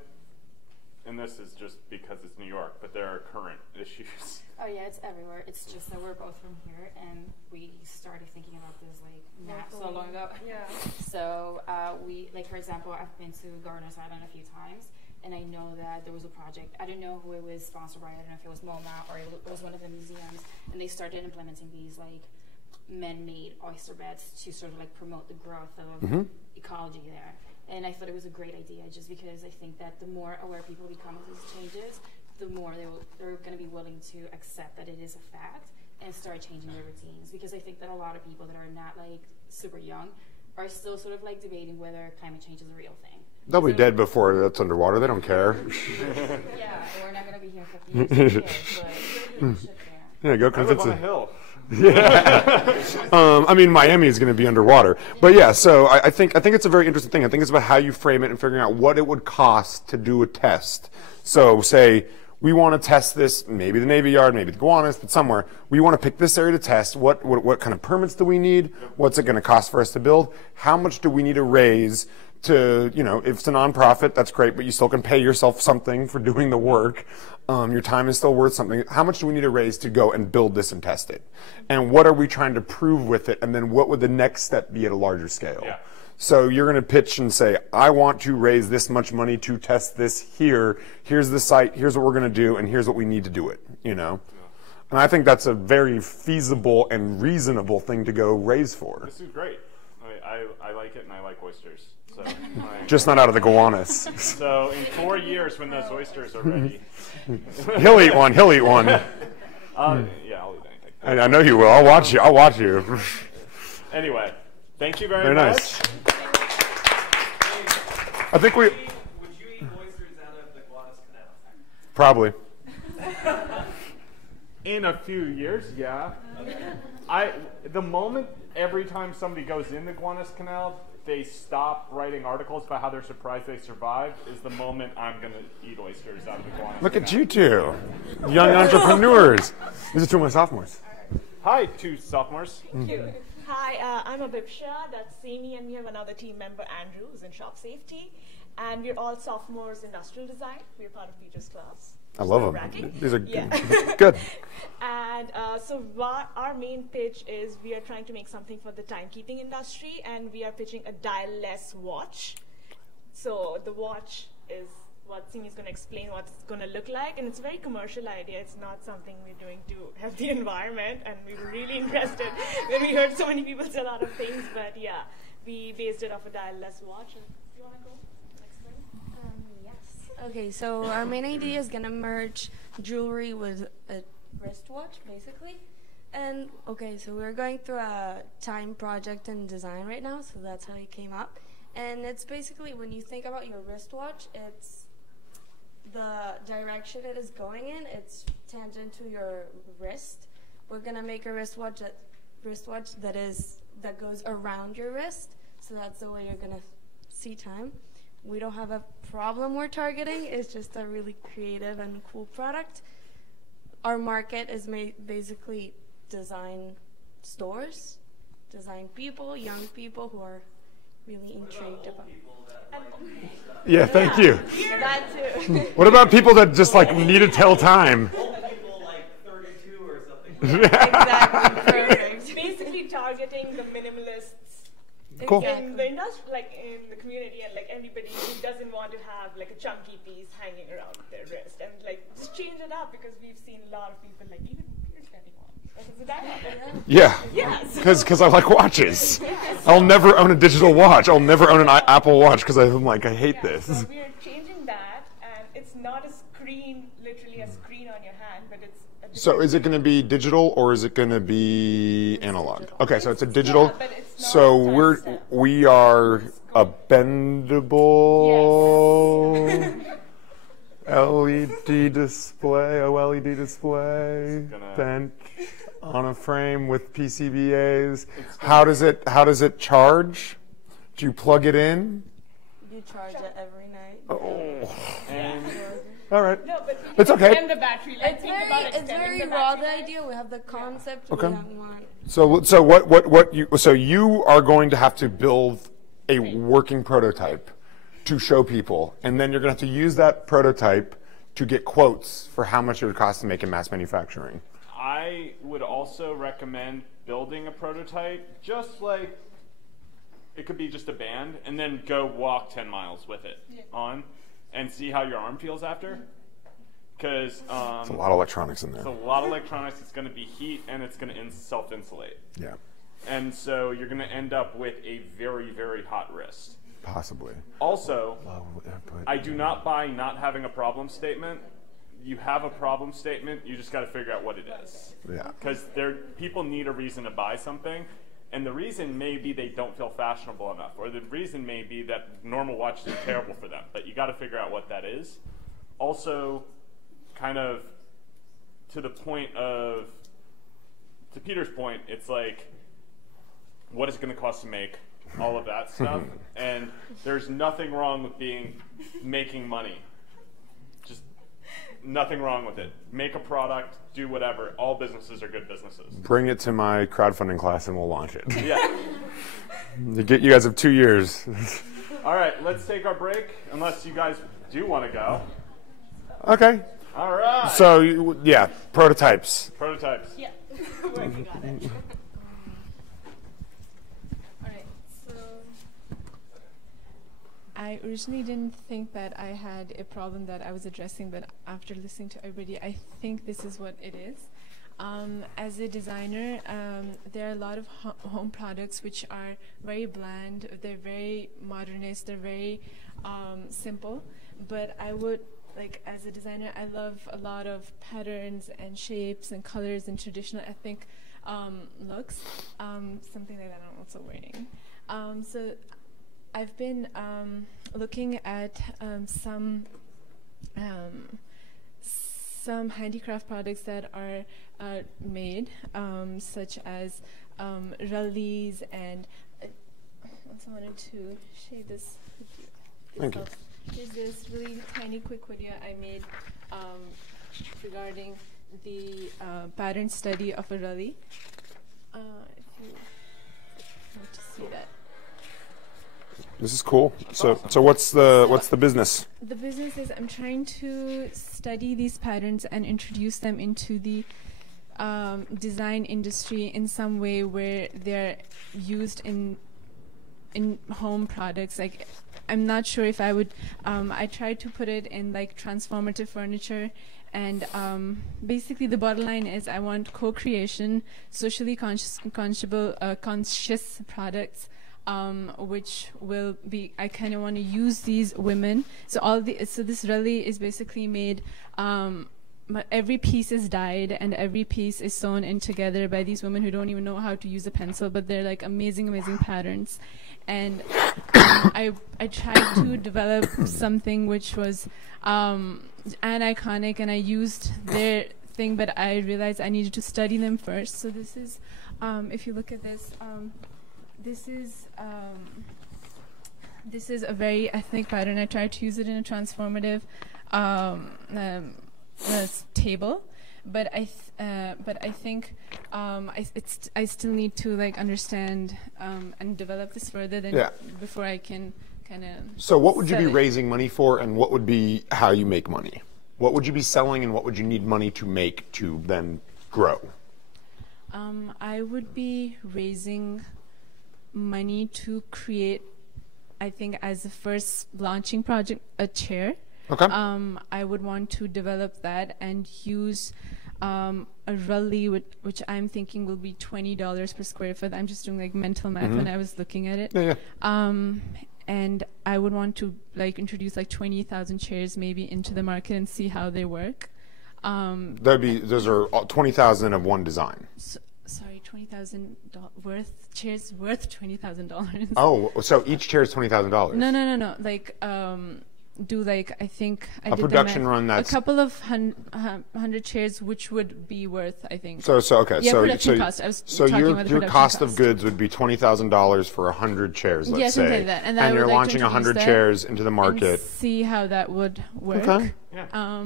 and this is just because it's New York, but there are current issues. Oh yeah, it's everywhere. It's just that we're both from here, and we started thinking about this like not so long ago. Yeah. So we, like, for example, I've been to Governor's Island a few times, and I know that there was a project. I don't know who it was sponsored by. I don't know if it was MoMA or it was one of the museums, and they started implementing these like man-made oyster beds to sort of like promote the growth of ecology there. And I thought it was a great idea, just because I think that the more aware people become of these changes, the more they're going to be willing to accept that it is a fact and start changing their routines. Because I think that a lot of people that are not like super young are still sort of like debating whether climate change is a real thing. They'll be dead before that's underwater. They don't care. Yeah, we're not going to be here 50 years, but yeah, go convince them. I live on a hill. Yeah. I mean, Miami is going to be underwater. But yeah, so I think it's a very interesting thing. I think it's about how you frame it and figuring out what it would cost to do a test. So say we want to test this, maybe the Navy Yard, maybe the gowanus, but somewhere. We want to pick this area to test. What kind of permits do we need? What's it going to cost for us to build? How much do we need to raise to, you know, if it's a nonprofit, that's great, but you still can pay yourself something for doing the work. Your time is still worth something. How much do we need to raise to go and build this and test it? And what are we trying to prove with it? And then what would the next step be at a larger scale? Yeah. So you're going to pitch and say, I want to raise this much money to test this here. Here's the site. Here's what we're going to do. And here's what we need to do it, you know? And I think that's a very feasible and reasonable thing to go raise for. This is great. I like it, and I like oysters. So just not out of the gowanus. So in 4 years, when those oysters are ready, he'll eat one. He'll eat one. Yeah, I'll eat anything. I know you will. I'll watch you. I'll watch you. Anyway, thank you very much. Nice. I think we. Would you eat oysters out of the gowanus canal? Probably. In a few years, yeah. The moment every time somebody goes in the Gowanus Canal, they stop writing articles about how they're surprised they survived, is the moment I'm going to eat oysters out of the Gowanus Look Canal. at you two, young entrepreneurs. These are two of my sophomores. Hi, two sophomores. Cute. Hi, I'm Abhipsha, that's Simi, and we have another team member, Andrew, who's in shop safety. And we're all sophomores industrial design. We're part of Peter's class. I love them. Bragging. These are Yeah. good. And so our main pitch is we are trying to make something for the timekeeping industry, and we are pitching a dial-less watch. So the watch is what Simi's going to explain what it's going to look like, and it's a very commercial idea. It's not something we're doing to help the environment, and we were really interested when we heard so many people say a lot of things. But yeah, we based it off a dial-less watch. And do you want to go? Okay, so our main idea is gonna merge jewelry with a wristwatch, basically. And okay, so we're going through a time project and design right now, so that's how it came up. And it's basically when you think about your wristwatch, it's the direction it is going in. It's tangent to your wrist. We're gonna make a wristwatch that goes around your wrist, so that's the way you're gonna see time. We don't have a problem we're targeting. It's just a really creative and cool product. Our market is basically design stores, design people, young people who are really intrigued about. Yeah, thank you. That too. What about people that just like need to tell time? Old people like 32 or something. Exactly. Perfect. Basically targeting the minimalists. Cool. In the industry, like in the community, and like everybody who doesn't want to have like a chunky piece hanging around their wrist, and like just change it up, because we've seen a lot of people like even Peter's getting one. Like, is it that one? Yeah. Yes. Because I like watches. Yes. I'll never own a digital watch. I'll never own an Apple Watch because I'm like, I hate this. So we're changing that, and it's not a screen, literally a screen on your hand, but it's. So is it going to be digital or is it going to be analog? Okay, so it's a digital. Yeah, but it's not so we are a bendable LED display, OLED display, bent on a frame with PCBAs. How does it charge? Do you plug it in? You charge it every night. Oh. And all right. No, but it's okay. And the battery, like, It's very raw, the idea. We have the concept. Okay. We have one. So you are going to have to build a working prototype to show people, and then you're going to have to use that prototype to get quotes for how much it would cost to make in mass manufacturing. I would also recommend building a prototype, just like it could be just a band, and then go walk 10 miles with it on, and see how your arm feels after. Because it's a lot of electronics in there. It's a lot of electronics. It's going to be heat, and it's going to self-insulate. Yeah. And so you're going to end up with a very, very hot wrist. Possibly. Also, I do not buy not having a problem statement. You have a problem statement. You just got to figure out what it is. Yeah. Because people need a reason to buy something. And the reason may be they don't feel fashionable enough, or the reason may be that normal watches are terrible for them. But you got to figure out what that is. Also, kind of to the point of, to Peter's point, it's like, what is it going to cost to make all of that stuff? And there's nothing wrong with making money. Just nothing wrong with it. Make a product, do whatever. All businesses are good businesses. Bring it to my crowdfunding class and we'll launch it. Yeah. You guys have 2 years. All right, let's take our break, unless you guys do want to go. Okay. All right. So, yeah, prototypes. Prototypes. Yeah, working on it. Alright, so I originally didn't think that I had a problem that I was addressing, but after listening to everybody, I think this is what it is. As a designer, there are a lot of home products which are very bland, they're very modernist, they're very simple, but I would, like, as a designer, I love a lot of patterns and shapes and colors and traditional ethnic looks, something like that I'm also wearing. So I've been looking at some some handicraft products that are made, such as rallies and I also wanted to share this with you. Thank you. Here's this really tiny quick video I made regarding the pattern study of a rally. If you want to see that. This is cool. So what's the business? The business is I'm trying to study these patterns and introduce them into the design industry in some way where they're used in home products. Like, I'm not sure if I would. I tried to put it in like transformative furniture, and basically the bottom line is I want co-creation, socially conscious products. Which will be, I kind of want to use these women. So this rally is basically made, every piece is dyed and every piece is sewn in together by these women who don't even know how to use a pencil, but they're like amazing patterns. And I tried to develop something which was an iconic, and I used their thing, but I realized I needed to study them first. So this is, if you look at this, this is a very ethnic pattern. I tried to use it in a transformative table, but I think I still need to like understand and develop this further before I can kind of. So what would you be raising money for, and what would be how you make money? What would you be selling, and what would you need money to make to then grow? I would be raising money to create, I think, as the first launching project, a chair. Okay. I would want to develop that and use a rally, which I'm thinking will be $20 per square foot. I'm just doing like mental math when I was looking at it. Yeah. And I would want to like introduce like 20,000 chairs maybe into the market and see how they work. Those are 20,000 of one design. Sorry, $20,000 chairs worth $20,000. Oh, so each chair is $20,000. No. Like, do like I think I did production run. That's a couple of hundred chairs, which would be worth, I think. So okay. Yeah, production cost. I was talking about your cost of goods would be $20,000 for 100 chairs. Let's say. Like that. And you're launching 100 chairs into the market. And see how that would work. Okay. Yeah.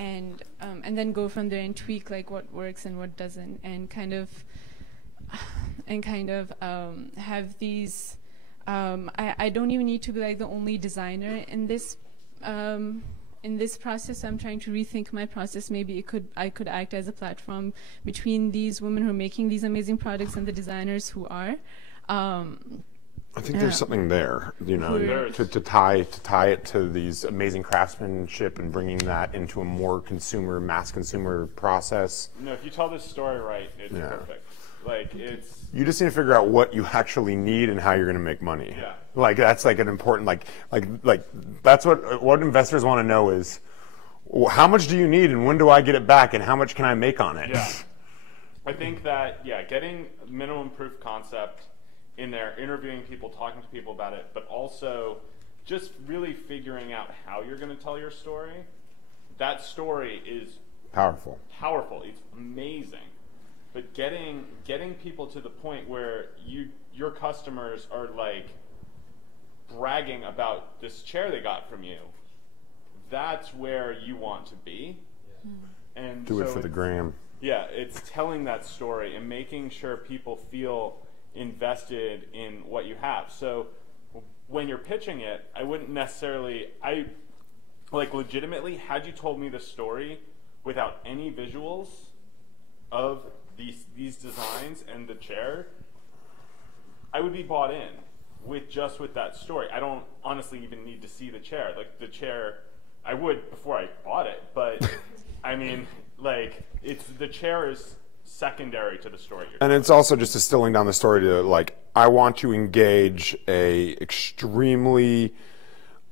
And then go from there and tweak like what works and what doesn't, and kind of have these. I don't even need to be like the only designer in this process. I'm trying to rethink my process. Maybe I could act as a platform between these women who are making these amazing products and the designers who are. I think there's something there, to tie it to these amazing craftsmanship and bringing that into a more mass consumer process. No, if you tell this story right, it's perfect. Like you just need to figure out what you actually need and how you're going to make money. Yeah. Like that's like an important like that's what investors want to know is how much do you need and when do I get it back and how much can I make on it? Yeah. I think that getting minimum proof concept in there, interviewing people, talking to people about it, but also just really figuring out how you're going to tell your story. That story is powerful. It's amazing. But getting people to the point where your customers are like bragging about this chair they got from you, that's where you want to be. Yeah. And do it for the gram. Yeah, it's telling that story and making sure people feel invested in what you have. So when you're pitching it, I wouldn't necessarily, legitimately, had you told me the story without any visuals of these designs and the chair, I would be bought in with that story. I don't honestly even need to see the chair. Like the chair, I would before I bought it, but I mean, the chair is secondary to the story. And it's also just distilling down the story to I want to engage a extremely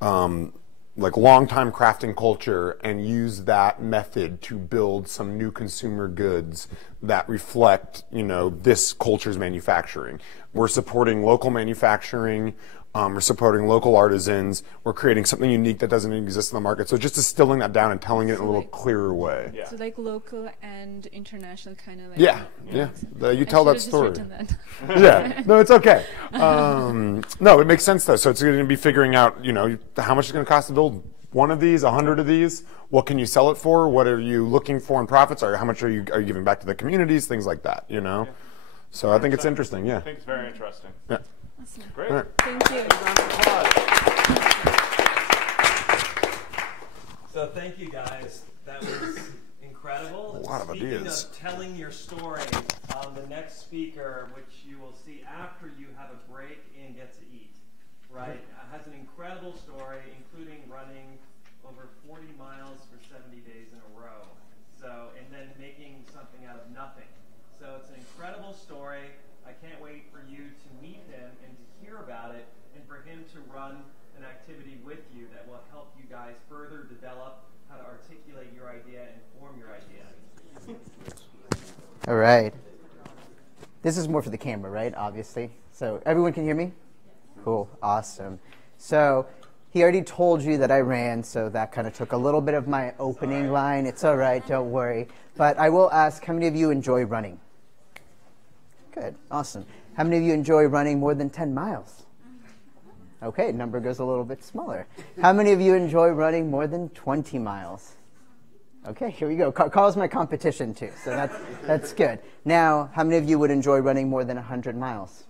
long-time crafting culture and use that method to build some new consumer goods that reflect, this culture's manufacturing. We're supporting local manufacturing. We're supporting local artisans. We're creating something unique that doesn't exist in the market. So just distilling that down and telling it in a little clearer way. Yeah. So like local and international kind of like. Yeah, you tell that story. That. Yeah, no, it's okay. No, it makes sense though. So it's going to be figuring out, how much it's going to cost to build one of these, 100 of these. What can you sell it for? What are you looking for in profits? Or how much are you giving back to the communities? Things like that, Yeah. So I think it's interesting. Yeah. I think it's very interesting. Yeah. Awesome. Great. Right. Thank you. So thank you guys. That was incredible. A lot of ideas. Speaking of telling your story, the next speaker, which you will see after you have a break and get to eat, right, has an incredible story, including running over 40 miles for 70 days in a row. So, and then making something out of nothing. So it's an incredible story. I can't wait for you to meet him and to hear about it, and for him to run an activity with you that will help you guys further develop how to articulate your idea and form your idea. All right. This is more for the camera, right? Obviously. So everyone can hear me? Cool. Awesome. So he already told you that I ran, so that kind of took a little bit of my opening line. It's all right. Don't worry. But I will ask, how many of you enjoy running? Good. Awesome. How many of you enjoy running more than 10 miles? Okay, number goes a little bit smaller. How many of you enjoy running more than 20 miles? Okay, here we go. Carl's my competition too, so that's good. Now, how many of you would enjoy running more than 100 miles?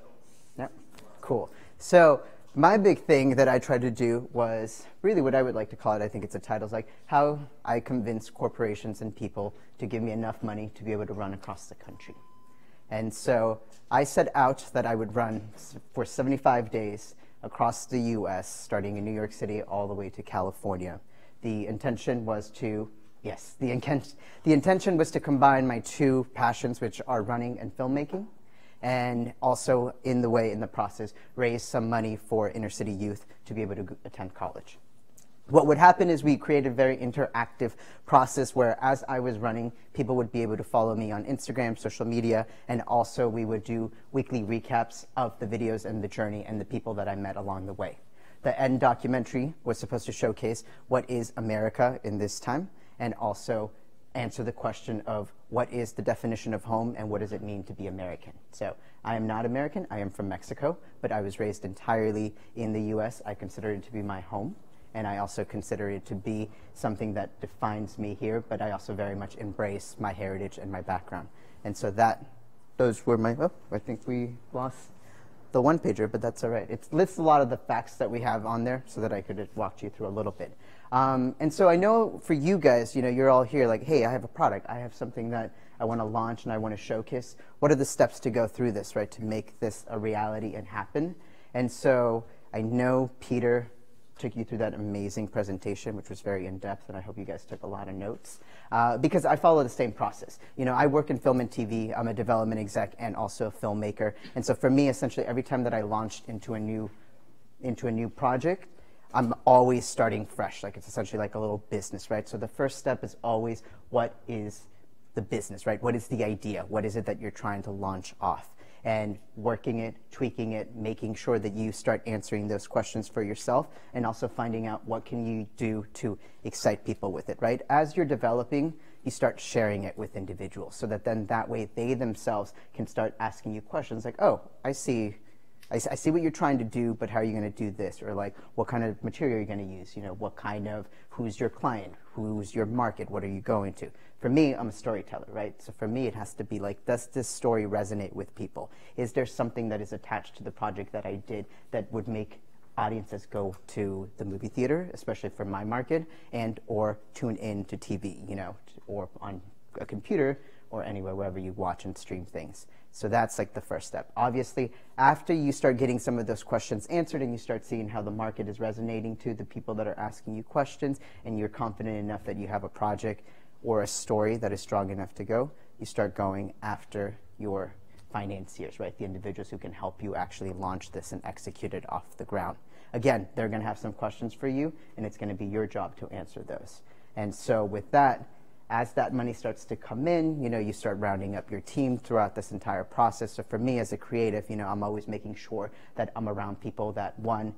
Yep. Cool. So my big thing that I tried to do was really what I would like to call it, I think it's a title, is like how I convince corporations and people to give me enough money to be able to run across the country. And so I set out that I would run for 75 days across the U.S., starting in New York City all the way to California. The intention was to, the intention was to combine my two passions, which are running and filmmaking, and also in the process, raise some money for inner city youth to be able to attend college. What would happen is we created a very interactive process where as I was running, people would be able to follow me on Instagram, social media, and also we would do weekly recaps of the videos and the journey and the people that I met along the way. The end documentary was supposed to showcase what is America in this time and also answer the question of what is the definition of home and what does it mean to be American. So I am not American, I am from Mexico, but I was raised entirely in the US. I consider it to be my home. And I also consider it to be something that defines me here, but I also very much embrace my heritage and my background. And so those were my, I think we lost the one-pager, but that's all right. It lists a lot of the facts that we have on there so that I could walk you through a little bit. And so I know for you guys, you're all here like, hey, I have a product. I have something that I want to launch and I want to showcase. What are the steps to go through this, right, to make this a reality and happen? And so I know Peter took you through that amazing presentation, which was very in-depth, and I hope you guys took a lot of notes, because I follow the same process. I work in film and TV. I'm a development exec and also a filmmaker. And so for me, essentially, every time that I launched into a new project, I'm always starting fresh. Like it's essentially like a little business, right? So the first step is always, what is the business, right? What is the idea? What is it that you're trying to launch off? And working it, tweaking it, making sure that you start answering those questions for yourself, and also finding out what can you do to excite people with it, right? As you're developing, you start sharing it with individuals so that then that way they themselves can start asking you questions like, oh, I see what you're trying to do, but how are you going to do this? Or like, what kind of material are you going to use? What kind of, who's your client? Who's your market? What are you going to? For me, I'm a storyteller, right? So for me, it has to be like, does this story resonate with people? Is there something that is attached to the project that I did that would make audiences go to the movie theater, especially for my market, and or tune in to TV, or on a computer or anywhere, wherever you watch and stream things. So that's like the first step. Obviously, after you start getting some of those questions answered and you start seeing how the market is resonating to the people that are asking you questions, and you're confident enough that you have a project or a story that is strong enough to go, you start going after your financiers, right? The individuals who can help you actually launch this and execute it off the ground. Again, they're going to have some questions for you, and it's going to be your job to answer those. And so with that, as that money starts to come in, you know, you start rounding up your team throughout this entire process. So for me as a creative, you know, I'm always making sure that I'm around people that, one,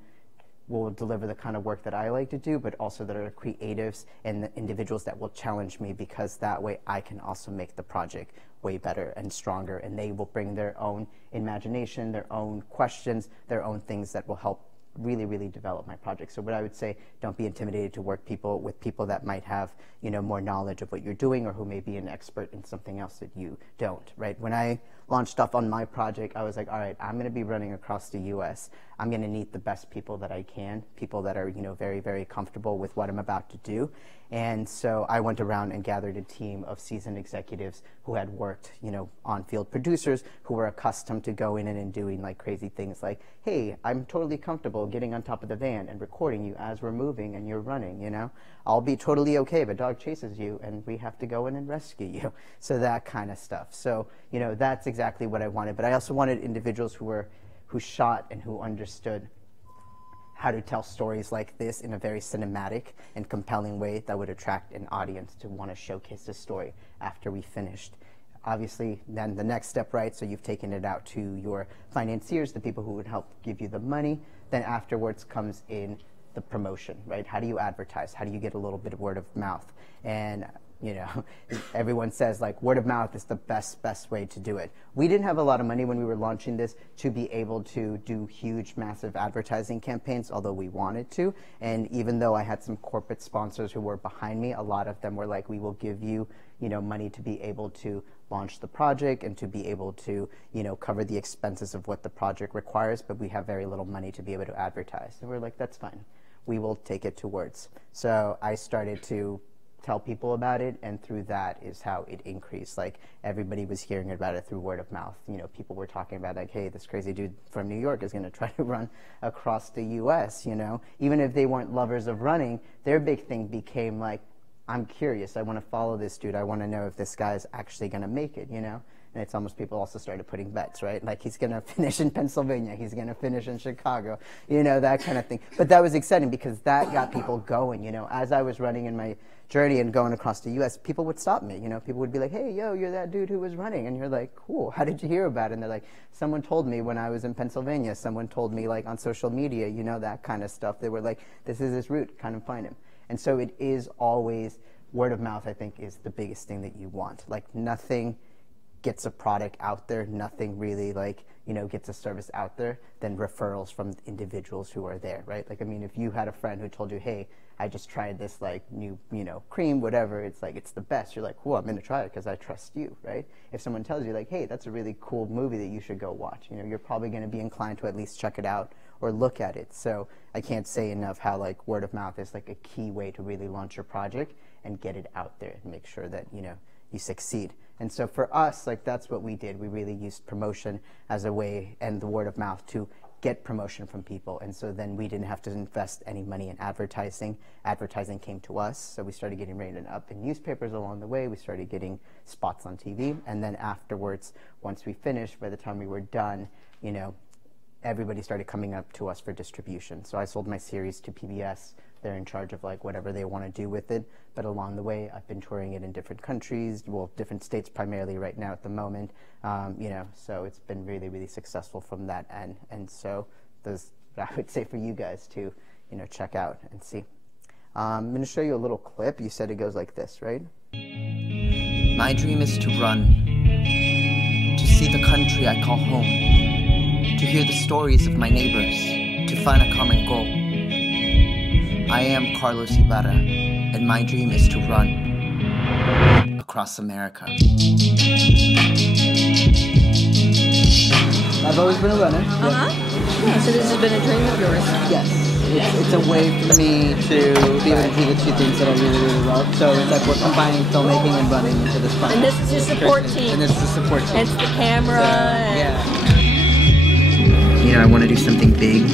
will deliver the kind of work that I like to do, but also that are creatives and the individuals that will challenge me, because that way I can also make the project way better and stronger, and they will bring their own imagination, their own questions, their own things that will help really, really develop my project. So what I would say, don't be intimidated to work with people that might have, you know, more knowledge of what you're doing, or who may be an expert in something else that you don't, right? When I launched stuff on my project, I was like, all right, I'm going to be running across the US. I'm going to need the best people that I can, people that are, you know, very, very comfortable with what I'm about to do. And so I went around and gathered a team of seasoned executives who had worked, you know, on-field producers who were accustomed to going in and doing like crazy things like, hey, I'm totally comfortable getting on top of the van and recording you as we're moving and you're running, you know. I'll be totally okay if a dog chases you and we have to go in and rescue you. So that kind of stuff. So, you know, that's exactly what I wanted. But I also wanted individuals who shot and who understood how to tell stories like this in a very cinematic and compelling way that would attract an audience to want to showcase the story after we finished. Obviously, then the next step, right, so you've taken it out to your financiers, the people who would help give you the money. Then afterwards comes in the promotion, right? How do you advertise? How do you get a little bit of word of mouth? And you know, everyone says like word of mouth is the best way to do it. We didn't have a lot of money when we were launching this to be able to do huge, massive advertising campaigns, although we wanted to. And even though I had some corporate sponsors who were behind me, a lot of them were like, we will give you, you know, money to be able to launch the project and to be able to, you know, cover the expenses of what the project requires, but we have very little money to be able to advertise. And we're like, that's fine. We will take it to words. So I started to tell people about it, and through that is how it increased. Like, everybody was hearing about it through word of mouth. You know, people were talking about like, hey, this crazy dude from New York is going to try to run across the US, you know. Even if they weren't lovers of running, their big thing became like, I'm curious, I want to follow this dude, I want to know if this guy is actually going to make it, you know. And it's almost, people also started putting bets, right? Like, he's going to finish in Pennsylvania, he's going to finish in Chicago, you know, that kind of thing. But that was exciting because that got people going, you know. As I was running in my journey and going across the US, people would stop me, you know. People would be like, hey, yo, you're that dude who was running. And you're like, cool, how did you hear about it? And they're like, someone told me when I was in Pennsylvania, someone told me like on social media, you know, that kind of stuff. They were like, this is his route, kind of find him. And so it is always, word of mouth, I think, is the biggest thing that you want. Like, nothing gets a product out there, nothing really, like, you know, gets a service out there than referrals from individuals who are there, right? Like, I mean, if you had a friend who told you, hey, I just tried this, like, new, you know, cream, whatever, it's like, it's the best. You're like, cool, I'm going to try it because I trust you, right? If someone tells you, like, hey, that's a really cool movie that you should go watch, you know, you're probably going to be inclined to at least check it out or look at it. So I can't say enough how, like, word of mouth is, like, a key way to really launch your project and get it out there and make sure that, you know, you succeed. And so for us, like, that's what we did. We really used promotion as a way, and the word of mouth, to get promotion from people. And so then we didn't have to invest any money in advertising. Advertising came to us. So we started getting rated up in newspapers along the way. We started getting spots on TV. And then afterwards, once we finished, by the time we were done, you know, everybody started coming up to us for distribution. So I sold my series to PBS. They're in charge of, like, whatever they want to do with it. But along the way, I've been touring it in different countries, well, different states primarily right now at the moment. You know, so it's been really, really successful from that end. And so those, I would say for you guys to, you know, check out and see. I'm going to show you a little clip. You said it goes like this, right? My dream is to run, to see the country I call home, to hear the stories of my neighbors, to find a common goal. I am Carlos Ibarra, and my dream is to run across America. I've always been a runner. Yeah, so this has been a dream of yours? Yes. It's a way for me to be able to do the two things that I really, really love. So it's like we're combining filmmaking and running into this project. And this is your support team. And this is the support team. It's the camera. Yeah. You know, I want to do something big.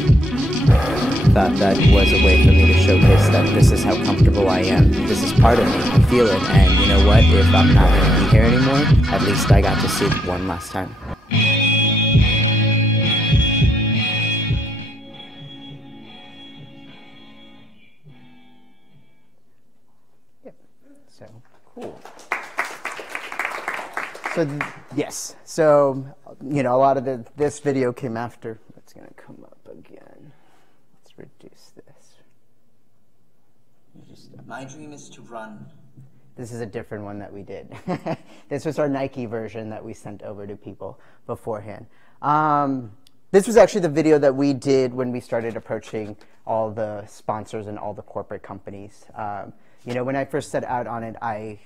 Thought that was a way for me to showcase that this is how comfortable I am. This is part of me. I feel it. And you know what? If I'm not going to be here anymore, at least I got to see it one last time. So, cool. So yes, so a lot of this video came after. It's going to come up again. Let's reduce this. My dream is to run. This is a different one that we did. This was our Nike version that we sent over to people beforehand. This was actually the video that we did when we started approaching all the sponsors and all the corporate companies. When I first set out on it, I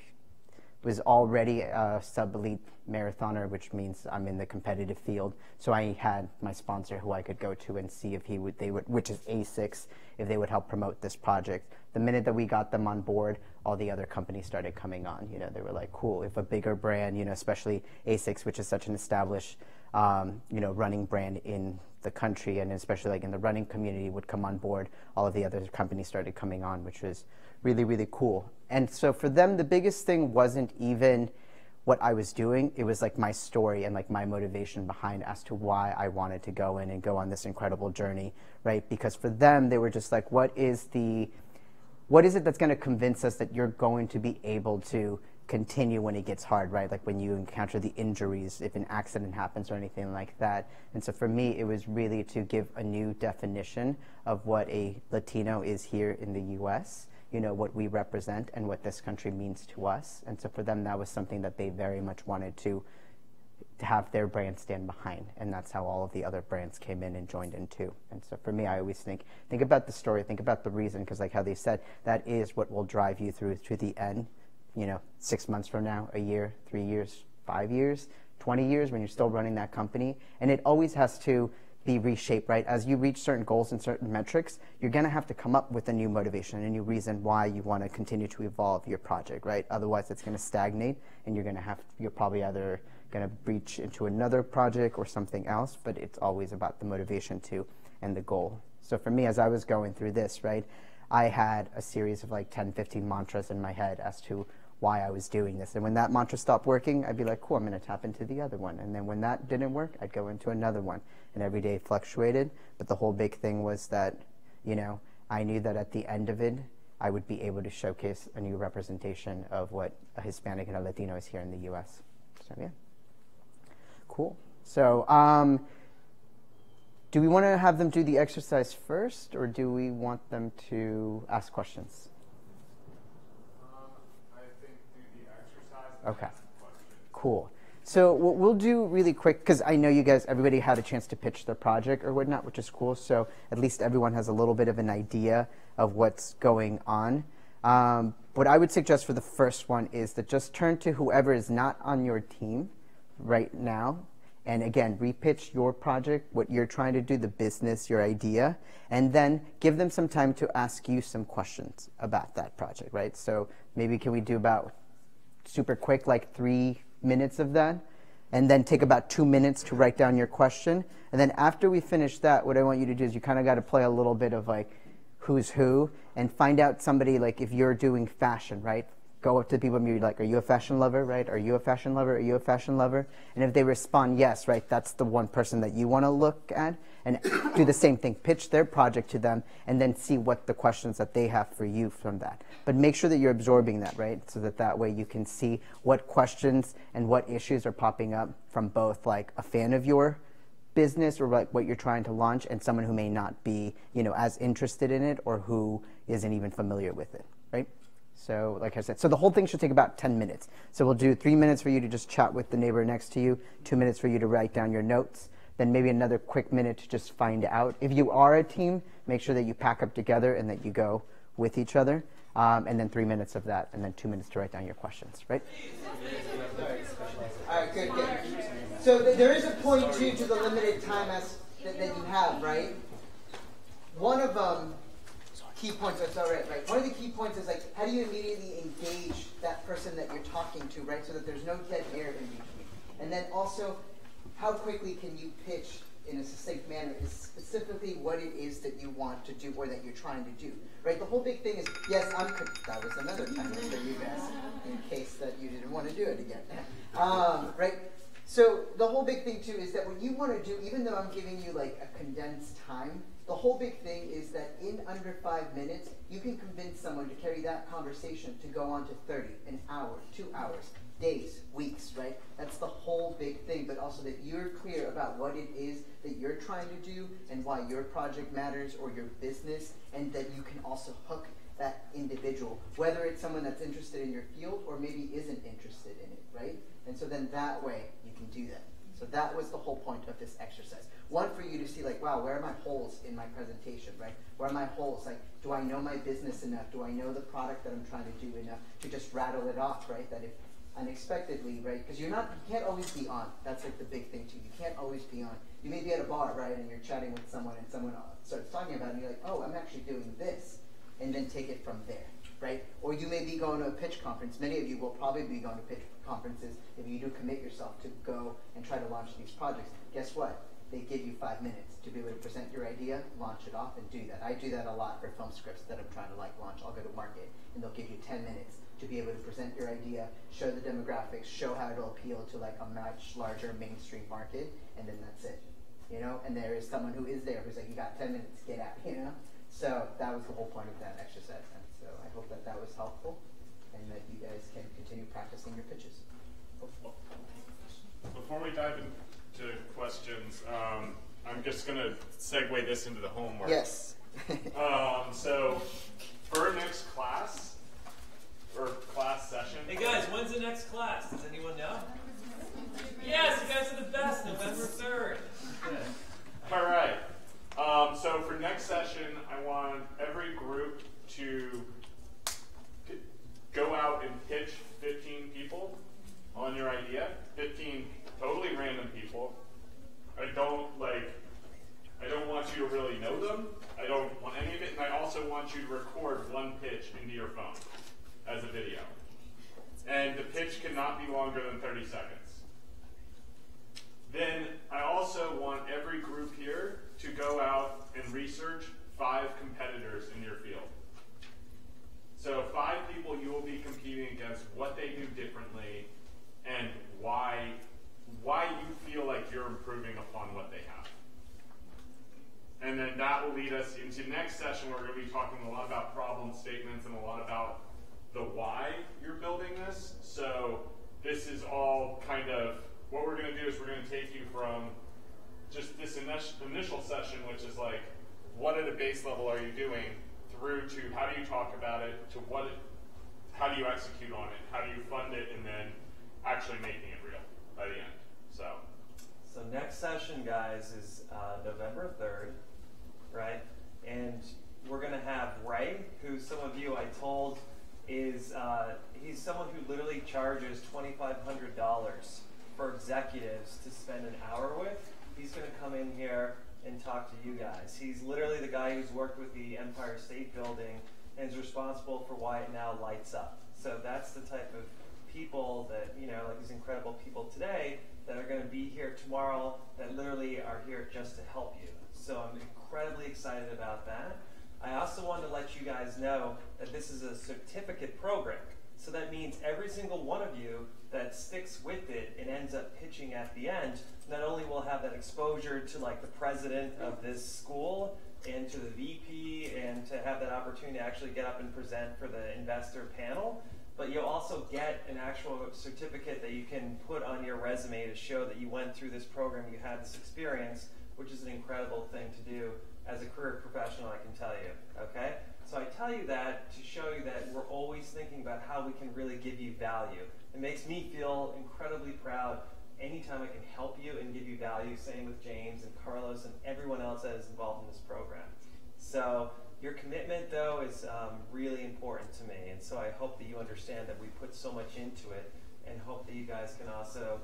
was already a sub-elite marathoner, which means I'm in the competitive field. So I had my sponsor who I could go to and see if which is ASICS, if they would help promote this project. The minute that we got them on board, all the other companies started coming on. They were like, cool, if a bigger brand, especially ASICS, which is such an established, running brand in the country, and especially like in the running community, would come on board, all of the other companies started coming on, which was really, really cool. And so for them, the biggest thing wasn't even what I was doing. It was like my story and like my motivation behind as to why I wanted to go in and go on this incredible journey, right? Because for them, they were just like, what is it that's going to convince us that you're going to be able to continue when it gets hard, right? Like when you encounter the injuries, if an accident happens or anything like that. And so for me, it was really to give a new definition of what a Latino is here in the U.S., what we represent and what this country means to us. And so for them, that was something that they very much wanted to have their brand stand behind. And that's how all of the other brands came in and joined in too. And so for me, I always think about the story, think about the reason, because like how they said, that is what will drive you through to the end, 6 months from now, a year, 3 years, 5 years, 20 years, when you're still running that company. And it always has to be reshaped, right? As you reach certain goals and certain metrics, you're going to have to come up with a new motivation, a new reason why you want to continue to evolve your project, right? Otherwise, it's going to stagnate, and you're probably either going to breach into another project or something else, but it's always about the motivation too and the goal. So for me, as I was going through this, right, I had a series of like 10, 15 mantras in my head as to why I was doing this. And when that mantra stopped working, I'd be like, cool, I'm going to tap into the other one. And then when that didn't work, I'd go into another one. And every day fluctuated. But the whole big thing was that, I knew that at the end of it, I would be able to showcase a new representation of what a Hispanic and a Latino is here in the U.S. So, yeah. Cool. So, do we want to have them do the exercise first, or do we want them to ask questions? Okay, cool. So what we'll do really quick, because I know you guys, everybody had a chance to pitch their project or whatnot, which is cool. So at least everyone has a little bit of an idea of what's going on. What I would suggest for the first one is that just turn to whoever is not on your team right now. And again, repitch your project, what you're trying to do, the business, your idea, and then give them some time to ask you some questions about that project, right? So maybe can we do about super quick, like 3 minutes of that, and then take about 2 minutes to write down your question. And then after we finish that, what I want you to do is you kind of got to play a little bit of like who's who and find out somebody, like if you're doing fashion, right? Go up to people and be like, are you a fashion lover, right? Are you a fashion lover? Are you a fashion lover? And if they respond yes, right, that's the one person that you want to look at, and do the same thing. Pitch their project to them and then see what the questions that they have for you from that. But make sure that you're absorbing that, right? So that way you can see what questions and what issues are popping up from both like a fan of your business or like what you're trying to launch and someone who may not be, as interested in it or who isn't even familiar with it, right? So like I said, so the whole thing should take about 10 minutes. So we'll do 3 minutes for you to just chat with the neighbor next to you, 2 minutes for you to write down your notes, then maybe another quick minute to just find out. If you are a team, make sure that you pack up together and that you go with each other. And then 3 minutes of that, and then 2 minutes to write down your questions, right? All right, good. So there is a point, too, to the limited time that you have, right? One of key points, that's all right. One of the key points is like, how do you immediately engage that person that you're talking to, right? So that there's no dead air in between. And then also, how quickly can you pitch in a succinct manner is specifically what it is that you want to do or that you're trying to do, right? The whole big thing is, yes, that was another time for you guys, in case that you didn't want to do it again, right? So the whole big thing too is that what you want to do, even though I'm giving you like a condensed time, the whole big thing is that in under 5 minutes, you can convince someone to carry that conversation to go on to 30, an hour, 2 hours, days, weeks, right? That's the whole big thing, but also that you're clear about what it is that you're trying to do and why your project matters or your business, and that you can also hook that individual, whether it's someone that's interested in your field or maybe isn't interested in it, right? And so then that way you can do that. So that was the whole point of this exercise. One, for you to see like, wow, where are my holes in my presentation, right? Where are my holes? Like, do I know my business enough? Do I know the product that I'm trying to do enough to just rattle it off, right? That if unexpectedly, right? Because you can't always be on. That's like the big thing too. You can't always be on. You may be at a bar, right, and you're chatting with someone and someone starts talking about it and you're like, oh, I'm actually doing this. And then take it from there, right? Or you may be going to a pitch conference. Many of you will probably be going to pitch conferences if you do commit yourself to go and try to launch these projects. Guess what? They give you 5 minutes to be able to present your idea, launch it off, and do that. I do that a lot for film scripts that I'm trying to launch. I'll go to market, and they'll give you 10 minutes to be able to present your idea, show the demographics, show how it'll appeal to like a much larger mainstream market, and then that's it. You know, and there is someone who is there who's like, you got 10 minutes, get out, you know? So that was the whole point of that exercise, and so I hope that that was helpful, and that you guys can continue practicing your pitches. Before we dive into questions, I'm just going to segue this into the homework. Yes. So for next class, or class session. Hey guys, when's the next class? Does anyone know? Yes, you guys are the best, November 3rd. Yeah. All right. So for next session, I want every group to go out and pitch 15 people on your idea, 15 totally random people. I don't want you to really know them. I don't want any of it, and I also want you to record one pitch into your phone as a video. And the pitch cannot be longer than 30 seconds. Then I also want every group here to go out and research 5 competitors in your field. So 5 people you will be competing against, what they do differently, and why you feel like you're improving upon what they have. And then that will lead us into next session. We're going to be talking a lot about problem statements and a lot about the why you're building this. So this is all kind of, what we're going to do is we're going to take you from just this initial session, which is like, what at a base level are you doing, through to how do you talk about it, to how do you execute on it, how do you fund it, and then actually making it real by the end. So next session, guys, is November 3rd, right? And we're going to have Ray, who some of you I told is, he's someone who literally charges $2,500 for executives to spend an hour with. He's going to come in here and talk to you guys. He's literally the guy who's worked with the Empire State Building and is responsible for why it now lights up. So that's the type of people that, you know, like these incredible people today that are going to be here tomorrow that literally are here just to help you. So I'm incredibly excited about that. I also wanted to let you guys know that this is a certificate program. So that means every single one of you that sticks with it and ends up pitching at the end, not only will have that exposure to like the president of this school and to the VP and to have that opportunity to actually get up and present for the investor panel, but you'll also get an actual certificate that you can put on your resume to show that you went through this program, you had this experience, which is an incredible thing to do as a career professional, I can tell you, okay? So I tell you that to show you that we're always thinking about how we can really give you value. It makes me feel incredibly proud anytime I can help you and give you value, same with James and Carlos and everyone else that is involved in this program. So your commitment, though, is really important to me, and so I hope that you understand that we put so much into it, and hope that you guys can also,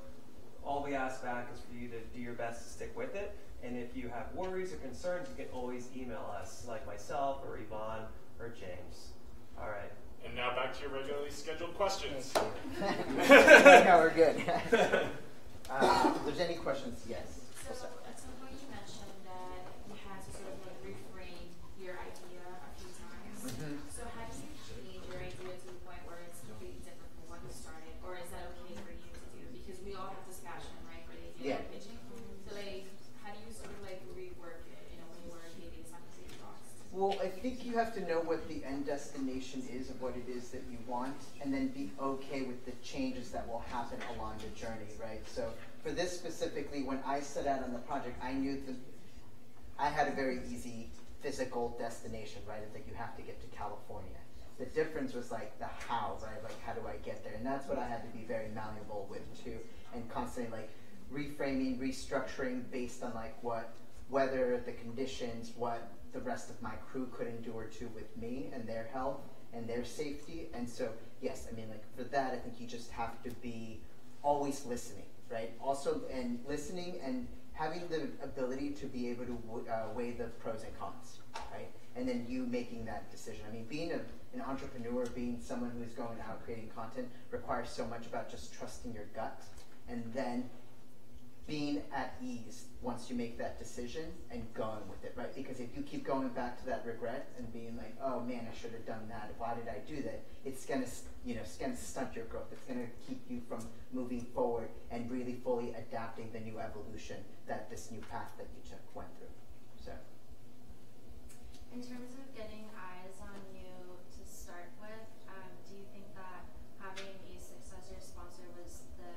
all we ask back is for you to do your best to stick with it, and if you have worries or concerns, you can always email us, like myself or Yvonne or James. All right. And now back to your regularly scheduled questions. No, we're good. If there's any questions, yes. So at some point you mentioned that you had to sort of like reframe your idea a few times. Mm-hmm. So how do you change your idea to the point where it's completely different from what you started, or is that okay for you to do? Because we all have this passion, right, for the idea of pitching. So like, how do you sort of like rework it, you know, when you were maybe it's not completely lost? Well, I think you you have to know what the end destination is of what it is that you want, and then be okay with the changes that will happen along the journey, right? So for this specifically, when I set out on the project, I knew that I had a very easy physical destination, right? It's like you have to get to California. The difference was like the how, right? Like how do I get there? And that's what I had to be very malleable with too, and constantly like reframing, restructuring based on like whether the conditions, what the rest of my crew could endure to with me and their health and their safety. And so, yes, I mean, like for that, I think you just have to be always listening, right? Also, and listening and having the ability to be able to weigh the pros and cons, right? And then you making that decision. I mean, being an entrepreneur, being someone who is going out creating content requires so much about just trusting your gut and then being at ease once you make that decision and going with it, right? Because if you keep going back to that regret and being like, oh man, I should have done that. Why did I do that? It's gonna, it's gonna stunt your growth. It's gonna keep you from moving forward and really fully adapting the new evolution that this new path that you went through. So, in terms of getting eyes on you to start with, do you think that having a successor sponsor was the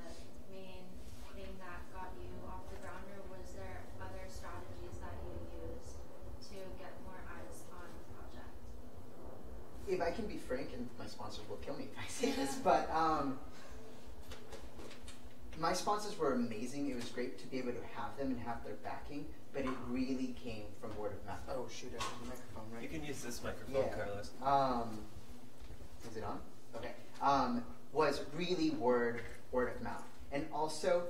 main thing that got you off the ground, or was there other strategies that you used to get more eyes on the project? If I can be frank, and my sponsors will kill me if I say this, but my sponsors were amazing. It was great to be able to have them and have their backing, but it really came from word of mouth. Oh shoot, I have the microphone, right? You can use this microphone, Carlos. Is it on? Okay. Was really word of mouth. And also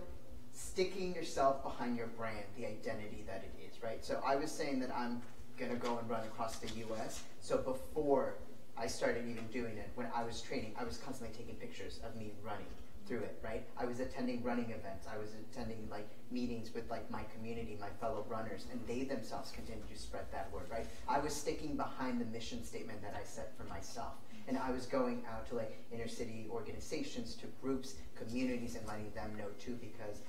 sticking yourself behind your brand, the identity that it is, right? So I was saying that I'm gonna go and run across the US. So before I started even doing it, when I was training, I was constantly taking pictures of me running through it, right? I was attending running events. I was attending like meetings with like my community, my fellow runners, and they themselves continued to spread that word, right? I was sticking behind the mission statement that I set for myself. And I was going out to like inner city organizations, to groups, communities, and letting them know too, because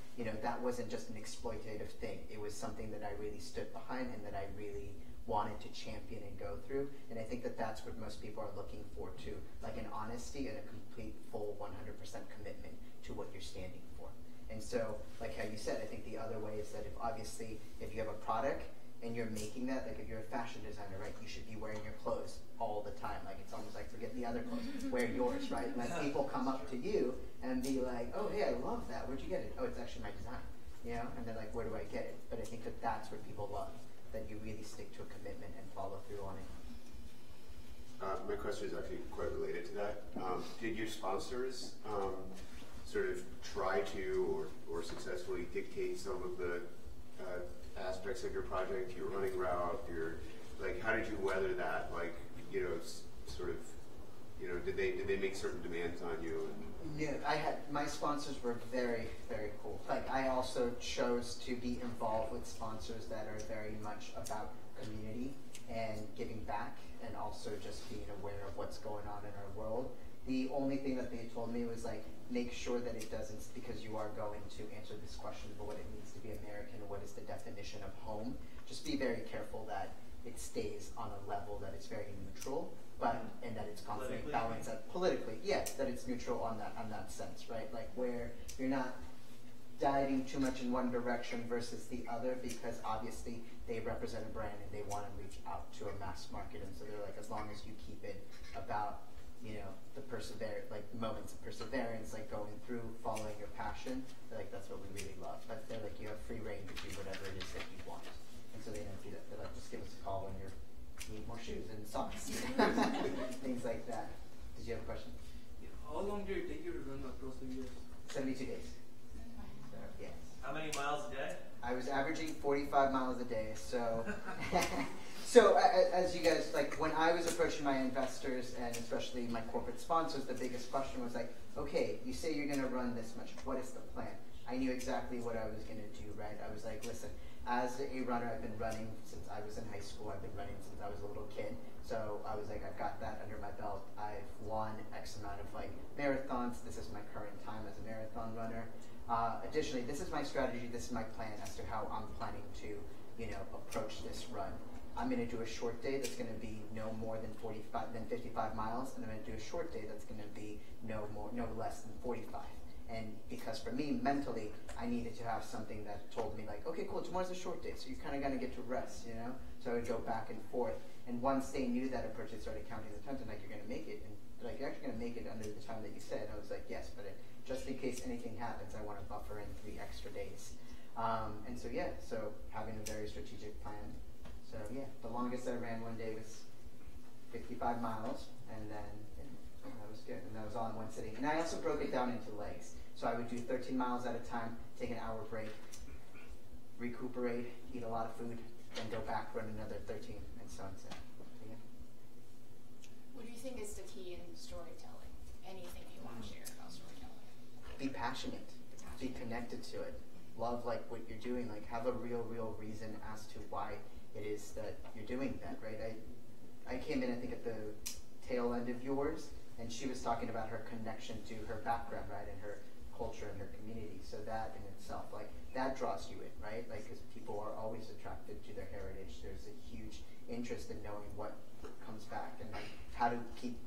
that wasn't just an exploitative thing. It was something that I really stood behind and that I really wanted to champion and go through. And I think that that's what most people are looking for too, like an honesty and a complete, full 100% commitment to what you're standing for. And so, like how you said, I think the other way is that if you have a product and you're making that, like if you're a fashion designer, right, you should be wearing your clothes all the time. Like it's almost like forget the other clothes, wear yours, right? And like people come up to you and be like, oh hey, I love that, where'd you get it? Oh, it's actually my design, And they're like, where do I get it? But I think that that's what people love, that you really stick to a commitment and follow through on it. My question is actually quite related to that. Did your sponsors sort of try to or successfully dictate some of the aspects of your project, your running route, how did you weather that? Did they make certain demands on you? Yeah, my sponsors were very, very cool. Like I also chose to be involved with sponsors that are very much about community and giving back, and also just being aware of what's going on in our world. The only thing that they told me was like, make sure that it doesn't, because you are going to answer this question about what it means to be American, what is the definition of home. Just be very careful that it stays on a level that is very neutral, and that it's constantly balanced politically. Yes, that it's neutral on that sense, right? Like where you're not diving too much in one direction versus the other, because obviously they represent a brand and they want to reach out to a mass market, and so they're like, as long as you keep it about the moments of perseverance, like going through, following your passion, they're like, that's what we really love. But they're like, you have free reign to do whatever it is that you want. And so they don't do that. They're like, just give us a call when you need more shoes and socks, things like that. Did you have a question? Yeah. How long did it take you to run across the US? 72 days. So, yes. How many miles a day? I was averaging 45 miles a day, so... So as you guys, like when I was approaching my investors and especially my corporate sponsors, the biggest question was like, okay, you say you're going to run this much. What is the plan? I knew exactly what I was going to do, right? I was like, listen, as a runner, I've been running since I was in high school. I've been running since I was a little kid. So I was like, I've got that under my belt. I've won X amount of like marathons. This is my current time as a marathon runner. Additionally, this is my strategy. This is my plan as to how I'm planning to, approach this run. I'm going to do a short day that's going to be no more than 55 miles, and I'm going to do a short day that's going to be no less than 45. And because for me, mentally, I needed to have something that told me like, okay, cool, tomorrow's a short day, so you kind of got to get to rest, you know? So I would go back and forth. And once they knew that approach, they started counting the times, and like, you're going to make it. And they're like, you're actually going to make it under the time that you said. And I was like, yes, but just in case anything happens, I want to buffer in 3 extra days. And so, yeah, so having a very strategic plan. So, yeah, the longest I ran one day was 55 miles, and then that was good. And that was all in one sitting. And I also broke it down into legs. So I would do 13 miles at a time, take an hour break, recuperate, eat a lot of food, then go back, run another 13, and so on. So, yeah. What do you think is the key in storytelling? Anything you want to share about storytelling? Be passionate. Be connected to it. Love like what you're doing. Like have a real reason as to why it is that you're doing that, right? I came in, I think, at the tail end of yours, and she was talking about her connection to her background, right, and her culture and her community. So that in itself, like that draws you in, right? Like because people are always attracted to their heritage. There's a huge interest in knowing what comes back and like how to keep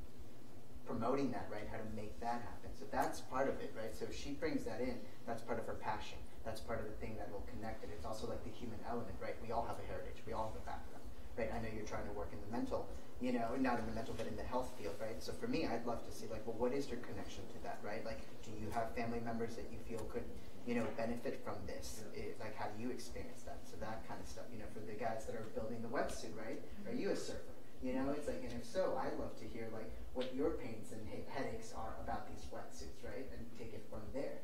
promoting that, right? How to make that happen. So that's part of it, right? So if she brings that in, that's part of her passion. That's part of the thing that will connect it. It's also like the human element, right? We all have a heritage. We all have a background, right? I know you're trying to work in the mental, you know, not in the mental, but in the health field, right? So for me, I'd love to see like, well, what is your connection to that, right? Like, do you have family members that you feel could, you know, benefit from this? Like, how do you experience that? So that kind of stuff, you know, for the guys that are building the wetsuit, right? Are you a surfer? You know, it's like, and if so, I'd love to hear like what your pains and headaches are about these wetsuits, right? And take it from there.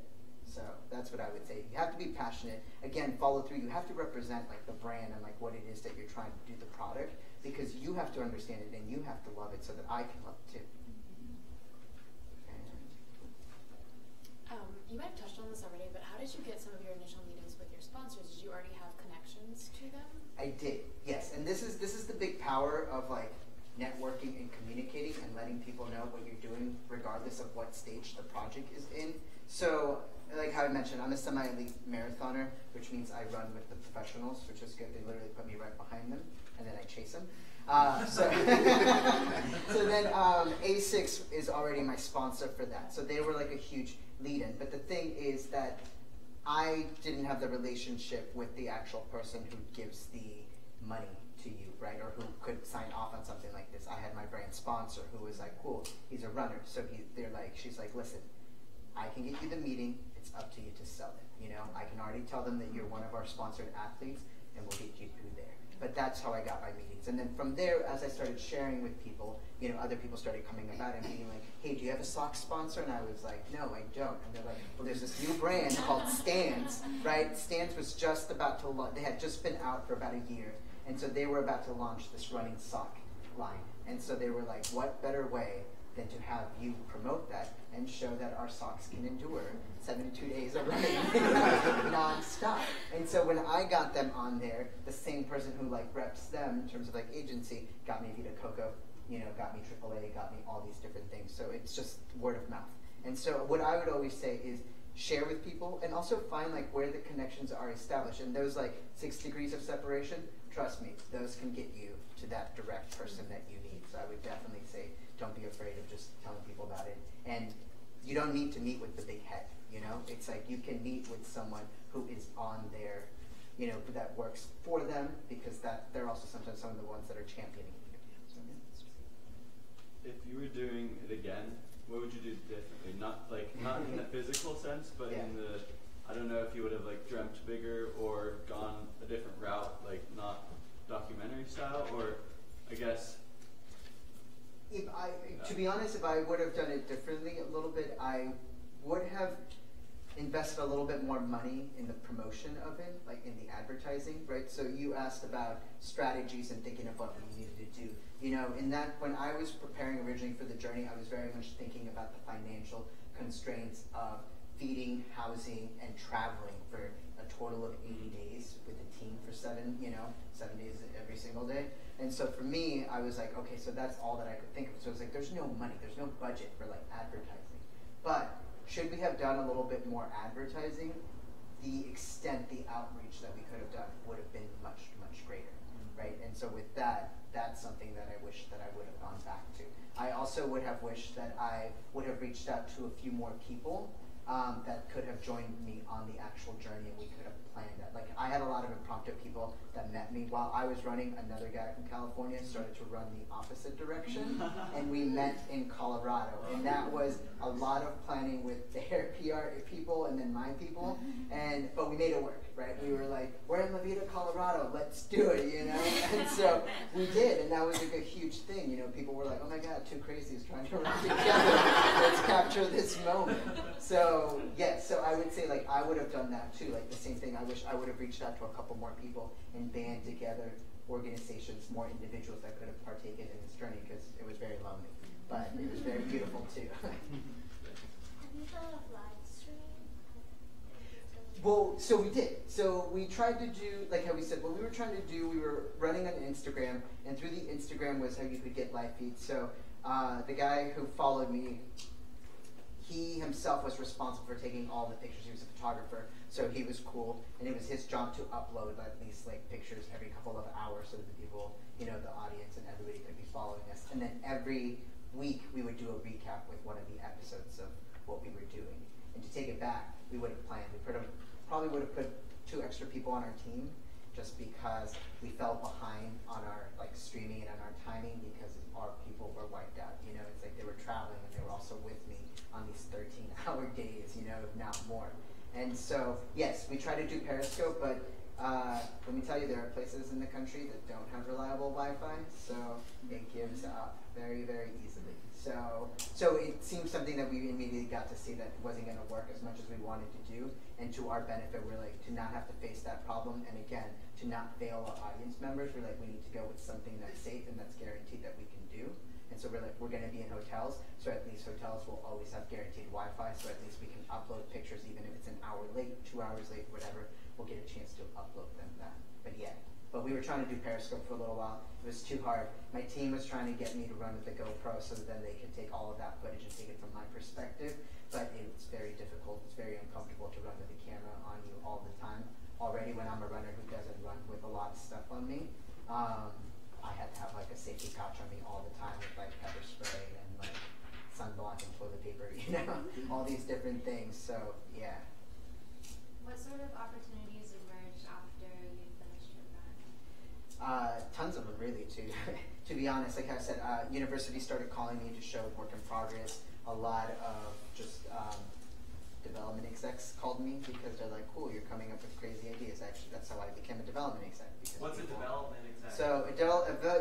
So that's what I would say. You have to be passionate. Again, follow through. You have to represent like the brand and like what it is that you're trying to do, the product, because you have to understand it and you have to love it so that I can love it too. You might have touched on this already, but how did you get some of your initial meetings with your sponsors? Did you already have connections to them? I did, yes. And this is the big power of like networking and communicating and letting people know what you're doing regardless of what stage the project is in. So like how I mentioned, I'm a semi-elite marathoner, which means I run with the professionals, which is good. They literally put me right behind them, and then I chase them. So then A6 is already my sponsor for that. So they were like a huge lead-in. But the thing is that I didn't have the relationship with the actual person who gives the money to you, right, or who could sign off on something like this. I had my brand sponsor who was like, cool, he's a runner. So she's like, listen, I can get you the meeting. It's up to you to sell it. You know, I can already tell them that you're one of our sponsored athletes, and we'll get you through there. But that's how I got my meetings. And then from there, as I started sharing with people, you know, other people started coming about and being like, hey, do you have a sock sponsor? And I was like, no, I don't. And they're like, well, there's this new brand called Stance, right? Stance was just about to launch. They had just been out for about a year. And so they were about to launch this running sock line. And so they were like, what better way than to have you promote that and show that our socks can endure 72 days of running non-stop. And so when I got them on there, the same person who like reps them in terms of like agency got me Vita Coco, you know, got me AAA, got me all these different things. So it's just word of mouth. And so what I would always say is share with people and also find like where the connections are established. And those like 6 degrees of separation, trust me, those can get you to that direct person that you need. So I would definitely say don't be afraid of just telling people about it. And you don't need to meet with the big head, you know? It's like you can meet with someone who is on their, you know, that works for them because that they're also sometimes some of the ones that are championing you. So, yeah. If you were doing it again, what would you do differently? Not in the physical sense, but in the, I don't know if you would have like dreamt bigger or gone a different route, like not documentary style, or I guess. To be honest, if I would have done it differently a little bit, I would have invested a little bit more money in the promotion of it, like in the advertising, right? So you asked about strategies and thinking of what we needed to do. You know, in that, when I was preparing originally for the journey, I was very much thinking about the financial constraints of feeding, housing, and traveling for a total of 80 days with a team for 7 days every single day. And so for me, I was like, okay, so that's all that I could think of. So I was like, there's no money, there's no budget for like advertising. But should we have done a little bit more advertising, the extent, the outreach that we could have done would have been much, much greater, right? And so with that, that's something that I wish that I would have gone back to. I also would have wished that I would have reached out to a few more people that could have joined me on the actual journey, and we could have planned that. Like, I had a lot of impromptu people that met me while I was running. Another guy from California started to run the opposite direction, and we met in Colorado. And that was a lot of planning with their PR people and then my people, but we made it work, right? We were like, we're in La Vida, Colorado, let's do it, you know? And so we did, and that was like a huge thing, you know? People were like, oh my God, two crazies trying to run together. Let's capture this moment. So, yeah, so I would say, like, I would have done that too, like the same thing. I wish I would have reached out to a couple more people and band together organizations, more individuals that could have partaken in this journey, because it was very lonely, but it was very beautiful too. Have you done a live stream? Well, so we did. So we tried to do, like how we said, what we were trying to do, we were running on Instagram, and through the Instagram was how you could get live feeds. So the guy who followed me, he himself was responsible for taking all the pictures. He was a photographer, so he was cool, and it was his job to upload at least like pictures every couple of hours so that the people, you know, the audience and everybody could be following us. And then every week we would do a recap with one of the episodes of what we were doing. And to take it back, we would have planned. We probably would have put 2 extra people on our team, just because we fell behind on our like streaming and on our timing, because our people were wiped out. You know, it's like they were traveling and they were also with me on these 13-hour days, you know, if not more. And so, yes, we try to do Periscope, but let me tell you, there are places in the country that don't have reliable Wi-Fi, so it gives up very, very easily. So it seems something that we immediately got to see that wasn't going to work as much as we wanted to do, and to our benefit, we're like, to not have to face that problem, and again, to not fail our audience members, we're like, we need to go with something that's safe and that's guaranteed that we can do. And so we're like, we're going to be in hotels, so at least hotels will always have guaranteed Wi-Fi, so at least we can upload pictures, even if it's an hour late, 2 hours late, whatever, we'll get a chance to upload them then. But yeah, but we were trying to do Periscope for a little while. It was too hard. My team was trying to get me to run with the GoPro so that then they could take all of that footage and take it from my perspective, but it's very difficult. It's very uncomfortable to run with the camera on you all the time. Already when I'm a runner who doesn't run with a lot of stuff on me, I had to have like a safety pouch on me all the time with like pepper spray and like sunblock and toilet paper, you know, all these different things. So yeah. What sort of opportunities emerged after you finished your run? Tons of them, really. To be honest, like I said, university started calling me to show work in progress. A lot of just development execs called me because they're like, cool, you're coming up with crazy ideas. Actually, that's how I became a development exec. What's a development exec? So a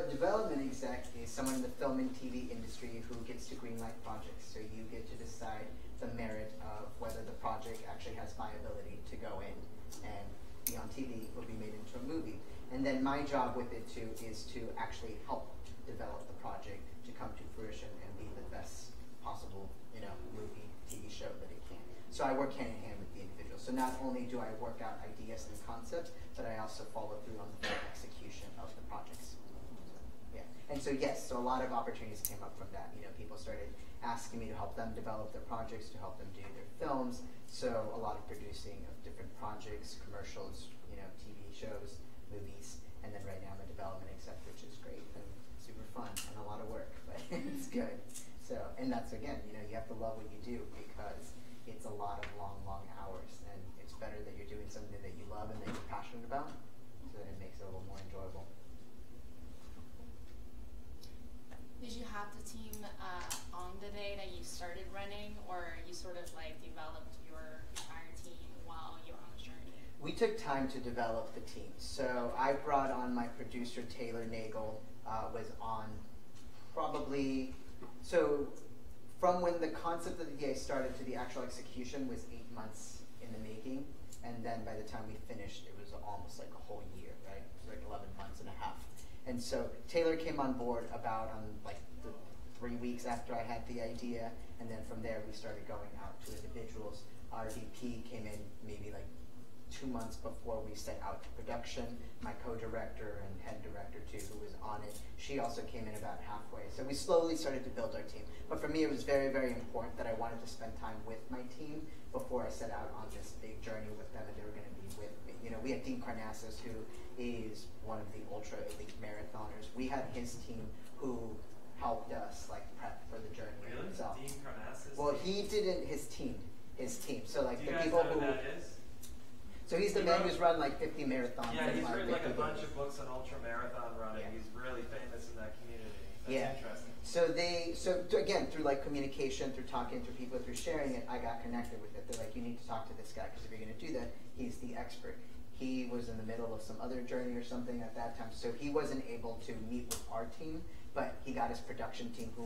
development exec is someone in the film and TV industry who gets to greenlight projects. So you get to decide the merit of whether the project actually has viability to go in and be on TV or be made into a movie. And then my job with it too is to actually help develop the project to come to fruition and be the best possible, you know, movie, TV show that it can. So I work hand in hand with the individual. So not only do I work out ideas and concepts, but I also follow through on the execution of the projects. Yeah. And so yes, so a lot of opportunities came up from that. You know, people started asking me to help them develop their projects, to help them do their films. So a lot of producing of different projects, commercials, you know, TV shows, movies, and then right now I'm a development exec, which is great and super fun and a lot of work, but it's good. So, and that's again, you know, you have to love what you do because it's a lot of long, long hours, and it's better that you're doing something that you love and that you're passionate about, so that it makes it a little more enjoyable. Did you have the team on the day that you started running, or you sort of like developed your entire team while you were on the journey? We took time to develop the team. So I brought on my producer, Taylor Nagel, was on probably, so from when the concept of the DA started to the actual execution was 8 months in the making. And then by the time we finished, it was almost like a whole year, right? It was like 11 months and a half. And so Taylor came on board about like 3 weeks after I had the idea. And then from there, we started going out to individuals. Our VP came in maybe like 2 months before we set out to production. My co-director and head director too, who was on it, she also came in about halfway. So we slowly started to build our team. But for me, it was very, very important that I wanted to spend time with my team before I set out on this big journey with them, and they were going to be with me. You You know, we had Dean Carnassus, who is one of the ultra elite marathoners. We had his team who helped us like prep for the journey itself. Dean Carnassus? Well, he didn't. His team. So like Do the you people guys know who. who that is? So he's the man who's run like 50 marathons. Yeah, he's in written like a 50 bunch days. of books on ultra marathon running. Yeah. He's really famous in that community. That's Yeah. interesting. So again, through like communication, through talking to people, through sharing it, I got connected with it. They're like, you need to talk to this guy because if you're going to do that, he's the expert. He was in the middle of some other journey or something at that time, so he wasn't able to meet with our team, but he got his production team who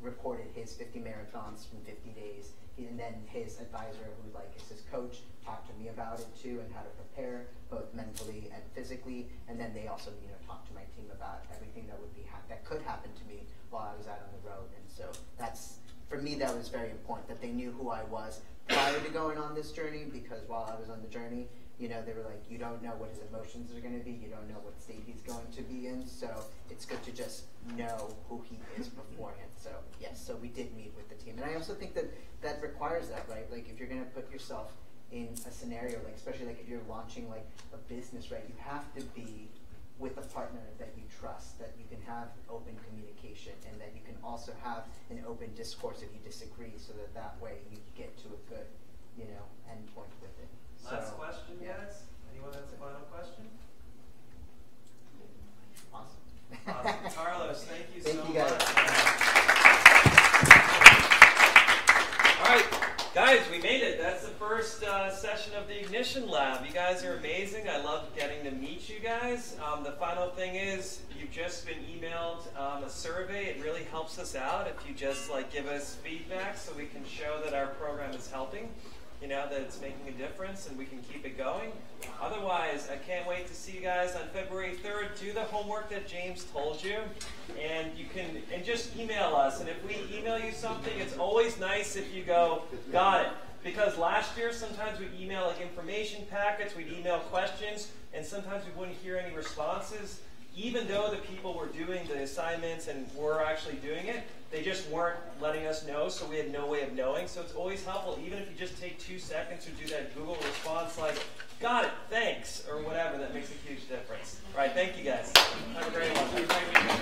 recorded his 50 marathons from 50 days. And then his advisor, who like is his coach, talked to me about it too and how to prepare both mentally and physically. And then they also, talked to my team about everything that would be that could happen to me while I was out on the road. And so that's, for me, that was very important that they knew who I was prior to going on this journey, because while I was on the journey, they were like, you don't know what his emotions are going to be, you don't know what state he's going to be in, so it's good to just know who he is beforehand. So yes, so we did meet with the team. And I also think that that requires that, right? Like if you're going to put yourself in a scenario, like especially like if you're launching like a business, right, you have to be with a partner that you trust, that you can have open communication, and that you can also have an open discourse if you disagree, so that way you get to a good, end point with it. Last question, guys? Anyone has a final question? Awesome. Carlos, thank you so much. All right, guys, we made it. That's the first session of the Ignition Lab. You guys are amazing. I love getting to meet you guys. The final thing is you've just been emailed a survey. It really helps us out if you just give us feedback so we can show that our program is helping. That it's making a difference and we can keep it going. Otherwise, I can't wait to see you guys on February 3rd. Do the homework that James told you, and you can just email us. And if we email you something, it's always nice if you go, got it. Because last year, sometimes we'd email information packets, we'd email questions, and sometimes we wouldn't hear any responses. Even though the people were doing the assignments and were actually doing it, they just weren't letting us know, so we had no way of knowing. So it's always helpful, even if you just take 2 seconds to do that Google response like, got it, thanks, or whatever, that makes a huge difference. All right, thank you guys. Have a great one.